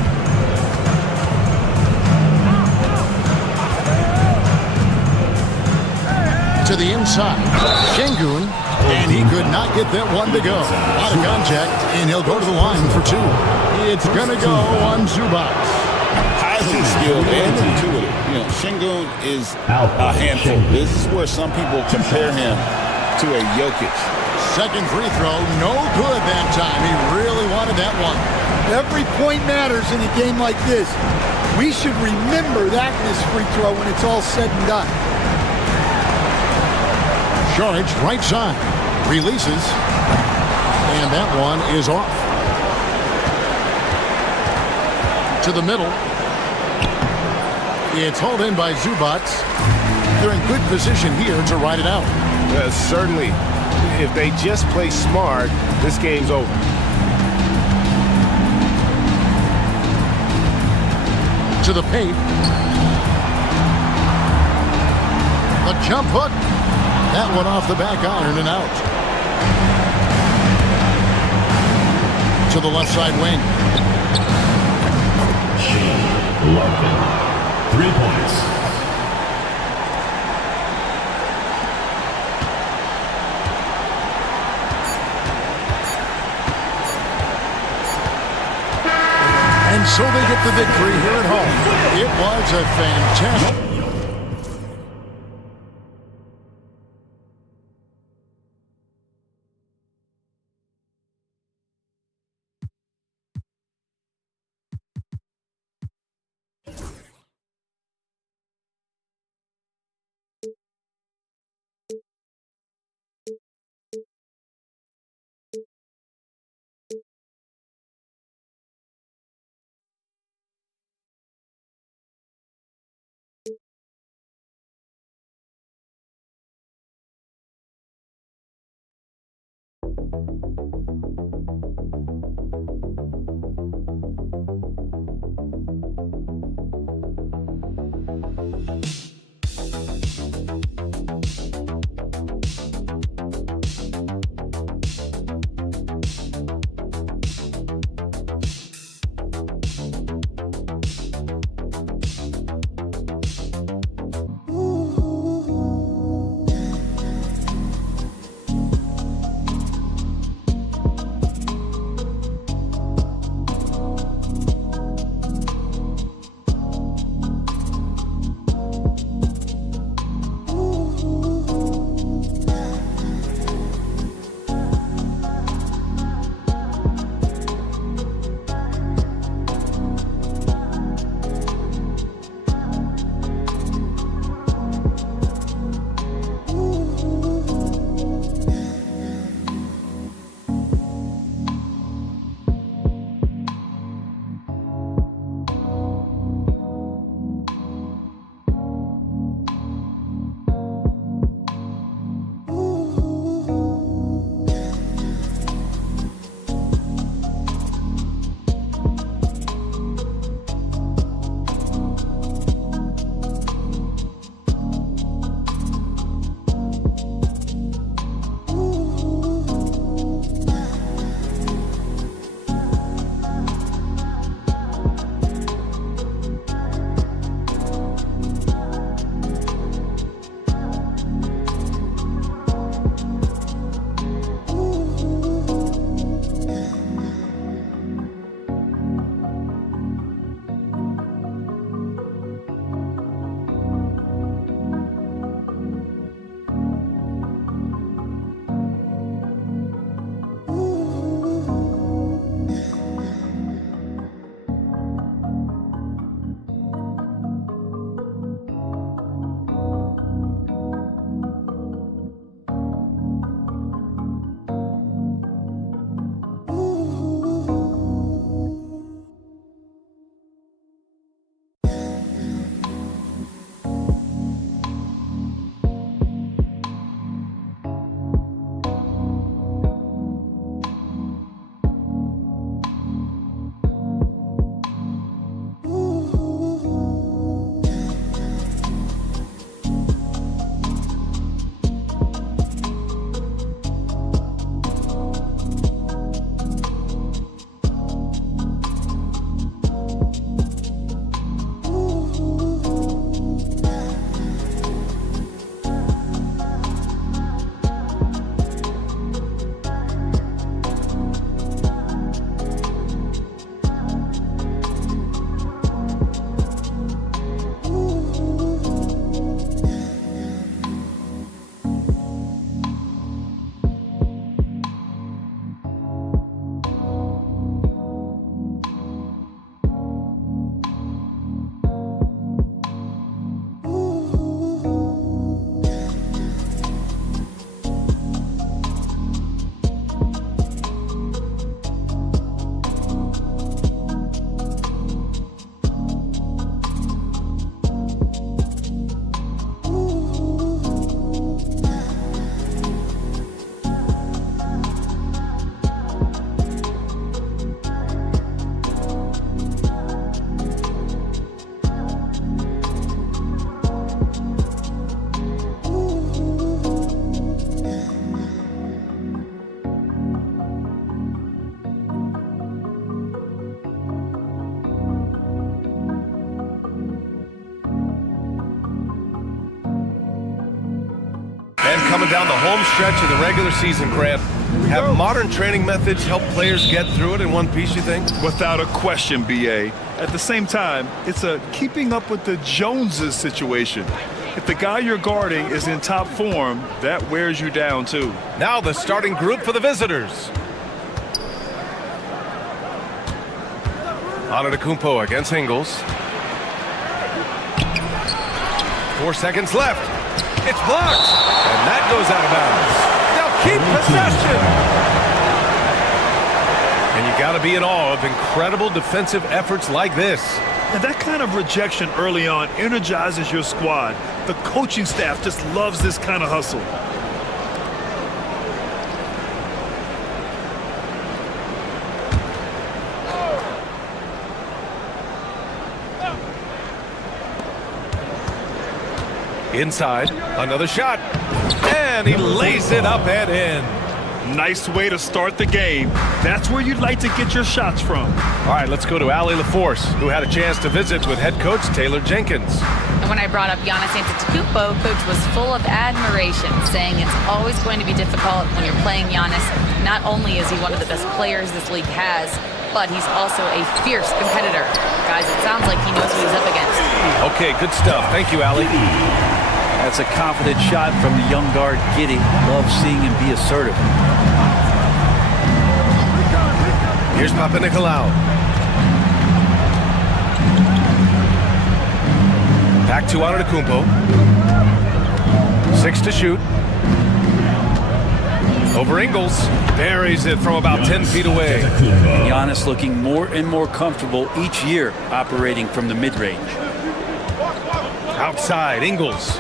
To the inside. Şengün, and he could not get that one to go. Out of contact, and he'll go to the line for two. It's going to go on Zubac. Highly skilled and intuitive. You know, Şengün is a handful. This is where some people compare him to a Jokic. Second free throw, no good that time. He really wanted that one. Every point matters in a game like this. We should remember that in this free throw when it's all said and done. George, right side, releases, and that one is off. To the middle. It's hauled in by Zubac. They're in good position here to ride it out. Certainly, if they just play smart, this game's over. To the paint. A jump hook. That one off the back iron and out. To the left side wing. Larkin. 3 points. And so they get the victory here at home. It was a fantastic. coming down the home stretch of the regular season, Grant. Have modern training methods help players get through it in one piece, you think? Without a question, B.A. At the same time, it's a keeping up with the Joneses situation. If the guy you're guarding is in top form, that wears you down too. Now the starting group for the visitors. Antetokounmpo against Ingles. 4 seconds left. It's blocked. And that goes out of bounds. They'll keep possession. And you got to be in awe of incredible defensive efforts like this. And that kind of rejection early on energizes your squad. The coaching staff just loves this kind of hustle. Inside, another shot. And he lays it up and in. Nice way to start the game. That's where you'd like to get your shots from. All right, let's go to Allie LaForce, who had a chance to visit with head coach Taylor Jenkins. And when I brought up Giannis Antetokounmpo, Coach was full of admiration, saying it's always going to be difficult when you're playing Giannis. Not only is he one of the best players this league has, but he's also a fierce competitor. Guys, it sounds like he knows what he's up against. Okay, good stuff. Thank you, Allie. That's a confident shot from the young guard, Giddey. Love seeing him be assertive. Here's Papanikolaou. Back to Antetokounmpo. 6 to shoot. Over Ingles. Buries it from about 10 feet away. And Giannis looking more and more comfortable each year operating from the mid-range. Outside, Ingles.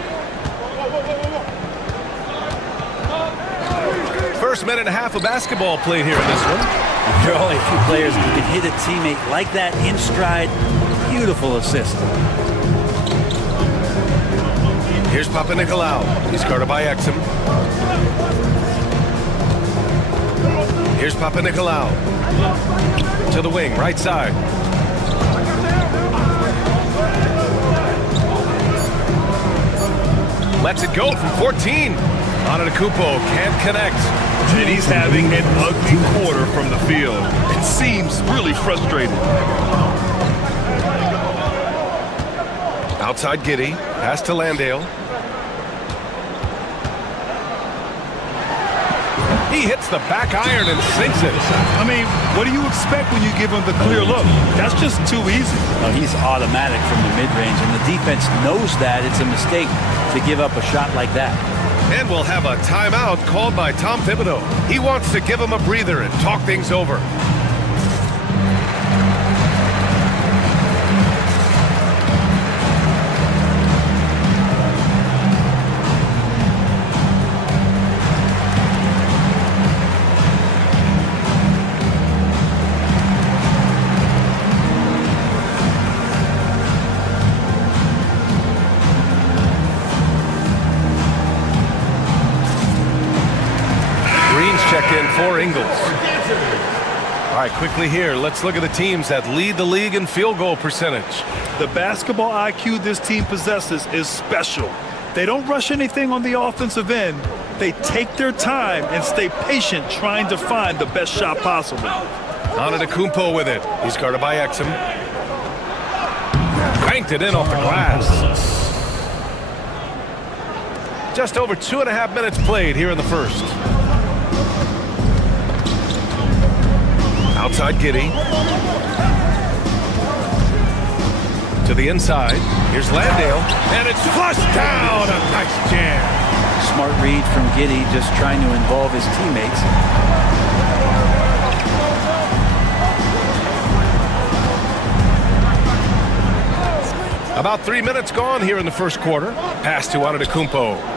First minute and a half of basketball played here in this one. There are only a few players who can hit a teammate like that in stride. Beautiful assist. Here's Papanikolaou. He's guarded by Exum. Here's Papanikolaou. To the wing, right side. Lets it go from 14. Antetokounmpo can't connect. And he's having an ugly quarter from the field. It seems really frustrated. Outside Giddey. Pass to Landale. He hits the back iron and sinks it. I mean, what do you expect when you give him the clear look? That's just too easy. No, he's automatic from the mid-range, and the defense knows that it's a mistake to give up a shot like that. And we'll have a timeout called by Tom Thibodeau. He wants to give him a breather and talk things over. For Ingles. All right, quickly here, let's look at the teams that lead the league in field goal percentage. The basketball IQ this team possesses is special. They don't rush anything on the offensive end. They take their time and stay patient trying to find the best shot possible. Antetokounmpo with it. He's guarded by Exum. Cranked it in off the glass. Just over 2.5 minutes played here in the first. Outside Giddey. To the inside. Here's Landale. And it's flushed down. A nice jam. Smart read from Giddey, just trying to involve his teammates. About 3 minutes gone here in the first quarter. Pass to Antetokounmpo.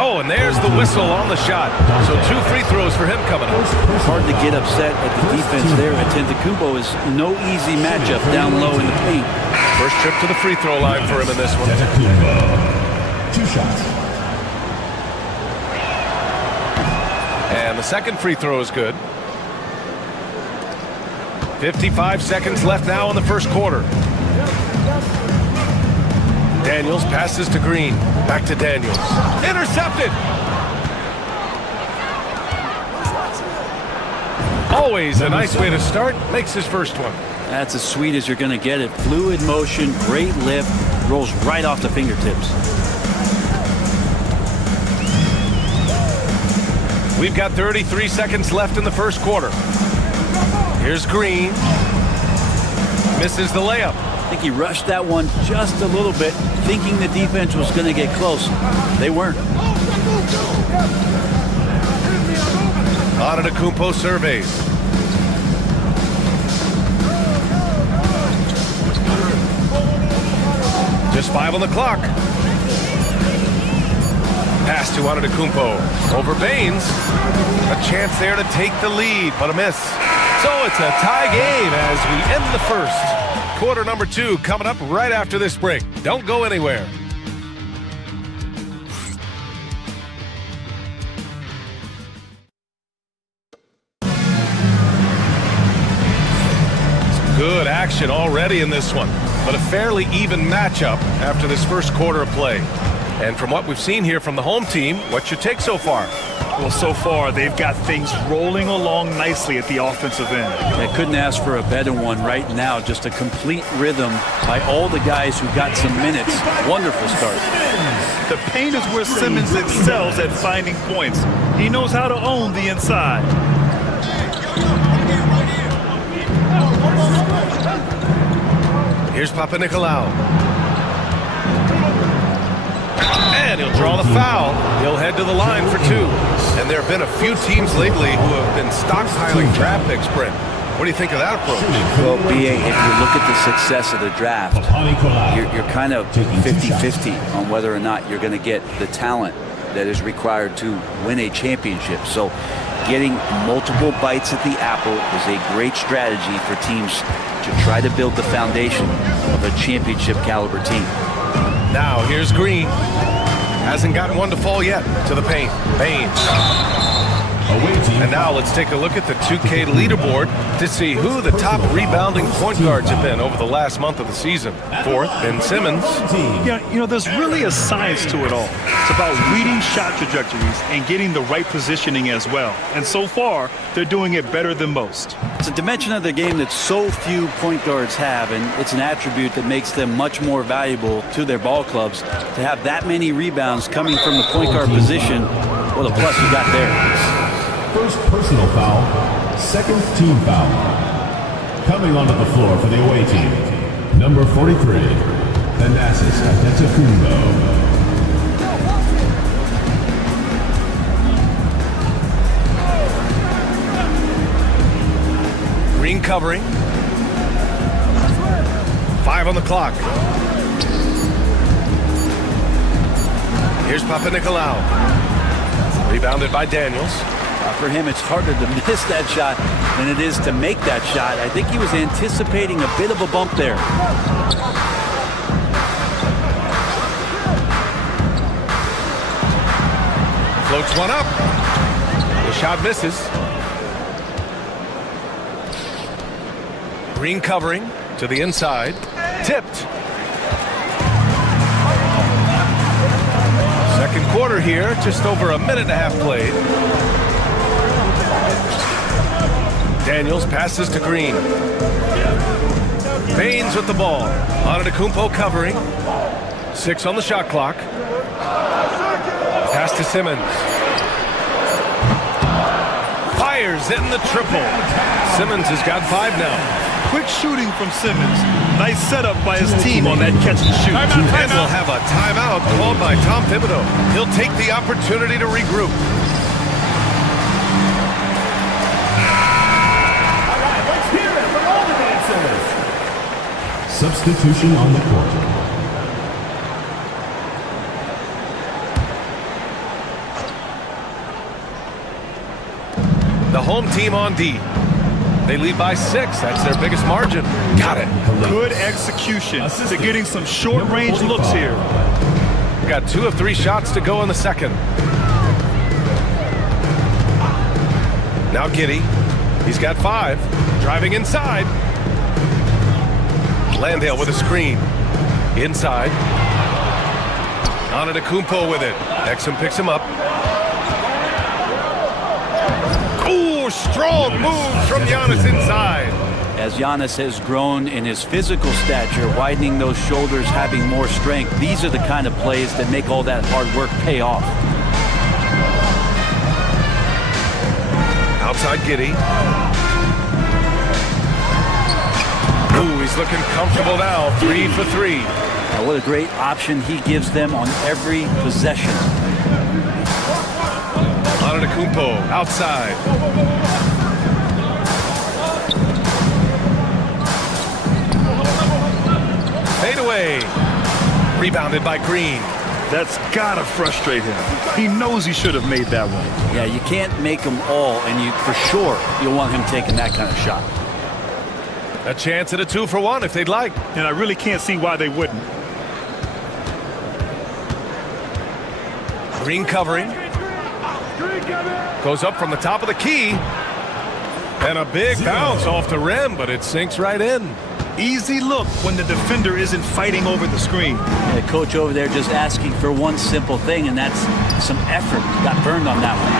Oh, and there's the whistle on the shot. So 2 free throws for him coming up. Hard to get upset at the defense there. Antetokounmpo is no easy matchup down low in the paint. First trip to the free throw line for him in this one. 2 shots. And the second free throw is good. 55 seconds left now in the first quarter. Daniels passes to Green. Back to Daniels. Intercepted! Always a nice way to start. Makes his first one. That's as sweet as you're going to get it. Fluid motion, great lift, rolls right off the fingertips. We've got 33 seconds left in the first quarter. Here's Green. Misses the layup. I think he rushed that one just a little bit, thinking the defense was going to get close. They weren't. Antetokounmpo surveys. Just 5 on the clock. Pass to Antetokounmpo. Over Baines. A chance there to take the lead, but a miss. So it's a tie game as we end the first. Quarter number 2 coming up right after this break. Don't go anywhere. Good action already in this one, but a fairly even matchup after this first quarter of play. And from what we've seen here from the home team, what's your take so far? Well, so far, they've got things rolling along nicely at the offensive end. I couldn't ask for a better one right now. Just a complete rhythm by all the guys who got some minutes. Wonderful start. The paint is where Simmons excels at finding points. He knows how to own the inside. Here's Papanikolaou. And he'll draw the foul. He'll head to the line for 2. And there have been a few teams lately who have been stockpiling draft picks, Brent. What do you think of that approach? Well, B.A., if you look at the success of the draft, you're kind of 50-50 on whether or not you're going to get the talent that is required to win a championship. So getting multiple bites at the apple is a great strategy for teams to try to build the foundation of a championship caliber team. Now here's Green. Hasn't gotten one to fall yet to the paint. Baines. And now let's take a look at the 2K leaderboard to see who the top rebounding point guards have been over the last month of the season. 4th, Ben Simmons. Yeah, you know, there's really a science to it all. It's about reading shot trajectories and getting the right positioning as well. And so far, they're doing it better than most. It's a dimension of the game that so few point guards have, and it's an attribute that makes them much more valuable to their ball clubs. To have that many rebounds coming from the point guard position, what a plus you got there. First personal foul, second team foul. Coming onto the floor for the away team, number 43, Thanasis Antetokounmpo. Green covering. 5 on the clock. Here's Papanikolaou. Rebounded by Daniels. For him, it's harder to miss that shot than it is to make that shot. I think he was anticipating a bit of a bump there. Floats one up. The shot misses. Green covering to the inside. Tipped. Second quarter here, just over a minute and a half played. Daniels passes to Green. Baines with the ball. Antetokounmpo covering. 6 on the shot clock. Pass to Simmons. Fires in the triple. Simmons has got 5 now. Quick shooting from Simmons. Nice setup by his team on that catch and shoot. And we'll have a timeout called by Tom Thibodeau. He'll take the opportunity to regroup. Substitution on the court. The home team on D. They lead by 6. That's their biggest margin. Got it. Good execution. They're getting some short-range looks here. Got 2 of 3 shots to go in the second. Now Giddey. He's got 5. Driving inside. Landale with a screen. Inside. Antetokounmpo with it. Exum picks him up. Ooh, strong moves from Giannis inside. As Giannis has grown in his physical stature, widening those shoulders, having more strength, these are the kind of plays that make all that hard work pay off. Outside Giddey. Ooh, he's looking comfortable now. 3 for 3. Now, what a great option he gives them on every possession. Antetokounmpo outside. Fade away. Rebounded by Green. That's gotta frustrate him. He knows he should have made that one. Yeah, you can't make them all, and for sure you'll want him taking that kind of shot. A chance at a 2-for-1 if they'd like. And I really can't see why they wouldn't. Green covering. Goes up from the top of the key. And a big bounce off the rim, but it sinks right in. Easy look when the defender isn't fighting over the screen. The coach over there just asking for one simple thing, and that's some effort. Got burned on that one.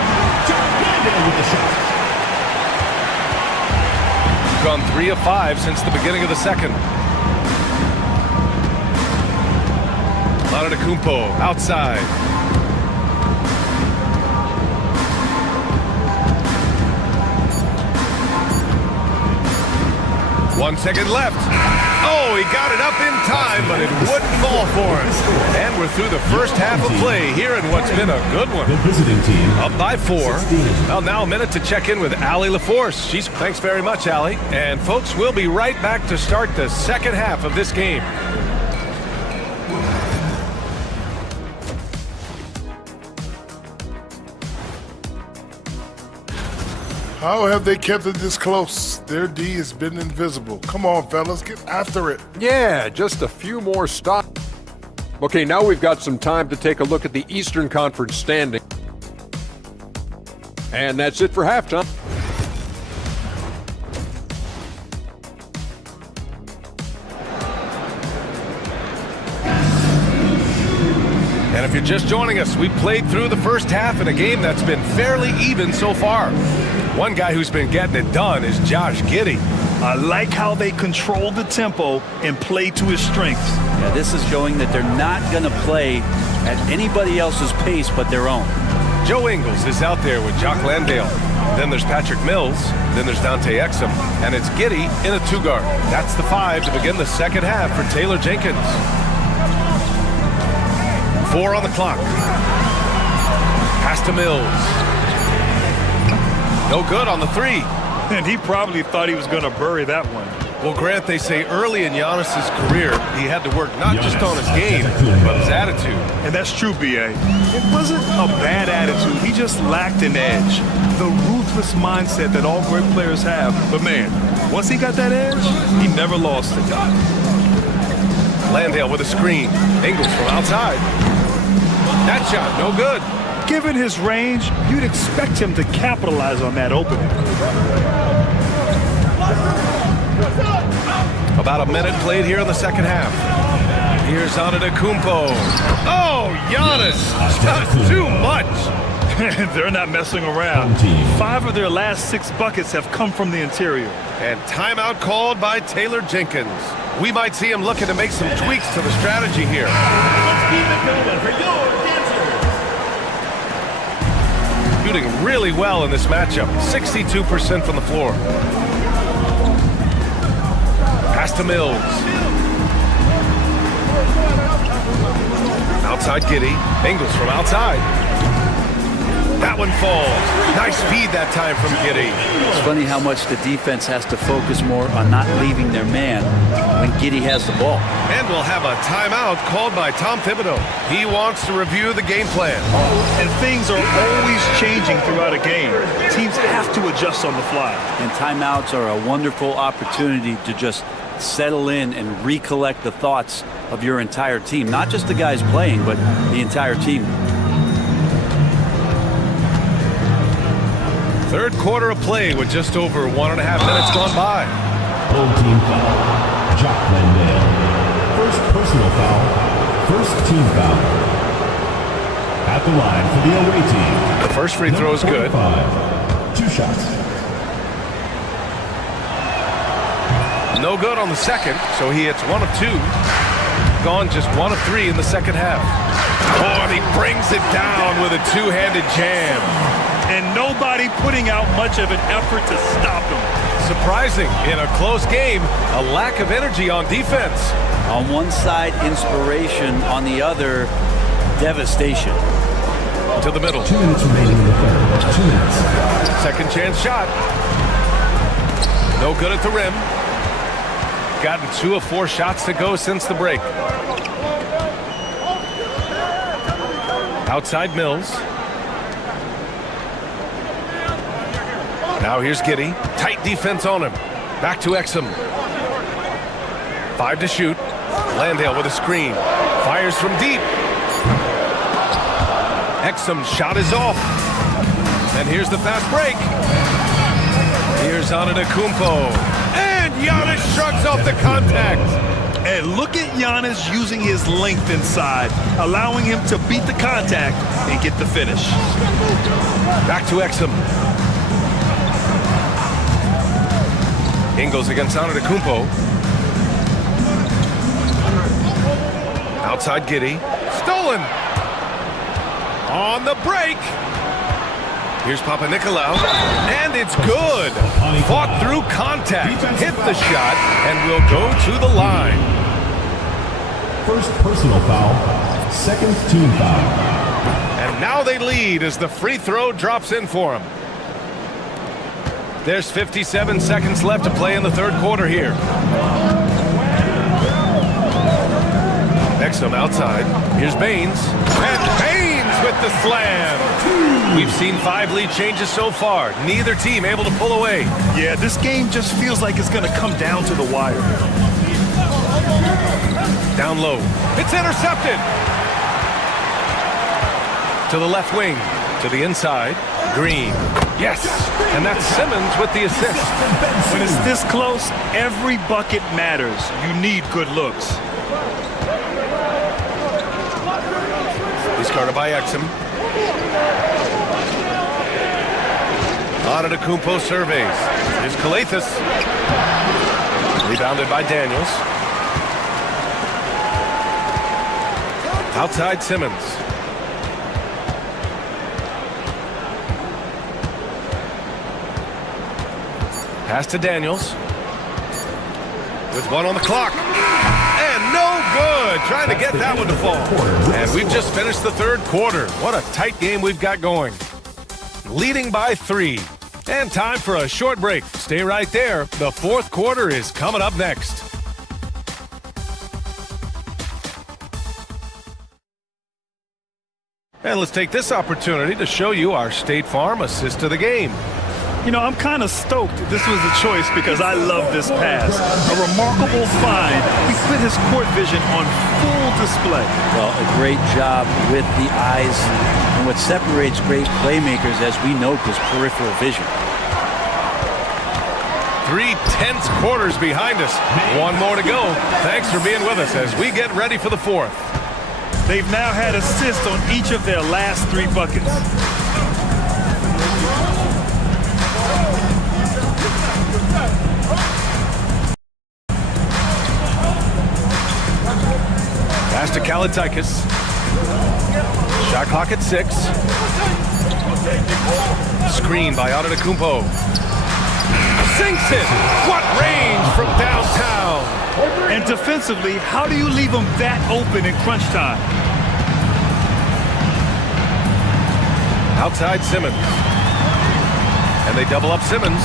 Gone 3 of 5 since the beginning of the second. Antetokounmpo outside. One second left. Oh, he got it up in time, but it wouldn't fall for him. And we're through the first half of play here in what's been a good one. The visiting team Up by 4. Well, now a minute to check in with Allie LaForce. Thanks very much, Allie. And folks, we'll be right back to start the second half of this game. How have they kept it this close? Their D has been invisible. Come on, fellas, get after it. Yeah, just a few more stops. Okay, now we've got some time to take a look at the Eastern Conference standing. And that's it for halftime. And if you're just joining us, we played through the first half in a game that's been fairly even so far. One guy who's been getting it done is Josh Giddey. I like how they control the tempo and play to his strengths. Yeah, this is showing that they're not going to play at anybody else's pace but their own. Joe Ingles is out there with Jock Landale. Then there's Patrick Mills. Then there's Dante Exum. And it's Giddey in a 2-guard. That's the 5 to begin the second half for Taylor Jenkins. 4 on the clock. Pass to Mills. No good on the 3. And he probably thought he was going to bury that one. Well, Grant, they say early in Giannis' career, he had to work not just on his game, but his attitude. And that's true, B.A. It wasn't a bad attitude. He just lacked an edge. The ruthless mindset that all great players have. But, man, once he got that edge, he never lost it. Landale with a screen. Ingles from outside. That shot, no good. Given his range, you'd expect him to capitalize on that opening. About a minute played here in the second half. Here's Antetokounmpo. Oh, Giannis, just too much. They're not messing around. 5 of their last 6 buckets have come from the interior. And timeout called by Taylor Jenkins. We might see him looking to make some tweaks to the strategy here. Let's keep it going for your Shooting really well in this matchup. 62% from the floor. Pass to Mills. Outside Giddey. Ingles from outside. That one falls. Nice feed that time from Giddey. It's funny how much the defense has to focus more on not leaving their man when Giddey has the ball. And we'll have a timeout called by Tom Thibodeau. He wants to review the game plan. And things are always changing throughout a game. Teams have to adjust on the fly. And timeouts are a wonderful opportunity to just settle in and recollect the thoughts of your entire team. Not just the guys playing, but the entire team. Third quarter of play with just over 1.5 minutes gone by. Home team foul. Jock Landale. First personal foul. First team foul. At the line for the away team. The first free throw is good. 2 shots. No good on the second, so he hits 1 of 2. Gone just 1 of 3 in the second half. Oh, and he brings it down with a two-handed jam. And nobody putting out much of an effort to stop him. Surprising, in a close game, a lack of energy on defense. On one side, inspiration. On the other, devastation. To the middle. 2 minutes remaining in the third. 2 minutes. Second chance shot. No good at the rim. Gotten 2 of 4 shots to go since the break. Outside Mills. Now here's Giddey. Tight defense on him. Back to Exum. 5 to shoot. Landale with a screen. Fires from deep. Exum's shot is off. And here's the fast break. Here's Antetokounmpo. And Giannis shrugs off the contact. And look at Giannis using his length inside, allowing him to beat the contact and get the finish. Back to Exum. Ingles against Antetokounmpo. Outside Giddey. Stolen. On the break. Here's Papanikolaou. And it's good. Fought through contact. Hit the shot and will go to the line. First personal foul. Second team foul. And now they lead as the free throw drops in for them. There's 57 seconds left to play in the third quarter here. Exum outside. Here's Baines. And Baines with the slam. We've seen 5 lead changes so far. Neither team able to pull away. Yeah, this game just feels like it's going to come down to the wire. Down low. It's intercepted. To the left wing. To the inside. Green. Yes. And that's Simmons with the assist. When it's this close, every bucket matters. You need good looks. He's guarded by Exum. Antetokounmpo surveys. Here's Kalathis. Rebounded by Daniels. Outside Simmons. Pass to Daniels. With 1 on the clock. And no good. Trying to get that one to fall. And we've just finished the third quarter. What a tight game we've got going. Leading by 3. And time for a short break. Stay right there. The fourth quarter is coming up next. And let's take this opportunity to show you our State Farm assist to the game. You know, I'm kind of stoked this was a choice because I love this pass. A remarkable find. He put his court vision on full display. Well, a great job with the eyes. And what separates great playmakers, as we note, is peripheral vision. 3 tense quarters behind us. 1 more to go. Thanks for being with us as we get ready for the fourth. They've now had assists on each of their last 3 buckets. Pass to Kalaitzakis. Shot clock at 6. Screen by Antetokounmpo. Sinks it! What range from downtown! And defensively, how do you leave them that open in crunch time? Outside Simmons. And they double up Simmons.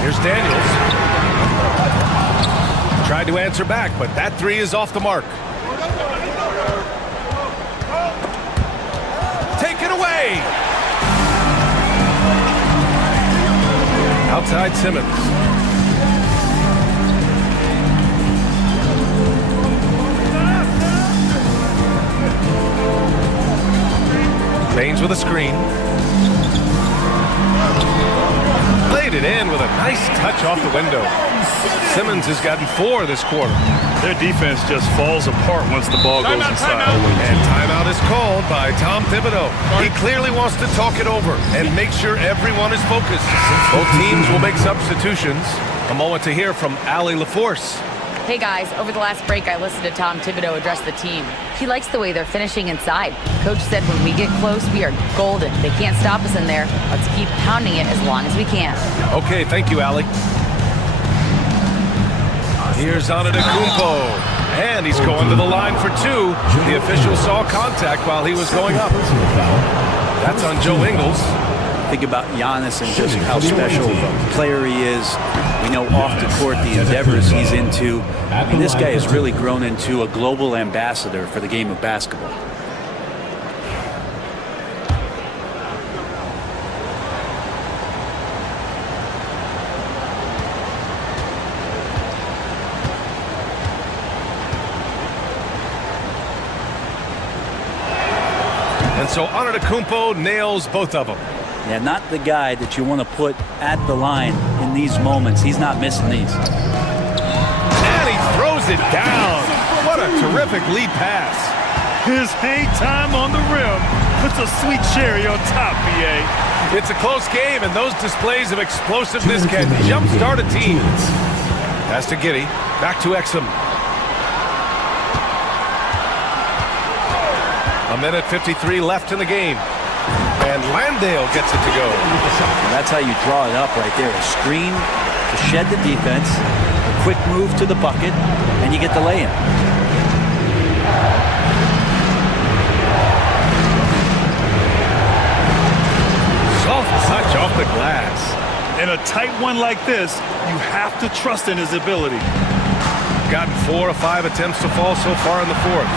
Here's Daniels. Tried to answer back, but that 3 is off the mark. Take it away! Outside Simmons. Baines with a screen. Laid it in with a Nice touch off the window. Simmons has gotten 4 this quarter. Their defense just falls apart once the ball goes inside. And timeout is called by Tom Thibodeau. He clearly wants to talk it over and make sure everyone is focused. Both teams will make substitutions. A moment to hear from Allie LaForce. Hey guys, over the last break I listened to Tom Thibodeau address the team. He likes the way they're finishing inside. Coach said when we get close, we are golden. They can't stop us in there. Let's keep pounding it as long as we can. Okay, thank you, Allie. Here's Antetokounmpo, and he's going to the line for 2. The official saw contact while he was going up. That's on Joe Ingles. Think about Giannis and just how special of a player he is. We know off the court the endeavors he's into. I mean, this guy has really grown into a global ambassador for the game of basketball. And so Antetokounmpo nails both of them. Yeah, not the guy that you want to put at the line in these moments. He's not missing these. And he throws it down. What a terrific lead pass. His hang time on the rim puts a sweet cherry on top, BA. It's a close game, and those displays of explosiveness can jumpstart a team. Pass to Giddey. Back to Exum. A minute 53 left in the game. And Landale gets it to go. That's how you draw it up right there. A screen to shed the defense, a quick move to the bucket, and you get the lay-in. Soft touch off the glass. In a tight one like this, you have to trust in his ability. Gotten 4 of 5 attempts to fall so far in the 4th.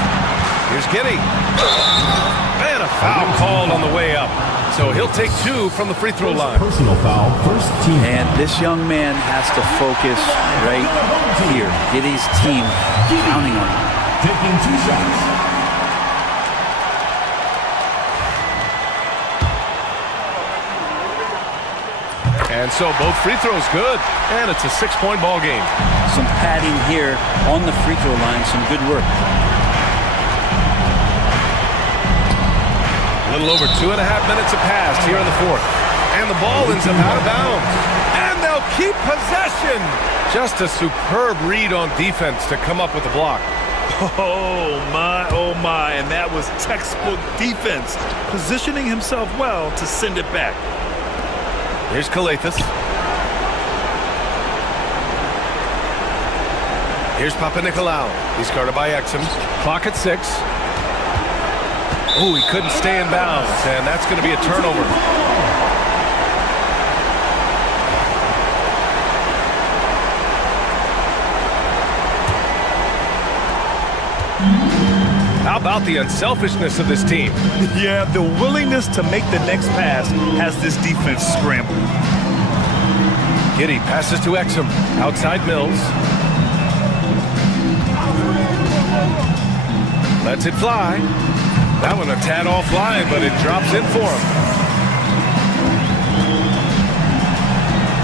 Here's Giddey. And a foul called on the way up. So he'll take 2 from the free throw line. Personal foul, first team. And this young man has to focus right here. Giddey's team counting on him. Taking 2 shots. And so both free throws good. And it's a 6-point ball game. Some padding here on the free throw line. Some good work. A little over 2.5 minutes have passed here in the 4th. And the ball ends up out of bounds. And they'll keep possession. Just a superb read on defense to come up with the block. Oh my, and that was textbook defense. Positioning himself well to send it back. Here's Kalathis. Here's Papanikolaou. He's guarded by Exum. Clock at 6. Oh, he couldn't stay in bounds, and that's going to be a turnover. How about the unselfishness of this team? Yeah, the willingness to make the next pass has this defense scrambled. Giddey passes to Exum. Outside Mills. Lets it fly. That one a tad offline, but it drops in for him.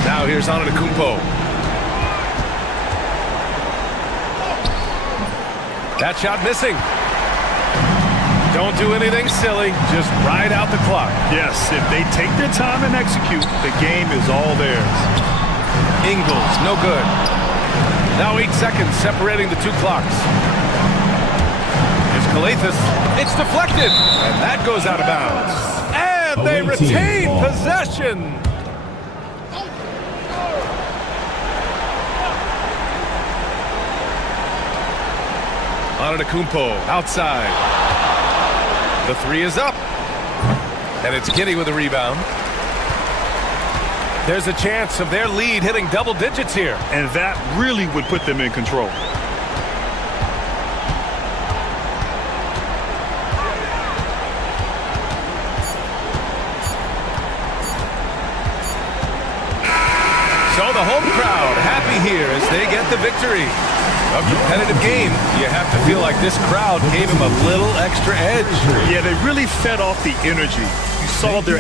Now here's Antetokounmpo. That shot missing. Don't do anything silly. Just ride out the clock. Yes, if they take their time and execute, the game is all theirs. Ingles, no good. Now 8 seconds separating the 2 clocks. Here's Kalathis. It's deflected, and that goes out of bounds. And they retain possession. Antetokounmpo outside. The 3 is up. And it's Giddey with a rebound. There's a chance of their lead hitting double digits here. And that really would put them in control. So the home crowd happy here as they get the victory. A competitive game. You have to feel like this crowd gave him a little extra edge. Yeah, they really fed off the energy. You saw their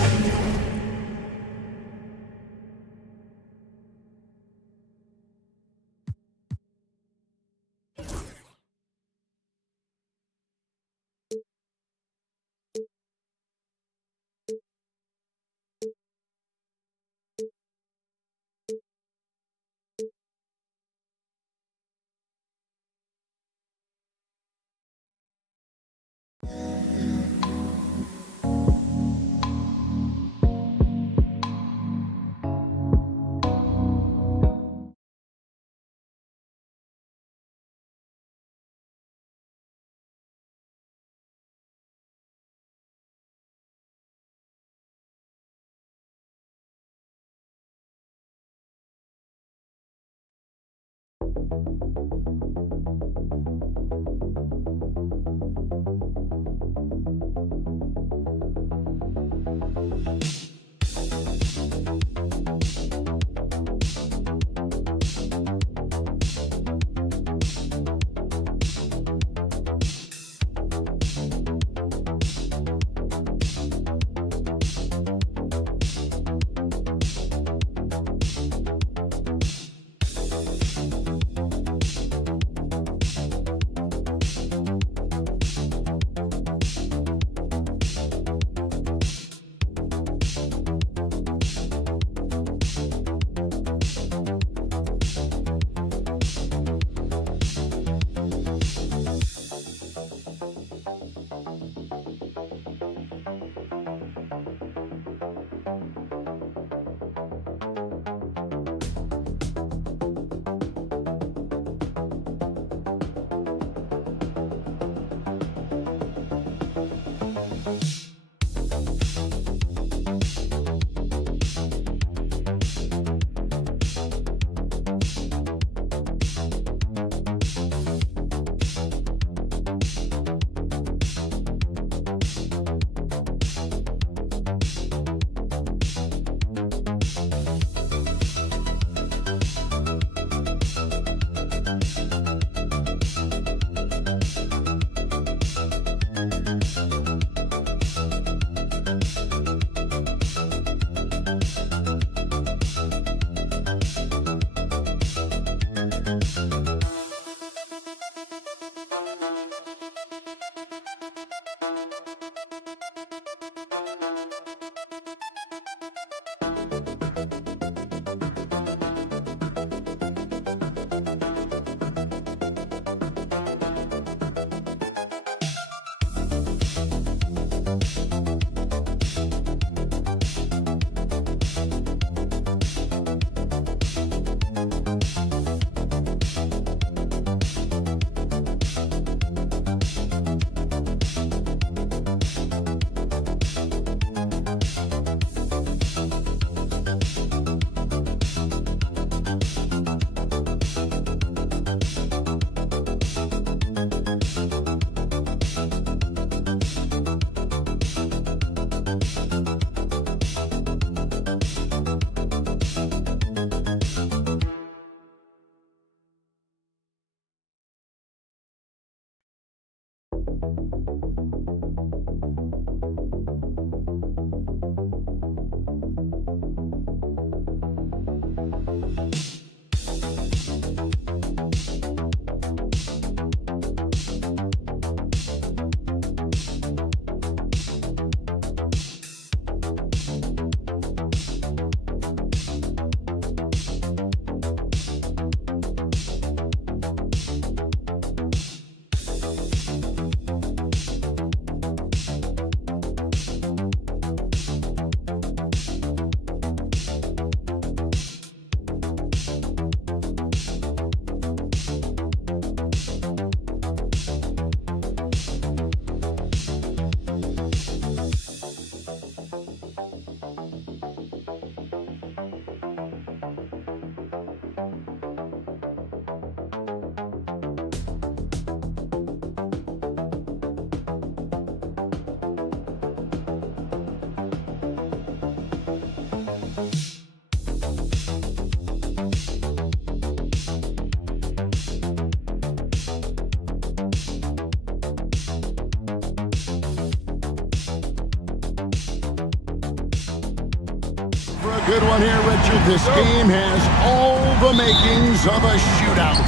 Good one here, Richard. This game has all the makings of a shootout.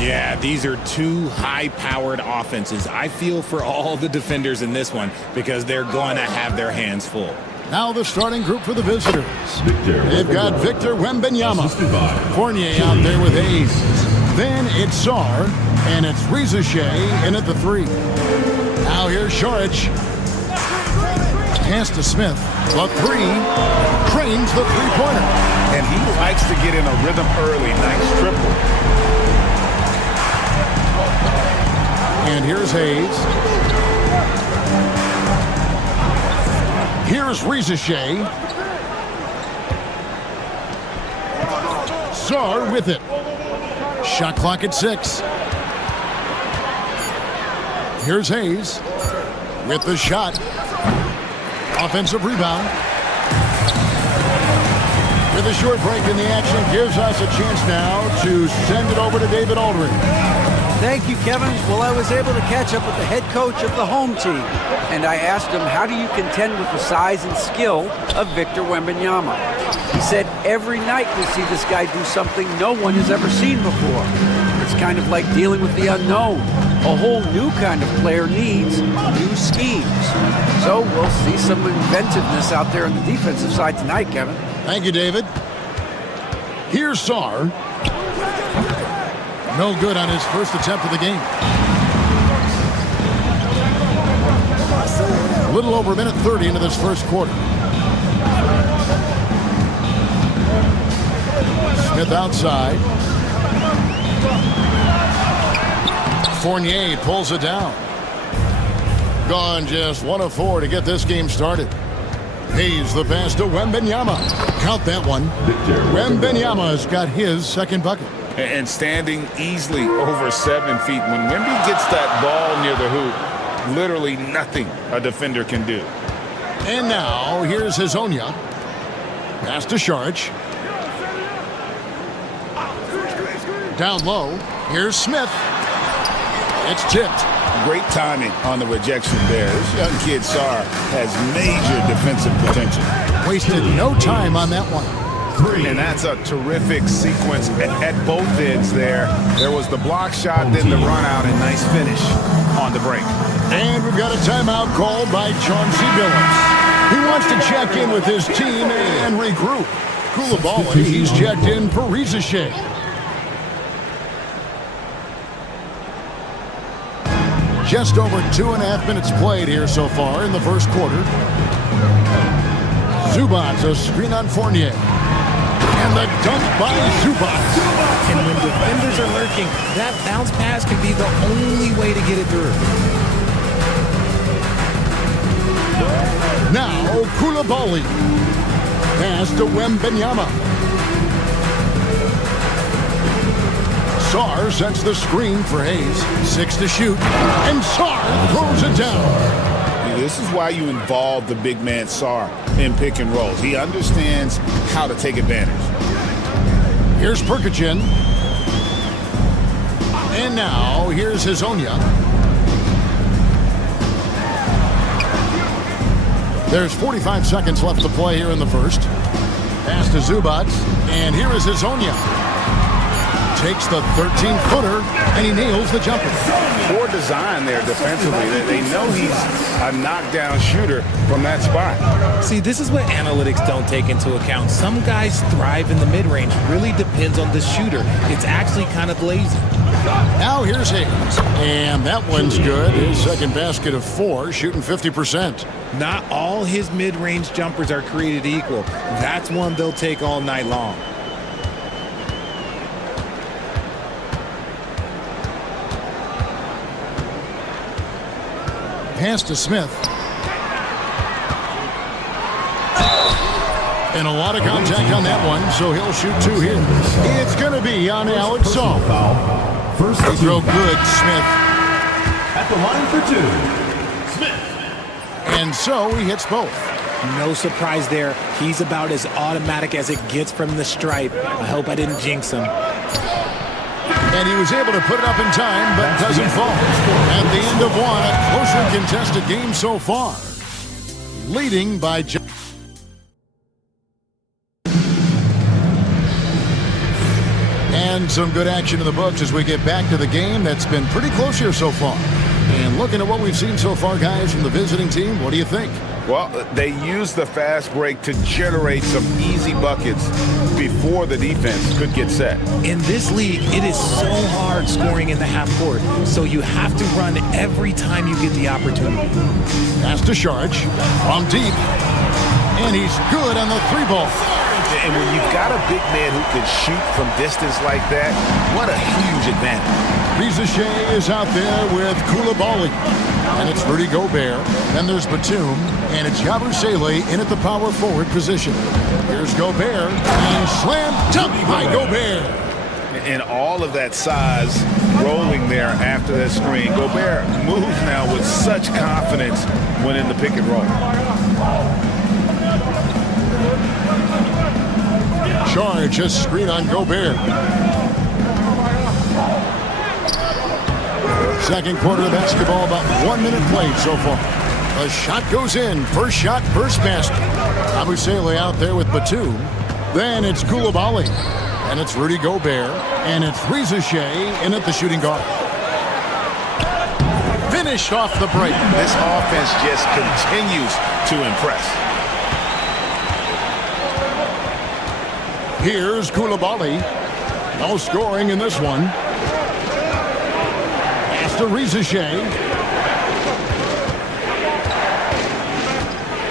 Yeah, these are two high-powered offenses. I feel for all the defenders in this one because they're going to have their hands full. Now the starting group for the visitors. They've got Victor Wembanyama, Fournier out there with Hayes. Then it's Sarr, and it's Rizashea in at the 3. Now here's Šarić. Pass to Smith. The 3. Trains the three-pointer. And he likes to get in a rhythm early. Nice triple. And here's Hayes. Here's Rizashea. Sarr with it. Shot clock at 6. Here's Hayes with the shot. Offensive rebound. With a short break in the action, gives us a chance now to send it over to David Aldridge. Thank you, Kevin. Well, I was able to catch up with the head coach of the home team, and I asked him, how do you contend with the size and skill of Victor Wembanyama? He said, every night we see this guy do something no one has ever seen before. It's kind of like dealing with the unknown. A whole new kind of player needs new schemes. So we'll see some inventiveness out there on the defensive side tonight, Kevin. Thank you, David. Here's Sarr. No good on his first attempt of the game. A little over a minute 30 into this first quarter. Smith outside. Fournier pulls it down. Gone just 1 of 4 to get this game started. Hayes the pass to Wembanyama. Count that one. Wembanyama's got his second bucket. And standing easily over 7 feet. When Wemby gets that ball near the hoop, literally nothing a defender can do. And now here's Hazonia. Pass to Saric. Down low. Here's Smith. It's tipped. Great timing on the rejection there. This young kid, Sarr, has major defensive potential. Wasted no time on that one. And that's a terrific sequence at both ends there. There was the block shot, then the run out, and nice finish on the break. And we've got a timeout called by Chauncey Billups. He wants to check in with his team and regroup. Coulibaly, he's checked in for Rizachet. Just over 2.5 minutes played here so far in the first quarter. Zubac, a screen on Fournier. And the dunk by Zubac. And when defenders are lurking, that bounce pass can be the only way to get it through. Now, Coulibaly. Pass to Wembanyama. Sarr sets the screen for Hayes. 6 to shoot. And Sarr throws it down. This is why you involve the big man Sarr in pick and rolls. He understands how to take advantage. Here's Perkichin. And now, here's Hazonia. There's 45 seconds left to play here in the first. Pass to Zubac. And here is Hazonia. Takes the 13-footer, and he nails the jumper. Poor design there defensively. They know he's a knockdown shooter from that spot. See, this is what analytics don't take into account. Some guys thrive in the mid-range. Really depends on the shooter. It's actually kind of lazy. Now here's Hayes. And that one's good. His second basket of 4, shooting 50%. Not all his mid-range jumpers are created equal. That's one they'll take all night long. Pass to Smith. And a lot of contact on that one, so he'll shoot 2 here. It's going to be on Alex Sarr. First He throw good, Smith. At the line for 2, Smith. And so he hits both. No surprise there. He's about as automatic as it gets from the stripe. I hope I didn't jinx him. And he was able to put it up in time, but doesn't fall. At the end of one, a closer contested game so far. Leading by and some good action in the books as we get back to the game that's been pretty close here so far. And looking at what we've seen so far, guys, from the visiting team, what do you think? Well, they used the fast break to generate some easy buckets before the defense could get set. In this league, it is so hard scoring in the half court, so you have to run every time you get the opportunity. Pass to Saric from deep, and he's good on the 3-ball. And when you've got a big man who can shoot from distance like that, what a huge advantage. Rizachet is out there with Coulibaly. And it's Rudy Gobert. Then there's Batum. And it's Yabusele in at the power forward position. Here's Gobert. And slam dunk by Gobert. and all of that size rolling there after that screen. Gobert moves now with such confidence when in the pick and roll. Charge, just screen on Gobert. Second quarter of basketball, about 1 minute played so far. A shot goes in. First shot, first basket. Abusele out there with Batum. Then it's Koulibaly. And it's Rudy Gobert. And it's Reza Shea in at the shooting guard. Finished off the break. This offense just continues to impress. Here's Koulibaly. No scoring in this one. To Reza Shea.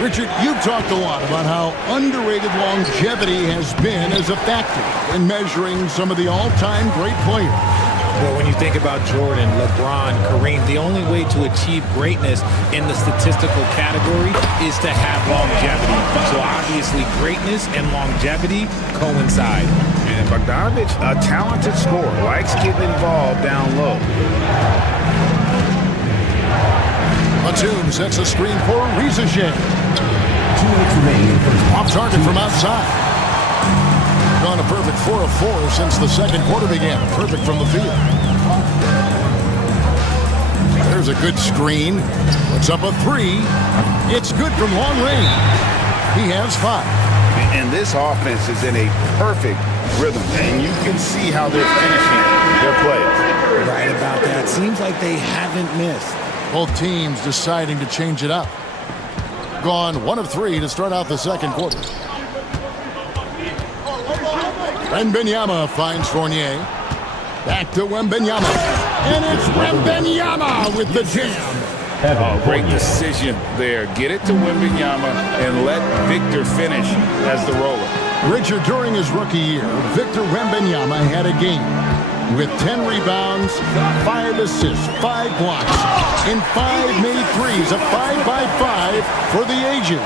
Richard, you've talked a lot about how underrated longevity has been as a factor in measuring some of the all-time great players. Well, when you think about Jordan, LeBron, Kareem, the only way to achieve greatness in the statistical category is to have longevity. So obviously greatness and longevity coincide. And Bogdanovich, a talented scorer, likes getting involved down low. Batum sets a screen for Reza Shea. 2 minutes remaining. Off target from outside. Gone a perfect 4 of 4 since the second quarter began. Perfect from the field. There's a good screen. Puts up a 3. It's good from long range. He has 5. And this offense is in a perfect rhythm, and you can see how they're finishing their plays. Right about that. Seems like they haven't missed. Both teams deciding to change it up. Gone 1 of 3 to start out the second quarter. Wembanyama finds Fournier. Back to Wembanyama. And it's Wembanyama with the jam. Oh, great decision there. Get it to Wembanyama and let Victor finish as the roller. Richard, during his rookie year, Victor Wembanyama had a game with 10 rebounds, 5 assists, 5 blocks, and 5 made threes, a 5-by-5 for the ages.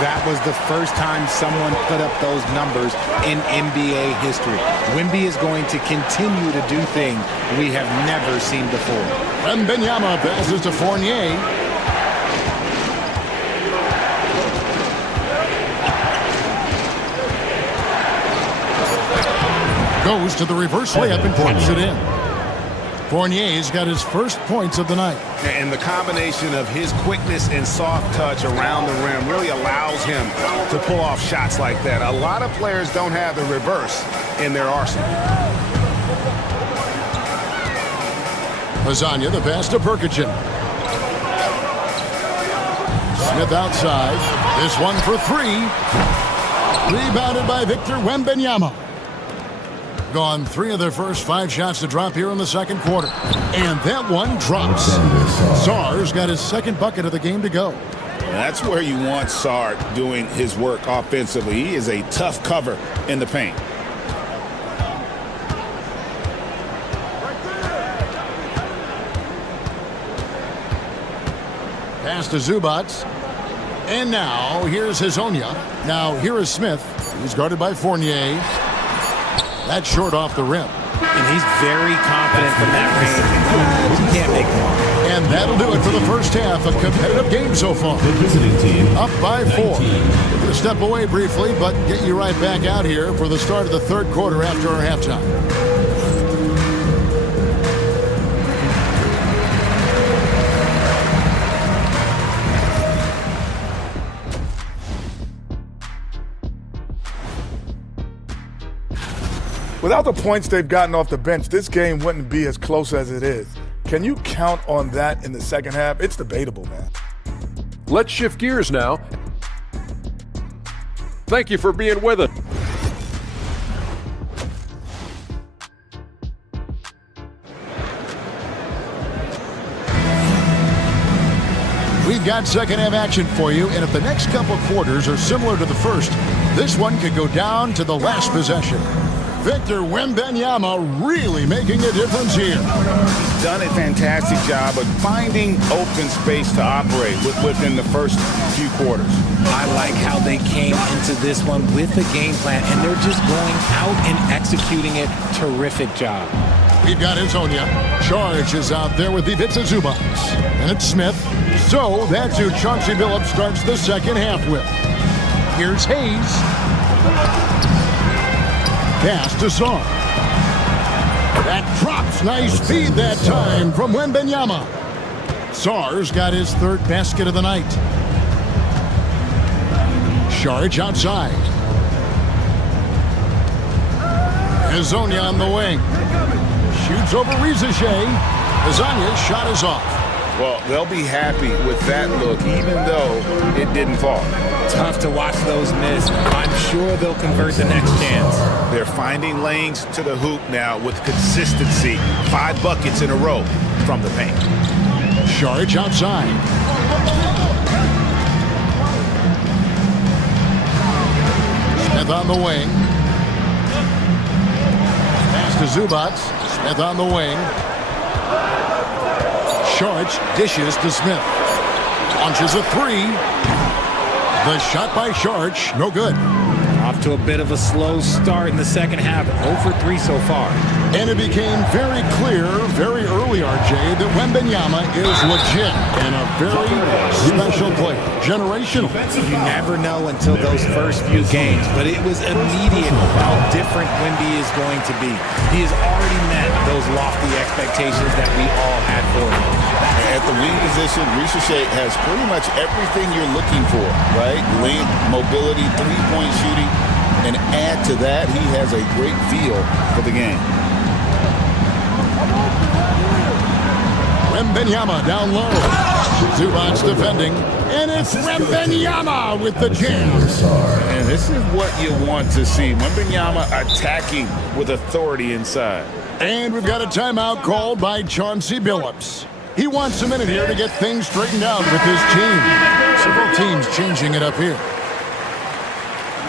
That was the first time someone put up those numbers in NBA history. Wemby is going to continue to do things we have never seen before. Wembanyama passes to Fournier. Goes to the reverse layup and puts it in. Fournier's got his first points of the night. And the combination of his quickness and soft touch around the rim really allows him to pull off shots like that. A lot of players don't have the reverse in their arsenal. Lasagna, the pass to Perkichin. Smith outside. This one for 3. Rebounded by Victor Wembanyama. Gone 3 of their first 5 shots to drop here in the second quarter. And that one drops. Sarr's got his second bucket of the game to go. That's where you want Sarr doing his work offensively. He is a tough cover in the paint. Pass to Zubats. And now here's Hezonja. Now here is Smith. He's guarded by Fournier. That's short off the rim. And he's very confident from that range. He can't make more. And that'll do it for the first half. A competitive game so far. The visiting team up by 4. We're going to step away briefly, but get you right back out here for the start of the third quarter after our halftime. Without the points they've gotten off the bench, this game wouldn't be as close as it is. Can you count on that in the second half? It's debatable, man. Let's shift gears now. Thank you for being with us. We've got second half action for you, and if the next couple quarters are similar to the first, this one could go down to the last possession. Victor Wembanyama really making a difference here. He's done a fantastic job of finding open space to operate within the first few quarters. I like how they came into this one with a game plan, and they're just going out and executing it. Terrific job. We've got Hezonja. Charge is out there with Ivica Zubac. And it's Smith. So that's who Chauncey Billups starts the second half with. Here's Hayes. Pass to Sarr. That drops. Nice speed that time from Wembanyama. Sarr's got his third basket of the night. Charge outside. Hezonja on the wing. Shoots over Rizachet. Hezonja's shot is off. Well, they'll be happy with that look, even though it didn't fall. Tough to watch those miss. I'm sure they'll convert the next chance. They're finding lanes to the hoop now with consistency. 5 buckets in a row from the paint. Charge outside. Smith on the wing. Pass to Zubac. Smith on the wing. Charge dishes to Smith. Launches a three. The shot by Charge, no good. Off to a bit of a slow start in the second half. 0 for 3 so far. And it became very clear very early, RJ, that Wembanyama is legit and a very special player. Generational. You never know until those first few games, but it was immediate how different Wemby is going to be. He has already met those lofty expectations that we all had for him. At the wing position, Rizachet has pretty much everything you're looking for, right? Length, mobility, three-point shooting, and add to that, he has a great feel for the game. Wembanyama down low. Zubac defending, and it's Wembanyama with the jam. And this is what you want to see. Wembanyama attacking with authority inside. And we've got a timeout called by Chauncey Billups. He wants a minute here to get things straightened out with his team. Several teams changing it up here.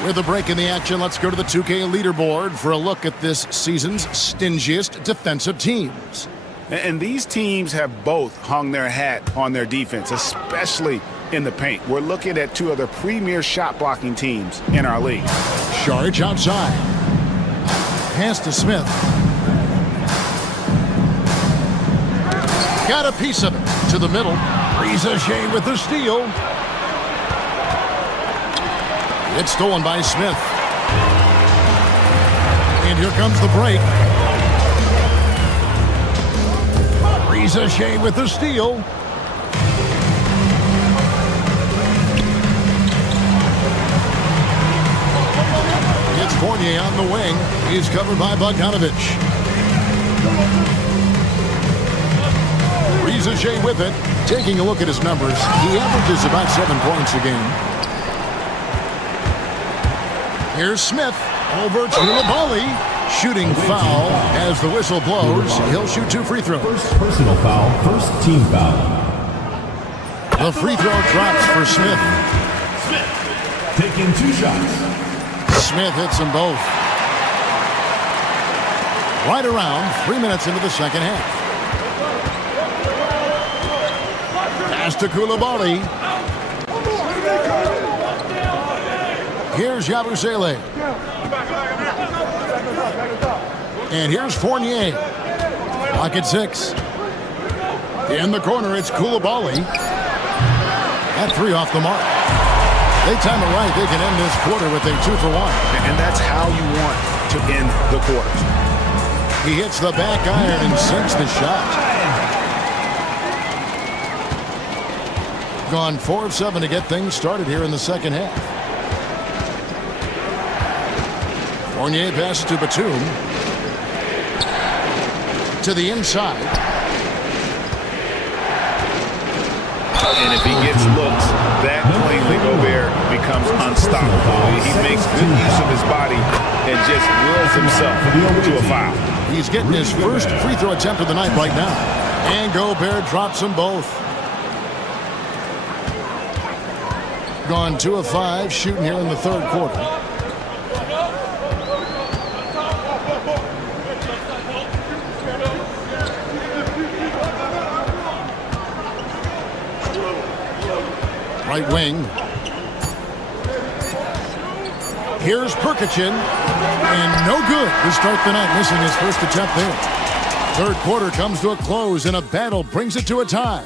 With a break in the action, let's go to the 2K leaderboard for a look at this season's stingiest defensive teams. And these teams have both hung their hat on their defense, especially in the paint. We're looking at two of the premier shot-blocking temes in our league. Charge outside. Pass to Smith. Got a piece of it to the middle. Rizachet with the steal. It's stolen by Smith. And here comes the break. Rizachet with the steal. It's Fournier on the wing. He's covered by Bogdanovich. Rizachet with it. Taking a look at his numbers, he averages about 7 points a game. Here's Smith over to Coulibaly. Shooting foul as the whistle blows. He'll shoot 2 free throws. First personal foul, first team foul. The free throw drops for Smith. Smith taking 2 shots. Smith hits them both. Right around 3 minutes into the second half. Pass to Coulibaly. Here's Yabusele. And here's Fournier. Pocket 6. In the corner, it's Coulibaly. That 3 off the mark. They time it right. They can end this quarter with a 2 for 1. And that's how you want to end the quarter. He hits the back iron and sinks the shot. Gone 4 of 7 to get things started here in the second half. Fournier passes to Batum. To the inside. And if he gets looks that cleanly, Gobert becomes unstoppable. He makes good use of his body and just wills himself to a foul. He's getting his first free throw attempt of the night right now. And Gobert drops them both. Gone 2 of 5 shooting here in the third quarter. right wing. Here's Perkichin, and no good to start the night, missing his first attempt there. Third quarter comes to a close, and a battle brings it to a tie.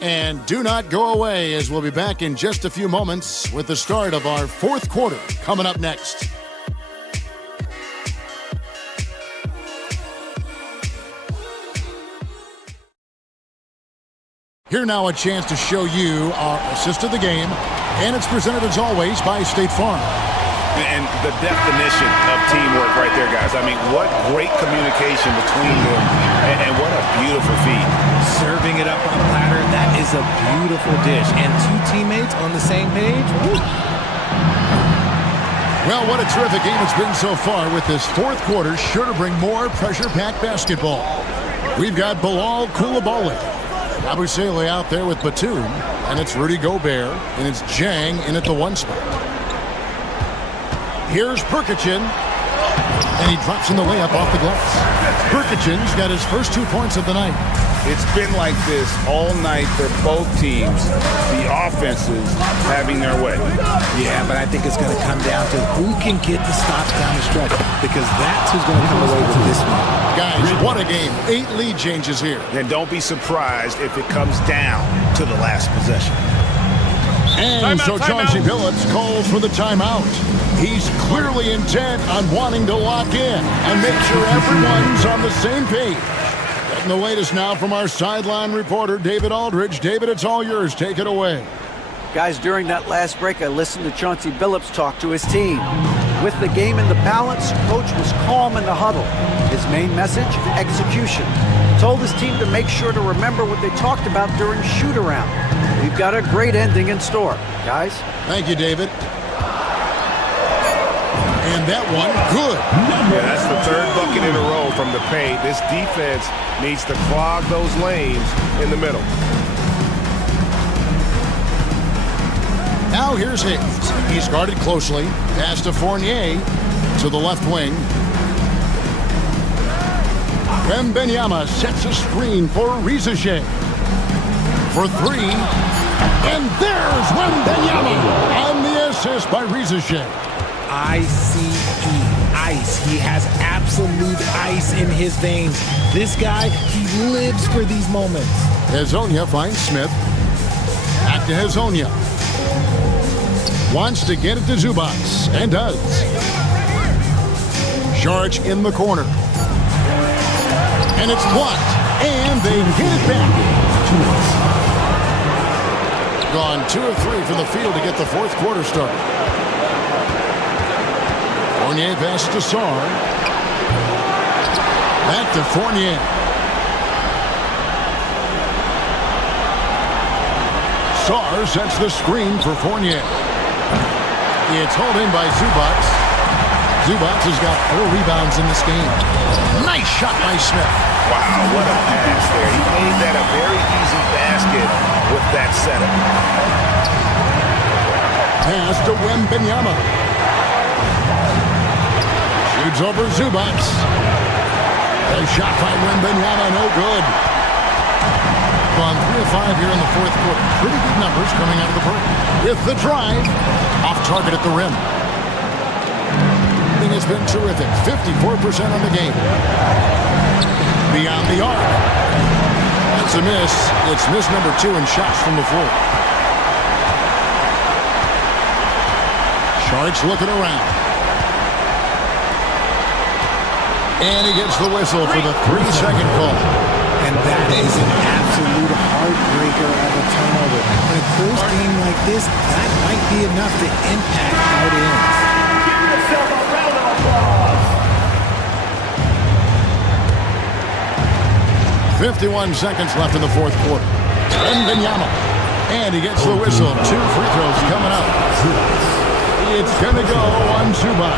And do not go away, as we'll be back in just a few moments with the start of our fourth quarter coming up next. Here now a chance to show you our assist of the game, and it's presented as always by State Farm. And the definition of teamwork right there, guys. I mean, what great communication between them, and what a beautiful feed. Serving it up on a platter, that is a beautiful dish. And two teammates on the same page. Woo. Well, what a terrific game it's been so far, with this fourth quarter sure to bring more pressure-packed basketball. We've got Bilal Coulibaly, Abu Saleh out there with Batum, and it's Rudy Gobert, and it's Jang in at the one spot. Here's Perkichin, and he drops in the layup off the glass. Perkichin's got his first 2 points of the night. It's been like this all night for both teams, the offenses having their way. Yeah, but I think it's going to come down to who can get the stops down the stretch, because that's who's going to come away with this one. Guys, what a game. 8 lead changes here. And don't be surprised if it comes down to the last possession. And so Chauncey Billups calls for the timeout. He's clearly intent on wanting to lock in and make sure everyone's on the same page. Getting the latest now from our sideline reporter, David Aldridge. David, it's all yours. Take it away. Guys, during that last break, I listened to Chauncey Billups talk to his team. With the game in the balance, Coach was calm in the huddle. His main message, execution. Told his team to make sure to remember what they talked about during shoot-around. We've got a great ending in store, guys. Thank you, David. And that one, good. Yeah, that's the third bucket in a row from the paint. This defense needs to clog those lanes in the middle. Now here's Higgs. He's guarded closely. Pass to Fournier to the left wing. Wembanyama sets a screen for Rizache. For three. And there's Wembanyama on the assist by Rizache. Ice. He has absolute ice in his veins. This guy, he lives for these moments. Hezonja finds Smith. Back to Hezonja. Wants to get it to Zubac, and does. Saric in the corner. And it's blocked, and they get it back. Gone 2 of 3 from the field to get the fourth quarter started. Fournier passes to Sarr. Back to Fournier. Sarr sets the screen for Fournier. It's hauled in by Zubac. Zubac has got 4 rebounds in this game. Nice shot by Smith. Wow, what a pass there. He made that a very easy basket with that setup. Pass to Wembanyama. Shoots over Zubac. A shot by Wembanyama, no good. Gone 3 of 5 here in the fourth quarter. Pretty good numbers coming out of the break. With the drive, off target at the rim. It has been terrific. 54% on the game. Beyond the arc. That's a miss. It's miss number 2 in shots from the floor. Sharks looking around. And he gets the whistle for the 3-second call. And that is an absolute heartbreaker of a turnover. In a close game like this, that might be enough to impact how it ends. Give yourself a round of applause. 51 seconds left in the fourth quarter. Wembanyama. And he gets the whistle. 2 free throws coming up. It's going to go on Zubac.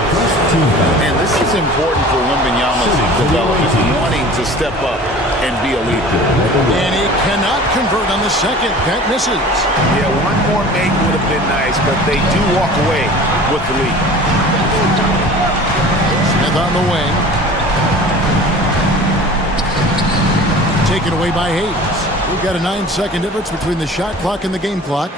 And this is important for Wembanyama's development, wanting to step up and be a leader. And he cannot convert on the second. That misses. Yeah, one more make would have been nice, but they do walk away with the lead. Smith on the wing. Taken away by Hayes. We've got a 9-second difference between the shot clock and the game clock.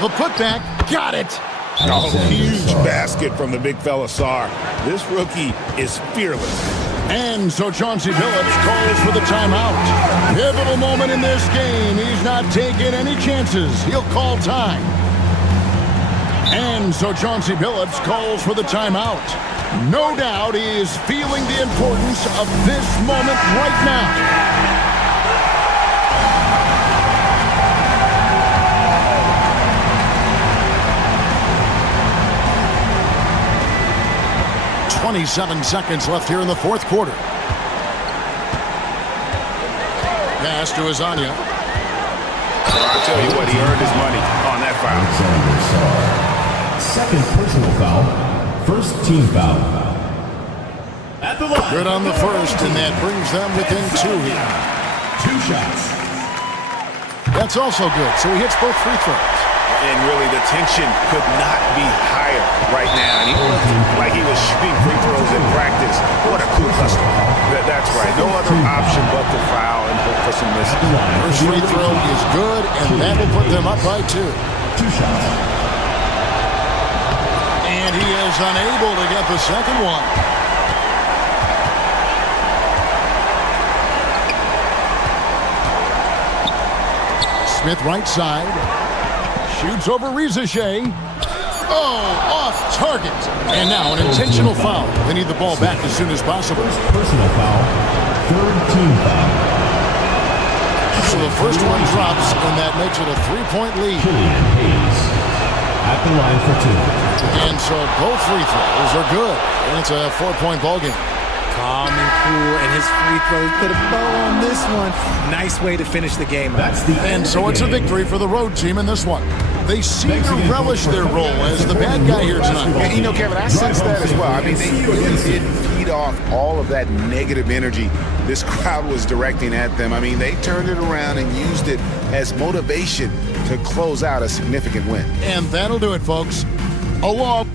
The putback, got it. Oh, huge basket from the big fella Sarr. This rookie is fearless. And so Chauncey Billups calls for the timeout. Pivotal moment in this game. He's not taking any chances. He'll call time. And so Chauncey Billups calls for the timeout. No doubt he is feeling the importance of this moment right now. "27 seconds left here in the fourth quarter. Pass to Azania. I'll tell you what, he earned his money on that foul. Second personal foul. First team foul. Good on the first, and that brings them within 2 here. 2 shots. That's also good, so he hits both free throws. And really, the tension could not be higher right now. And he looked like he was shooting free throws in practice. What a cool hustle. That's right. No other option but to foul and hope for some misses. First free throw is good, and that will put them up by 2. 2 shots. And he is unable to get the second one. Smith right side. Shoots over Rizachet. Oh, off target. And now an intentional foul. They need the ball back as soon as possible. Personal foul. Third team foul. So the first one drops, and that makes it a 3-point lead. Killian Hayes at the line for 2. And so both free throws are good. And it's a 4-point ball game. Calm and cool, and his free throws put a bow on this one. Nice way to finish the game. And so it's a victory for the road team in this one. They seem to relish their role as the bad guy here tonight. And, you know, Kevin, I sense that as well. I mean, they really did feed off all of that negative energy this crowd was directing at them. I mean, they turned it around and used it as motivation to close out a significant win. And that'll do it, folks. Along.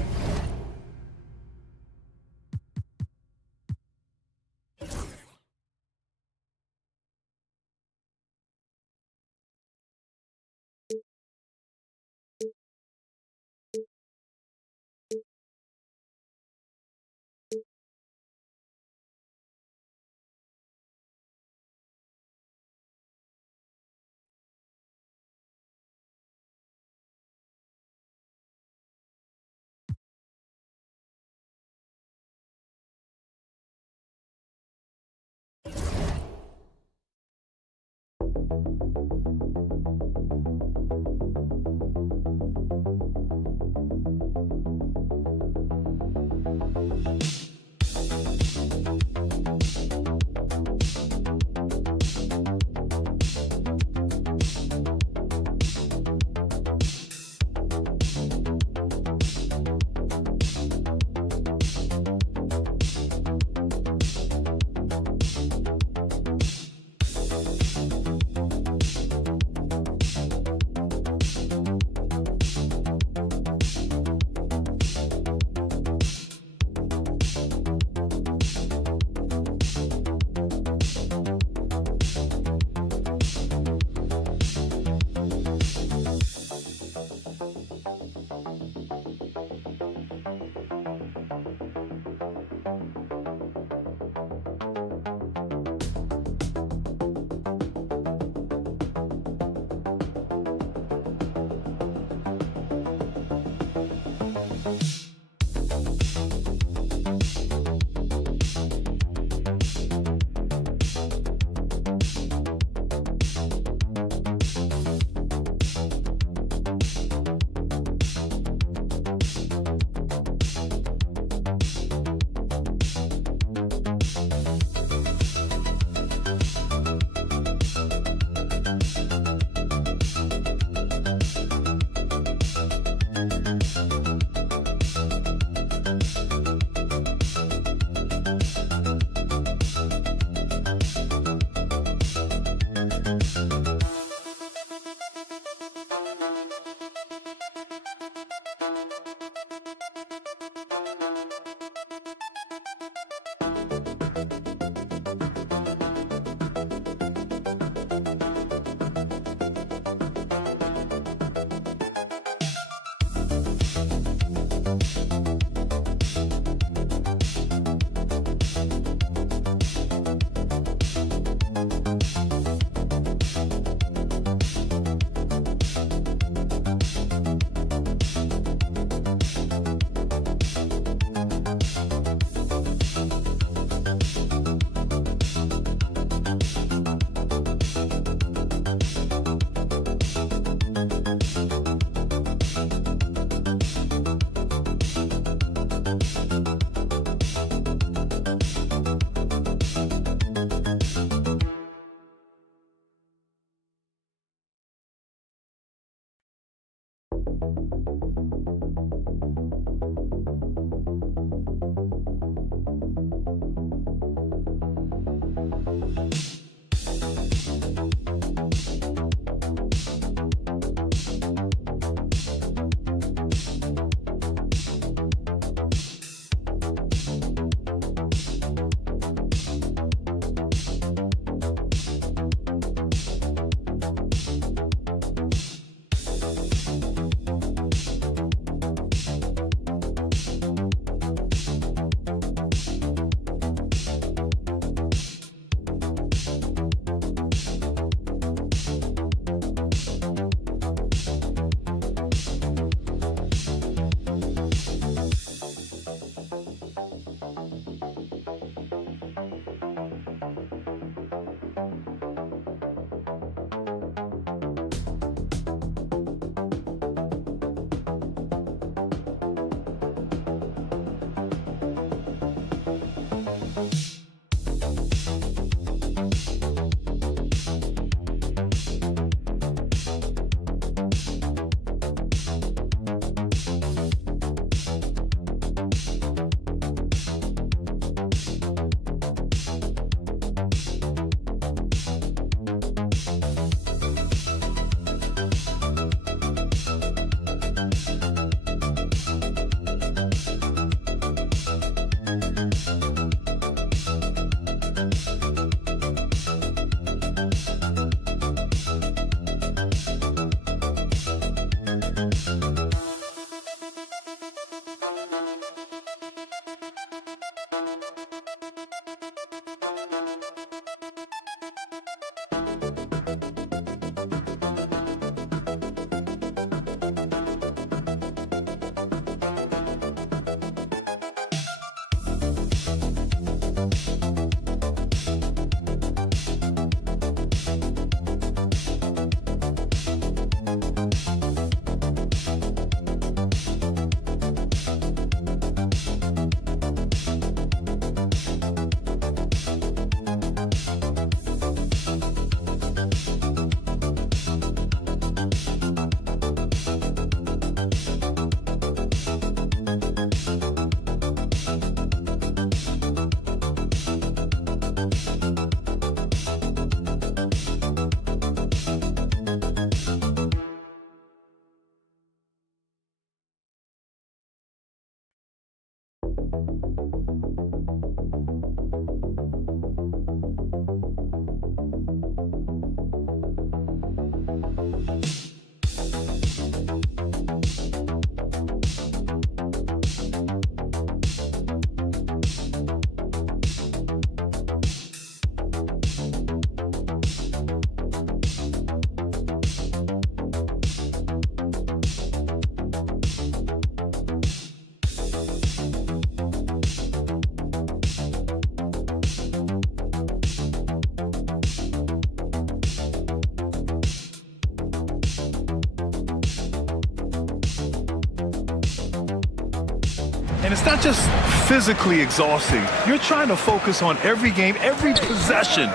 And it's not just physically exhausting. You're trying to focus on every game, every possession.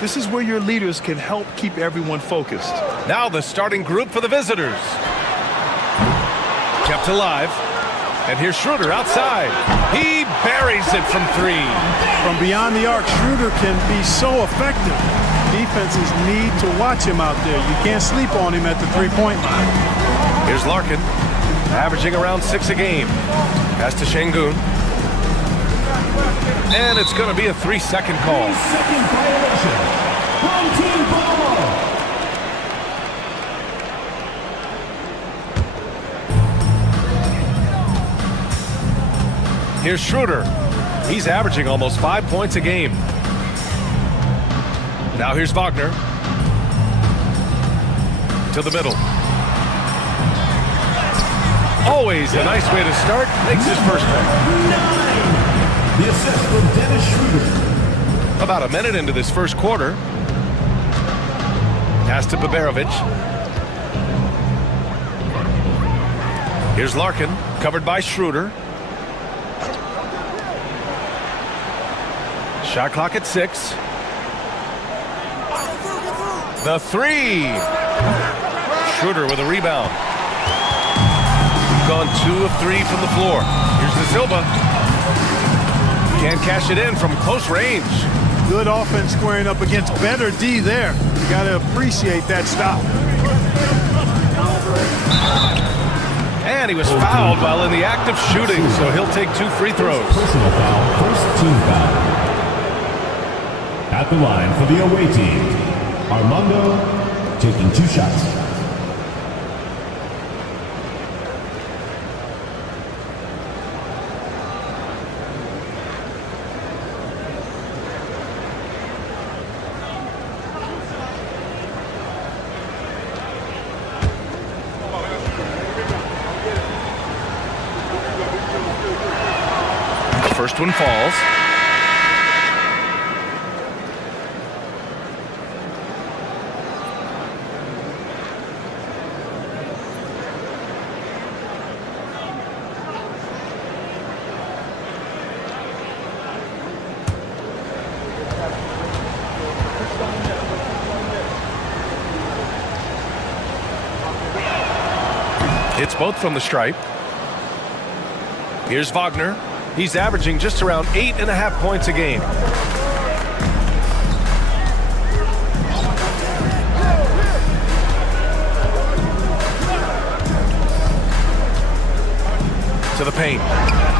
This is where your leaders can help keep everyone focused. Now the starting group for the visitors. Kept alive. And here's Schroeder outside. He buries it from three. From beyond the arc, Schroeder can be so effective. Defenses need to watch him out there. You can't sleep on him at the three-point line. Here's Larkin, averaging around 6 a game. Pass to Şengün. And it's going to be a 3-second call. 3-second violation. Home team ball. Here's Schroeder. He's averaging almost 5 points a game. Now here's Wagner. To the middle. Always a nice way to start. Makes his first pick. The assist from Dennis Schroeder. About a minute into this first quarter. Pass to Baberovic. Here's Larkin, covered by Schroeder. Shot clock at 6. The three. Schroeder with a rebound. Gone 2 of 3 from the floor. Here's De Silva. Can't cash it in from close range. Good offense squaring up against better D there. You got to appreciate that stop. And he was fouled while in the act of shooting, so he'll take 2 free throws. Personal foul, first team foul. At the line for the away team, Armando taking 2 shots. First one falls. Hits both from the stripe. Here's Wagner. He's averaging just around 8.5 points a game. To the paint.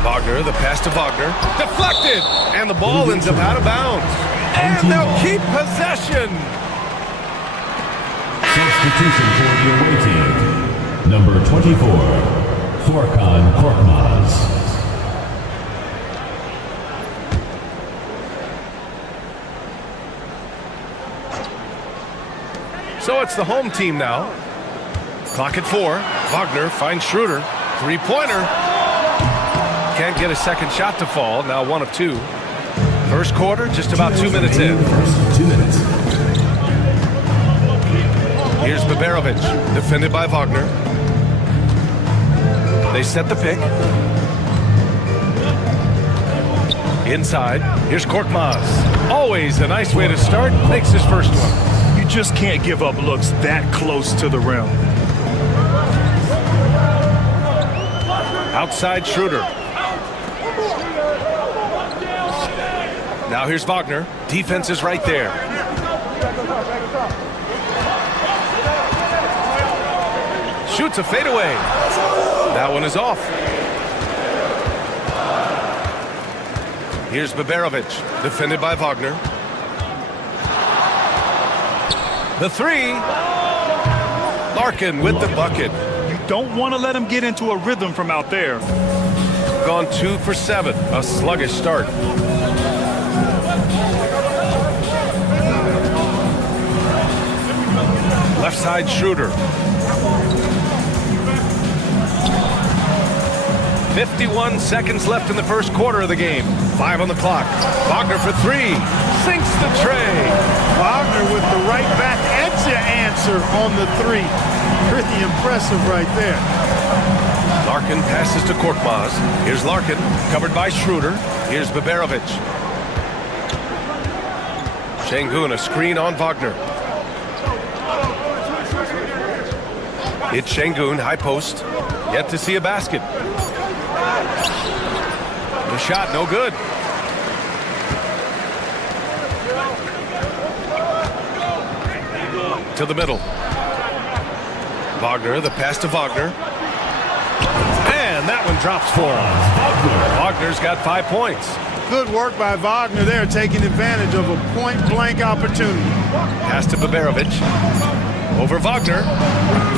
Wagner, the pass to Wagner. Deflected! And the ball ends up out of bounds. And they'll keep possession. Substitution for the away team. Number 24, Thorkan Korkmaz. So it's the home team now. Clock at 4. Wagner finds Schroeder. Three-pointer. Can't get a second shot to fall. Now 1 of 2. First quarter, just about 2 minutes in. First 2 minutes. Here's Baberovic, defended by Wagner. They set the pick. Inside, here's Korkmaz. Always a nice way to start. Makes his first one. You just can't give up looks that close to the rim. Outside Schroeder. Now here's Wagner. Defense is right there. Shoots a fadeaway. That one is off. Here's Baberovic, defended by Wagner. The 3. Larkin with the bucket. You don't want to let him get into a rhythm from out there. Gone 2 for 7. A sluggish start. Left side Schroeder. 51 seconds left in the first quarter of the game. 5 on the clock. Wagner for 3. Sinks the tray. Wagner with the right back edge answer on the 3. Pretty impressive right there. Larkin passes to Korkmaz. Here's Larkin, covered by Schroeder. Here's Baberovic. Şengün, a screen on Wagner. It's Şengün, high post. Yet to see a basket. The shot, no good. To the middle. Wagner, the pass to Wagner. And that one drops for him. Wagner's got 5 points. Good work by Wagner there, taking advantage of a point-blank opportunity. Pass to Baberovic. Over Wagner.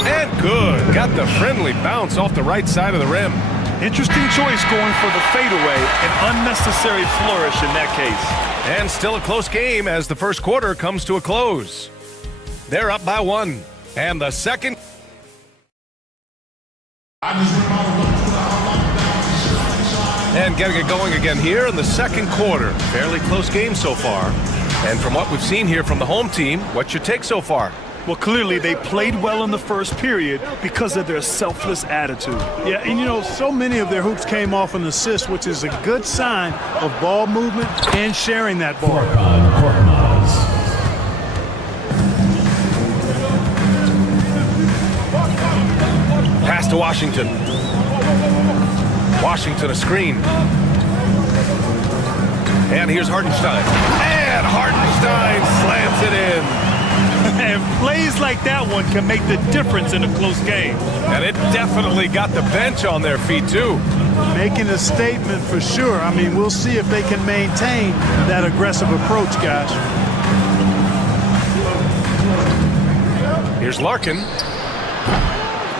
And good. Got the friendly bounce off the right side of the rim. Interesting choice going for the fadeaway. An unnecessary flourish in that case. And still a close game as the first quarter comes to a close. They're up by 1. And the second. And getting it going again here in the second quarter. Fairly close game so far. And from what we've seen here from the home team, what's your take so far? Well, clearly they played well in the first period because of their selfless attitude. Yeah, and you know, so many of their hoops came off an assist, which is a good sign of ball movement and sharing that ball. Pass to Washington. Washington a screen. And here's Hartenstein. And Hartenstein slams it in. And plays like that one can make the difference in a close game. And it definitely got the bench on their feet, too. Making a statement for sure. I mean, we'll see if they can maintain that aggressive approach, guys. Here's Larkin.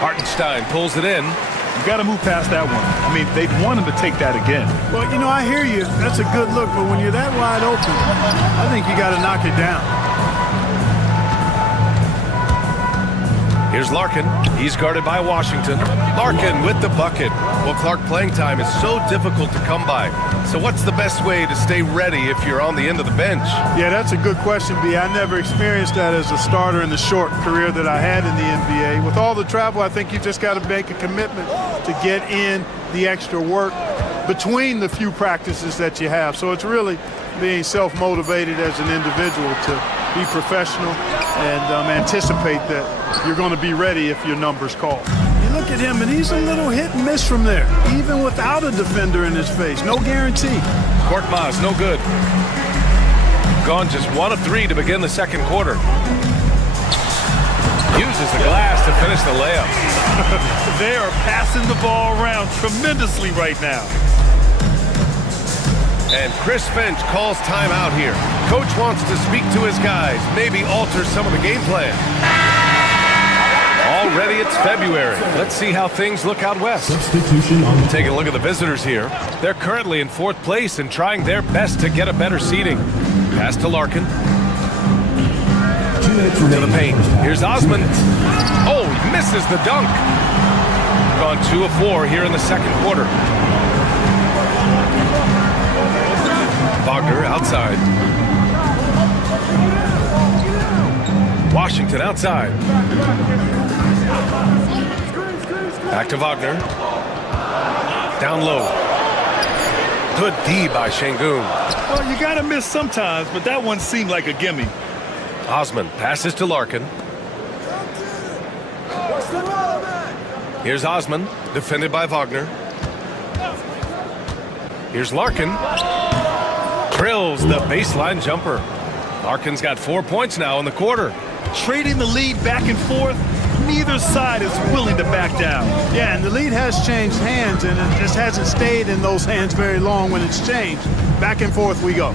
Hartenstein pulls it in. You got to move past that one. I mean, they'd want him to take that again. Well, you know, I hear you. That's a good look, but when you're that wide open, I think you got to knock it down. Here's Larkin. He's guarded by Washington. Larkin with the bucket. Well, Clark, playing time is so difficult to come by. So what's the best way to stay ready if you're on the end of the bench? Yeah, that's a good question, B. I never experienced that as a starter in the short career that I had in the NBA. With all the travel, I think you just got to make a commitment to get in the extra work between the few practices that you have. So it's really being self-motivated as an individual to be professional and anticipate that you're going to be ready if your number's called. You look look at him, and he's a little hit and miss from there, even without a defender in his face. No guarantee. Korkmaz, no good. Gone just 1 of 3 to begin the second quarter. Uses the glass to finish the layup. They are passing the ball around tremendously right now. And Chris Finch calls timeout here. Coach wants to speak to his guys, maybe alter some of the game plan. Already it's February. Let's see how things look out west. Substitution on the Take a look at the visitors here. They're currently in 4th place and trying their best to get a better seeding. Pass to Larkin. To the paint. Here's Osman. Oh, he misses the dunk. Gone 2 of 4 here in the second quarter. Wagner outside. Washington outside. Back to Wagner. Down low. Good D by Şengün. Well, you got to miss sometimes, but that one seemed like a gimme. Osman passes to Larkin. Here's Osman, defended by Wagner. Here's Larkin. Drills the baseline jumper. Larkin's got 4 points now in the quarter. Trading the lead back and forth, neither side is willing to back down. Yeah, and the lead has changed hands, and it just hasn't stayed in those hands very long when it's changed. Back and forth we go.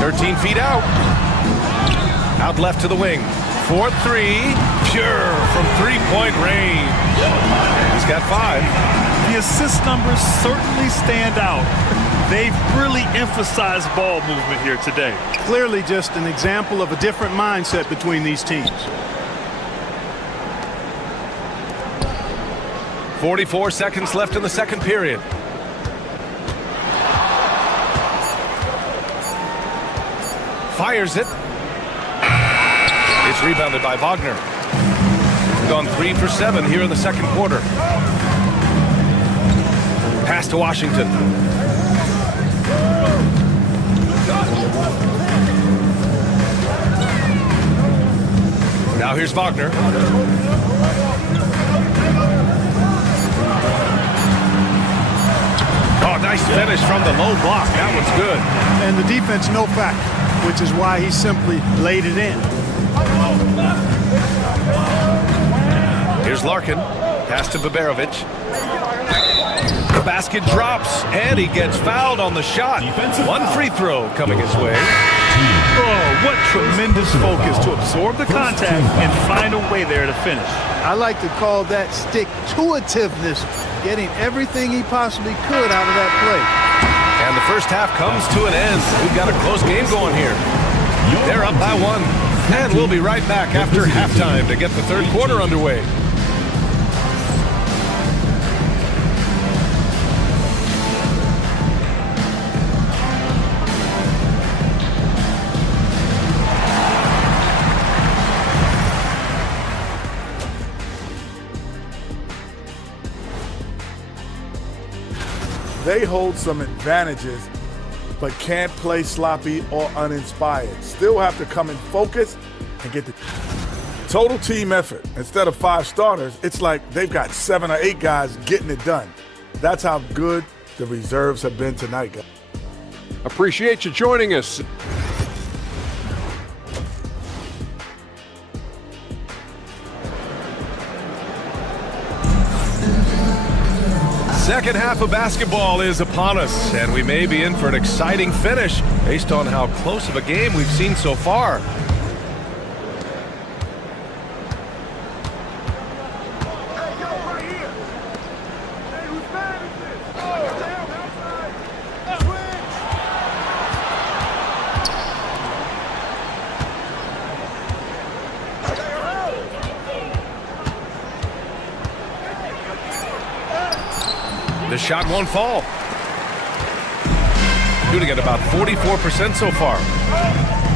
13 feet out. Out left to the wing. 4-3. Pure from three-point range. He's got 5. The assist numbers certainly stand out. They've really emphasized ball movement here today. Clearly just an example of a different mindset between these teams. 44 seconds left in the second period. Fires it. It's rebounded by Wagner. Gone 3 for 7 here in the second quarter. Pass to Washington. Now here's Wagner. Oh, nice finish from the low block. That one's good. And the defense no factor, which is why he simply laid it in. Here's Larkin. Pass to Baberovic. The basket drops, and he gets fouled on the shot. One free throw coming his way. Oh, what tremendous focus to absorb the contact and find a way there to finish. I like to call that stick-to-itiveness, getting everything he possibly could out of that play. And the first half comes to an end. We've got a close game going here. They're up by 1. And we'll be right back after halftime to get the third quarter underway. They hold some advantages, but can't play sloppy or uninspired. Still have to come in focus and get the total team effort. Instead of 5 starters, it's like they've got 7 or 8 guys getting it done. That's how good the reserves have been tonight, guys. Appreciate you joining us. Second half of basketball is upon us, and we may be in for an exciting finish based on how close of a game we've seen so far. The shot won't fall. Shooting at about 44% so far.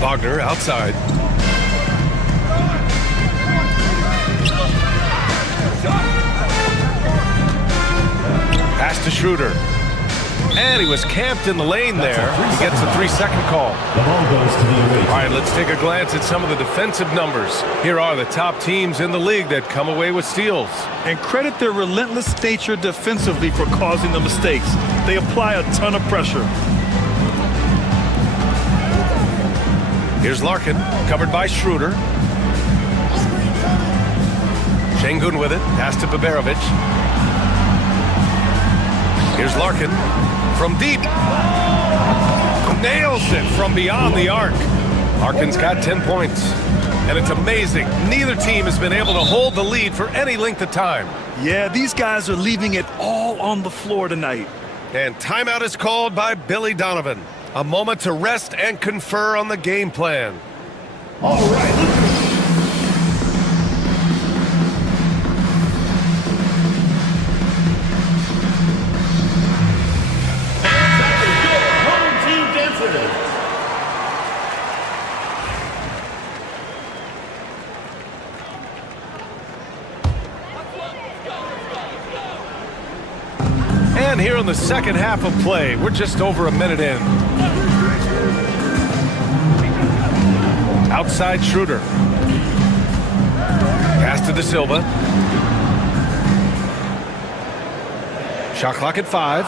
Wagner outside. Pass to Schroeder. And he was camped in the lane there. He gets a 3-second call. The ball goes to the away team. All right, let's take a glance at some of the defensive numbers. Here are the top teams in the league that come away with steals. And credit their relentless nature defensively for causing the mistakes. They apply a ton of pressure. Here's Larkin, covered by Schroeder. Şengün with it, pass to Baberovic. Here's Larkin from deep. Nails it from beyond the arc. Larkin's got 10 points. And it's amazing, neither team has been able to hold the lead for any length of time. Yeah, these guys are leaving it all on the floor tonight. And timeout is called by Billy Donovan. A moment to rest and confer on the game plan. All right. And here in the second half of play, we're just over a minute in. Outside Schroeder. Pass to De Silva. Shot clock at 5.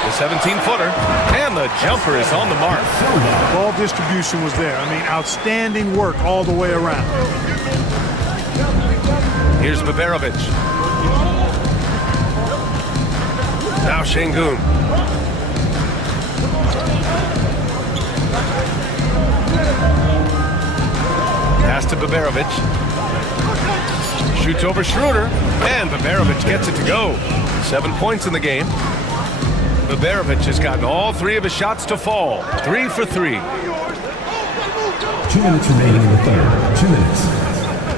The 17-footer. And the jumper is on the mark. Ball distribution was there. I mean, outstanding work all the way around. Here's Baberovic. Now Şengün. Pass to Baberovic. Shoots over Schroeder. And Baberovic gets it to go. 7 points in the game. Baberovic has gotten all 3 of his shots to fall. 3 for 3. 2 minutes remaining in the third. 2 minutes.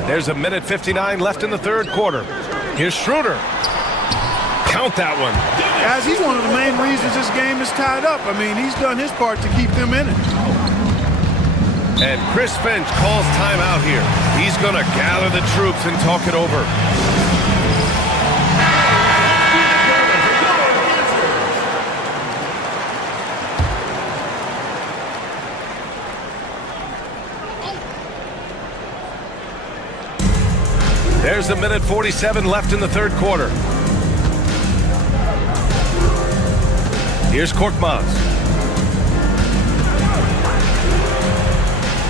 There's a minute 59 left in the third quarter. Here's Schroeder. Count that one. Guys, he's one of the main reasons this game is tied up. I mean, he's done his part to keep them in it. And Chris Finch calls timeout here. He's going to gather the troops and talk it over. There's a minute 47 left in the third quarter. Here's Korkmaz.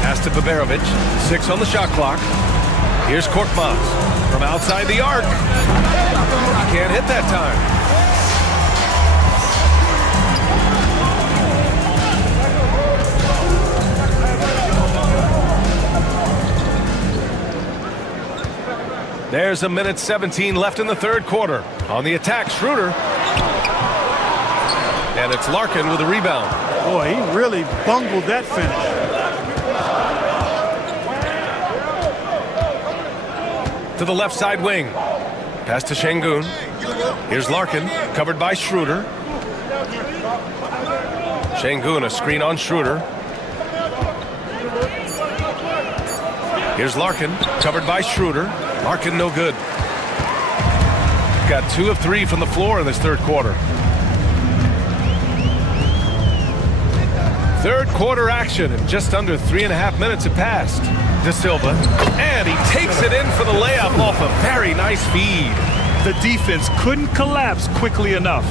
Pass to Baberovic. 6 on the shot clock. Here's Korkmaz from outside the arc. Can't hit that time. There's a minute 17 left in the third quarter. On the attack, Schroeder. And it's Larkin with a rebound. Boy, he really bungled that finish. To the left side wing. Pass to Şengün. Here's Larkin, covered by Schroeder. Şengün, a screen on Schroeder. Here's Larkin, covered by Schroeder. Larkin no good. Got 2 of 3 from the floor in this third quarter. Third quarter action, and just under 3.5 minutes have passed. De Silva, and he takes it in for the layup off a very nice feed. The defense couldn't collapse quickly enough.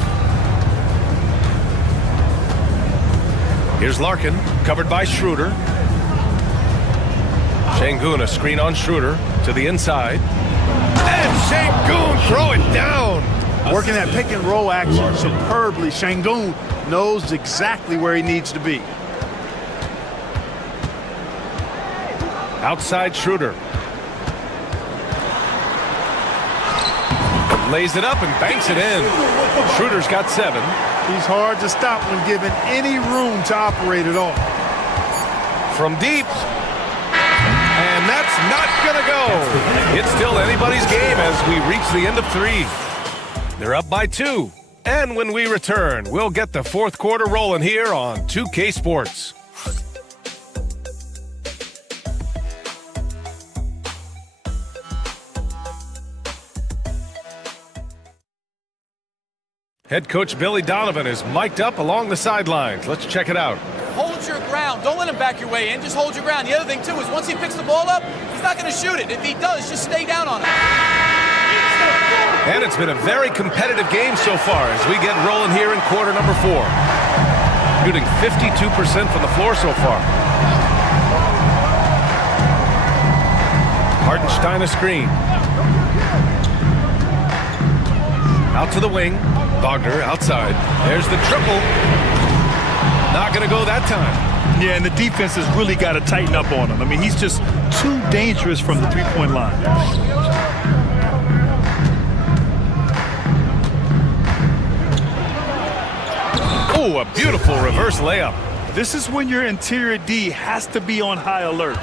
Here's Larkin, covered by Schroeder. Şengün, a screen on Schroeder to the inside. And Şengün throw it down. Working that pick and roll action superbly. Şengün knows exactly where he needs to be. Outside Schroeder. Lays it up and banks it in. Schroeder's got 7. He's hard to stop when given any room to operate at all. From deep. And that's not going to go. It's still anybody's game as we reach the end of 3. They're up by 2. And when we return, we'll get the fourth quarter rolling here on 2K Sports. Head coach Billy Donovan is mic'd up along the sidelines. Let's check it out. Hold your ground. Don't let him back your way in. Just hold your ground. The other thing, too, is once he picks the ball up, he's not going to shoot it. If he does, just stay down on him. And it's been a very competitive game so far as we get rolling here in quarter number 4. Shooting 52% from the floor so far. Hartenstein a screen. Out to the wing. Wagner outside. There's the triple. Not going to go that time. Yeah, and the defense has really got to tighten up on him. I mean, he's just too dangerous from the three-point line. Oh, a beautiful reverse layup. This is when your interior D has to be on high alert.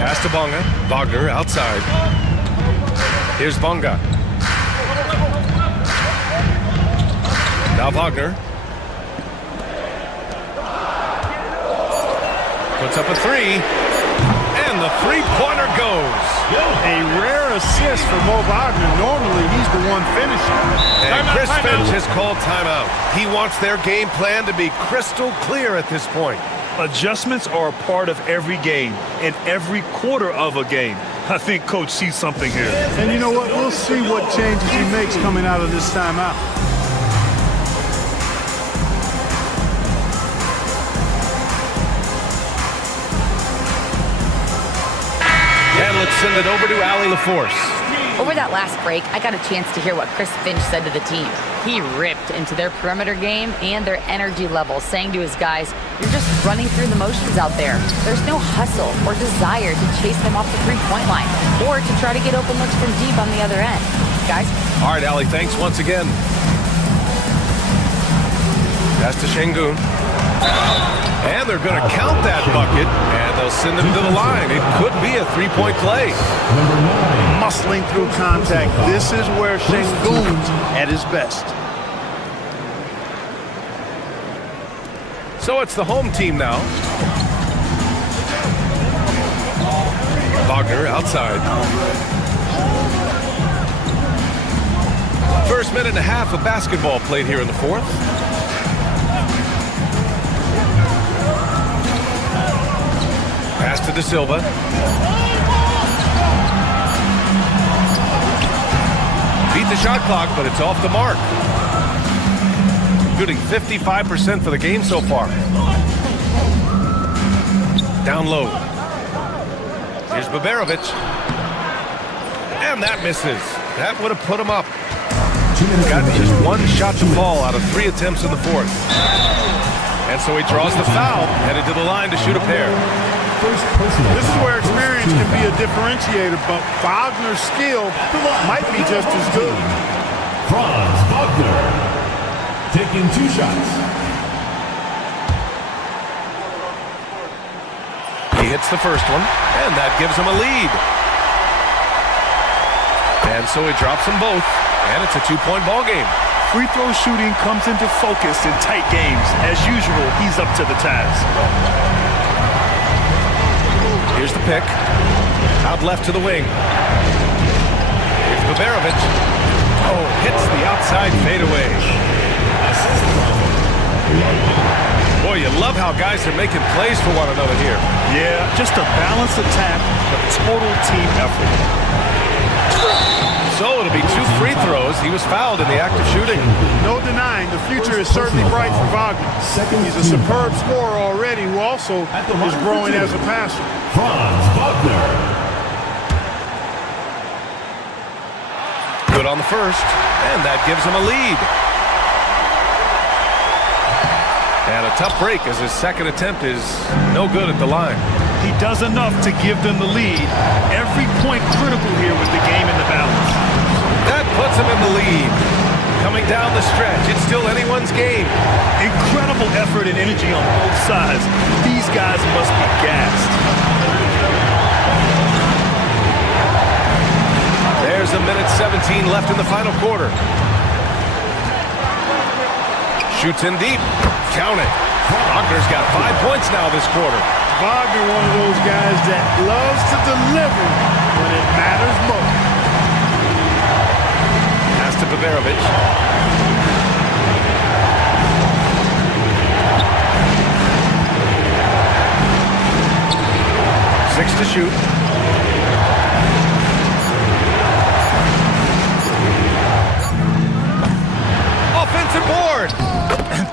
Pass to Bonga. Wagner outside. Here's Bonga. Now Wagner. Puts up a three. And the three-pointer goes. A rare assist for Mo Wagner. Normally, he's the one finishing. And Chris Finch has called timeout. He wants their game plan to be crystal clear at this point. Adjustments are a part of every game and every quarter of a game. I think Coach sees something here. And you know what? We'll see what changes he makes coming out of this timeout. And let's send it over to Allie LaForce. Over that last break, I got a chance to hear what Chris Finch said to the team. He ripped into their perimeter game and their energy level, saying to his guys, "You're just running through the motions out there. There's no hustle or desire to chase them off the three-point line or to try to get open looks from deep on the other end." Guys? All right, Allie, thanks once again. Pass to Şengün. And they're going to count that bucket, and they'll send him to the line. It could be a three-point play. Muscling through contact. This is where Şengün's at his best. So it's the home team now. Wagner outside. First minute and a half of basketball played here in the fourth. Pass to De Silva. Beat the shot clock, but it's off the mark. Shooting 55% for the game so far. Down low. Here's Baberovic. And that misses. That would have put him up. Got just one shot to fall out of 3 attempts in the fourth. And so he draws the foul, headed to the line to shoot a pair. This is where experience can be a differentiator, but Wagner's skill might be just as good. Franz Wagner taking 2 shots. He hits the first one, and that gives him a lead. And so he drops them both, and it's a 2-point ball game. Free throw shooting comes into focus in tight games. As usual, he's up to the task. Here's the pick. Out left to the wing. Here's Baberovic. Oh, hits the outside fadeaway. Boy, you love how guys are making plays for one another here. Yeah, just a balanced attack, a total team effort. So it'll be 2 free throws. He was fouled in the act of shooting. No denying, the future is certainly bright for Wagner. He's a superb scorer already who also is growing as a passer. Franz Wagner. Good on the first, and that gives him a lead. And a tough break as his second attempt is no good at the line. He does enough to give them the lead. Every point critical here with the game in the balance. That puts him in the lead. Coming down the stretch, it's still anyone's game. Incredible effort and energy on both sides. These guys must be gassed. There's a minute 17 left in the final quarter. Shoots in deep. Count it. Wagner's got 5 points now this quarter. Wagner, one of those guys that loves to deliver when it matters most. Pass to Baberovic. Six to shoot. Offensive board.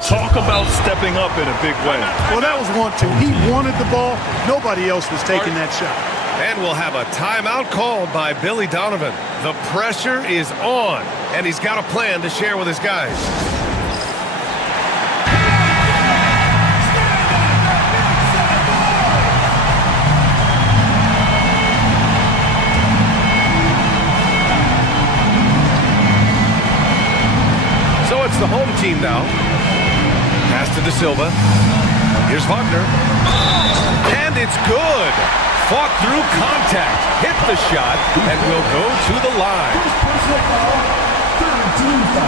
Talk about stepping up in a big way. Well, that was 1-2. He wanted the ball. Nobody else was taking that shot. And we'll have a timeout called by Billy Donovan. The pressure is on, and he's got a plan to share with his guys. So it's the home team now. Pass to De Silva. Here's Wagner. And it's good. Fought through contact. Hit the shot and will go to the line.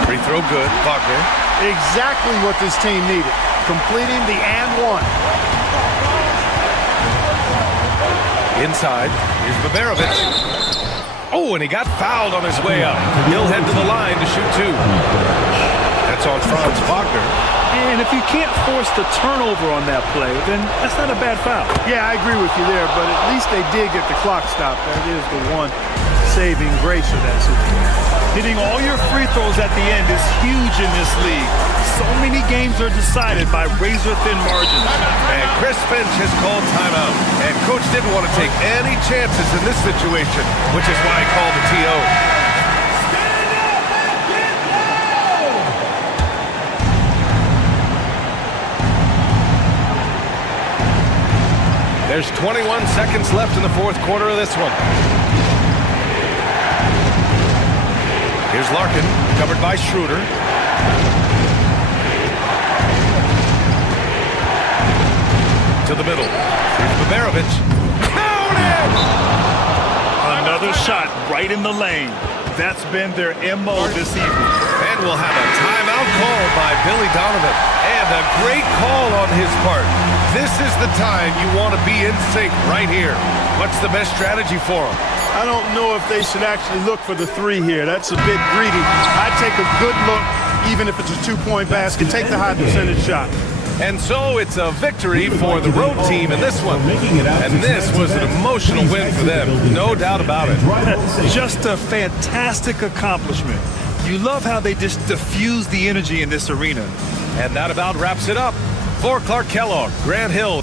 Free throw good. Wagner. Exactly what this team needed. Completing the and one. Inside. Here's Baberovic. Oh, and he got fouled on his way up. He'll head to the line to shoot two. That's on Franz Wagner. And if you can't force the turnover on that play, then that's not a bad foul. Yeah, I agree with you there, but at least they did get the clock stopped. That is the one saving grace of that situation. Hitting all your free throws at the end is huge in this league. So many games are decided by razor-thin margins. And Chris Finch has called timeout. And Coach didn't want to take any chances in this situation, which is why he called the TO. There's 21 seconds left in the fourth quarter of this one. Here's Larkin, covered by Schroeder. To the middle. Here's Baberovic. Count it! Another shot right in the lane. That's been their MO this evening. And we'll have a timeout called by Billy Donovan. And a great call on his part. This is the time you want to be in sync right here. What's the best strategy for him? I don't know if they should actually look for the three here. That's a bit greedy. I'd take a good look, even if it's a two-point basket. Take the high percentage shot. And so it's a victory for the road team in this one. And this was an emotional win for them, no doubt about it. Just a fantastic accomplishment. You love how they just diffuse the energy in this arena. And that about wraps it up. For Clark Kellogg, Grant Hill.